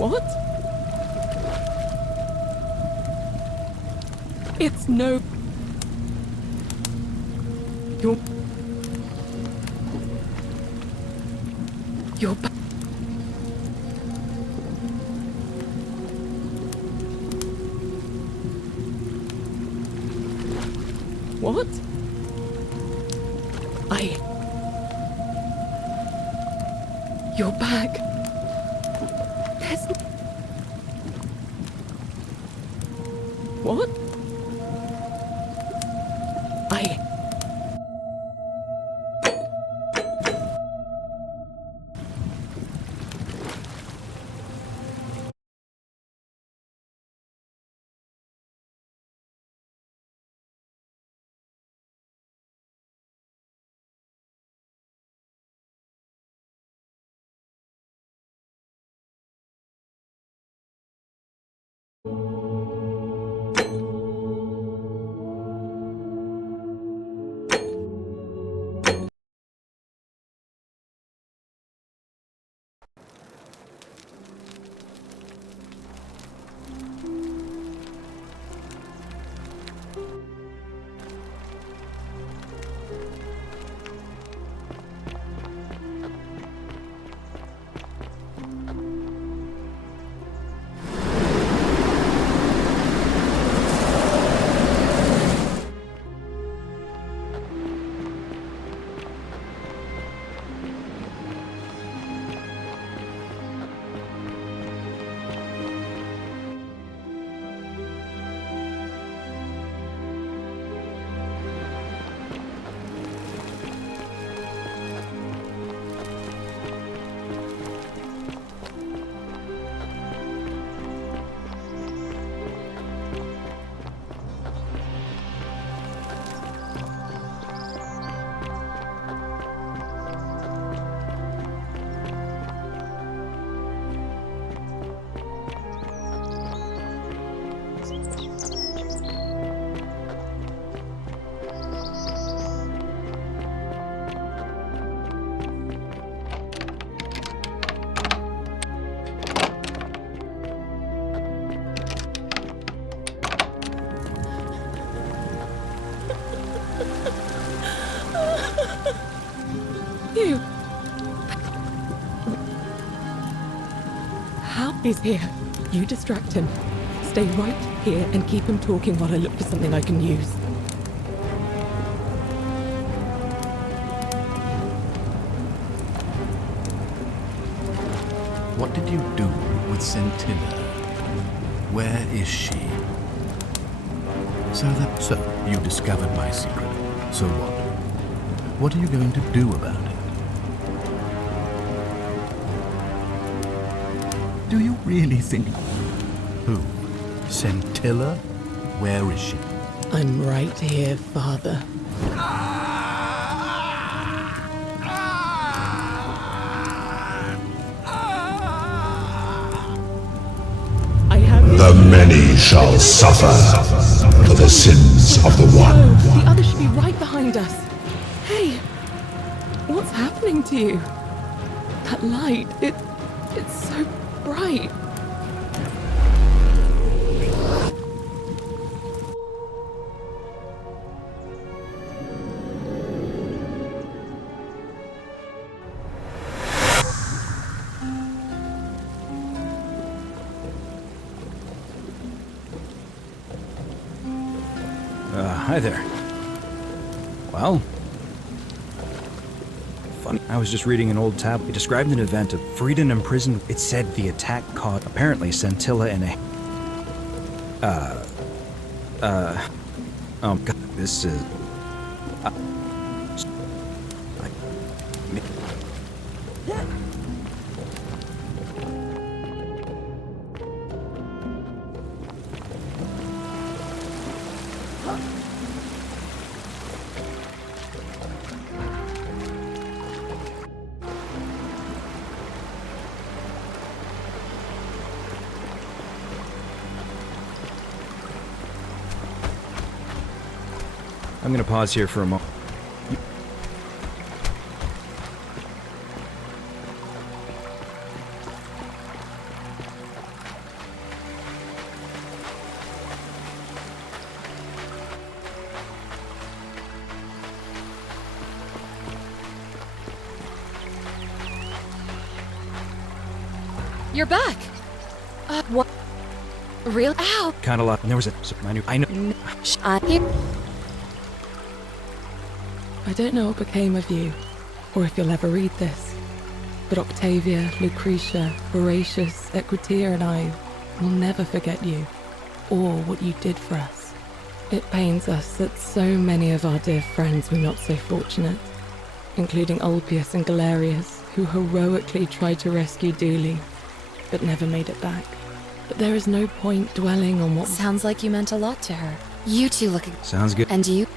What? It's no... You're back. What? You're back. There's... What? You... Hal is here. You distract him. Stay right here and keep him talking while I look for something I can use. What did you do with Scintilla? Where is she? So you discovered my secret. So what? What are you going to do about it? Do you really think... Who? Scintilla? Where is she? I'm right here, Father. The many shall suffer for the sins of the one. The other should be right behind us. Hey, what's happening to you? That light, it's so bright. Hi there. Well, funny. I was just reading an old tab. It described an event of Frieden imprisoned. It said the attack caught apparently Scintilla in a... oh god, this is... I'm gonna pause here for a moment. You're back! What? Real? Ow! Kinda lot. And there was a. I know. I don't know what became of you, or if you'll ever read this, but Octavia, Lucretia, Horatius, Equitia, and I will never forget you, or what you did for us. It pains us that so many of our dear friends were not so fortunate, including Ulpius and Galerius, who heroically tried to rescue Dooley, but never made it back. But there is no point dwelling on what— Sounds like you meant a lot to her. You two look— Sounds good. And you?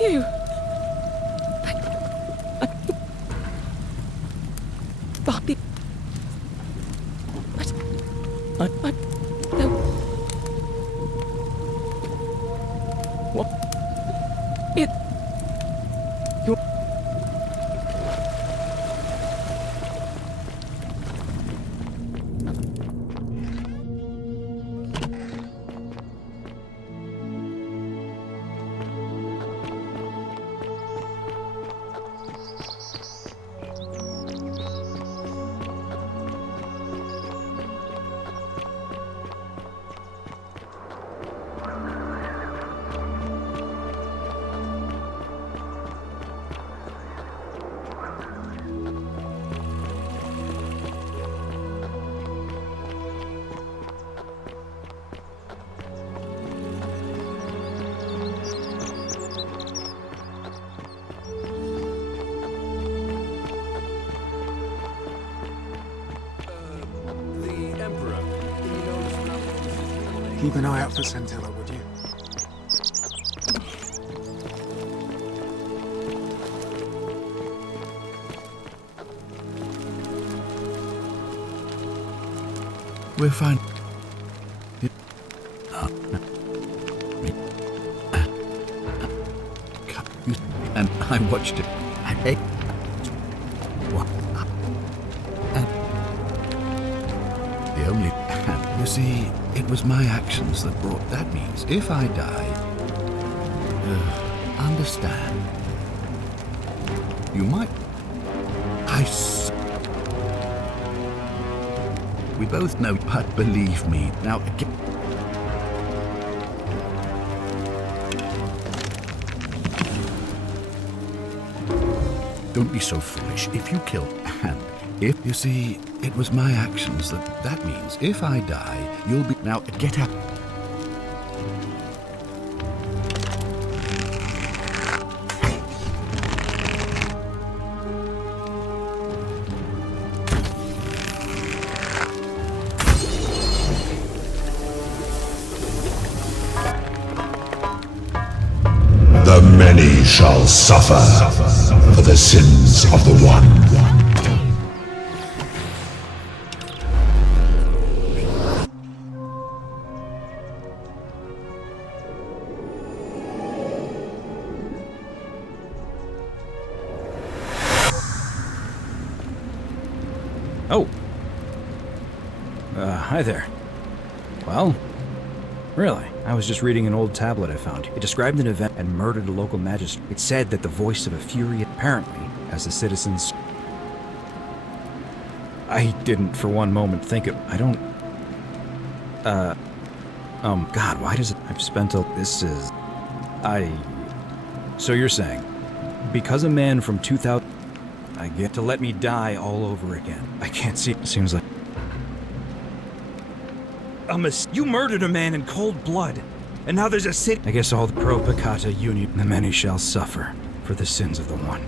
You! Bobby. I no. What? It. You. Keep an eye out for Scintilla, would you? We're fine. and I watched it. I ate. What? And the only. You see, it was my actions that brought. That means if I die. Understand. You might. We both know, but believe me. Now, don't be so foolish. If you kill, and if you see, it was my actions that means if I die, you'll be. Now, get up. The many shall suffer for the sins of the one. Oh. Hi there. Well, really? I was just reading an old tablet I found. It described an event and murdered a local magistrate. It said that the voice of a fury, apparently, as the citizens... I didn't for one moment think it... I don't... God, why does it... I've spent a... This is... So you're saying, because a man from 2000... I get to let me die all over again. I can't see... It seems like... You murdered a man in cold blood, and now there's a city. I guess all the pro-Picata Union, the many shall suffer for the sins of the one.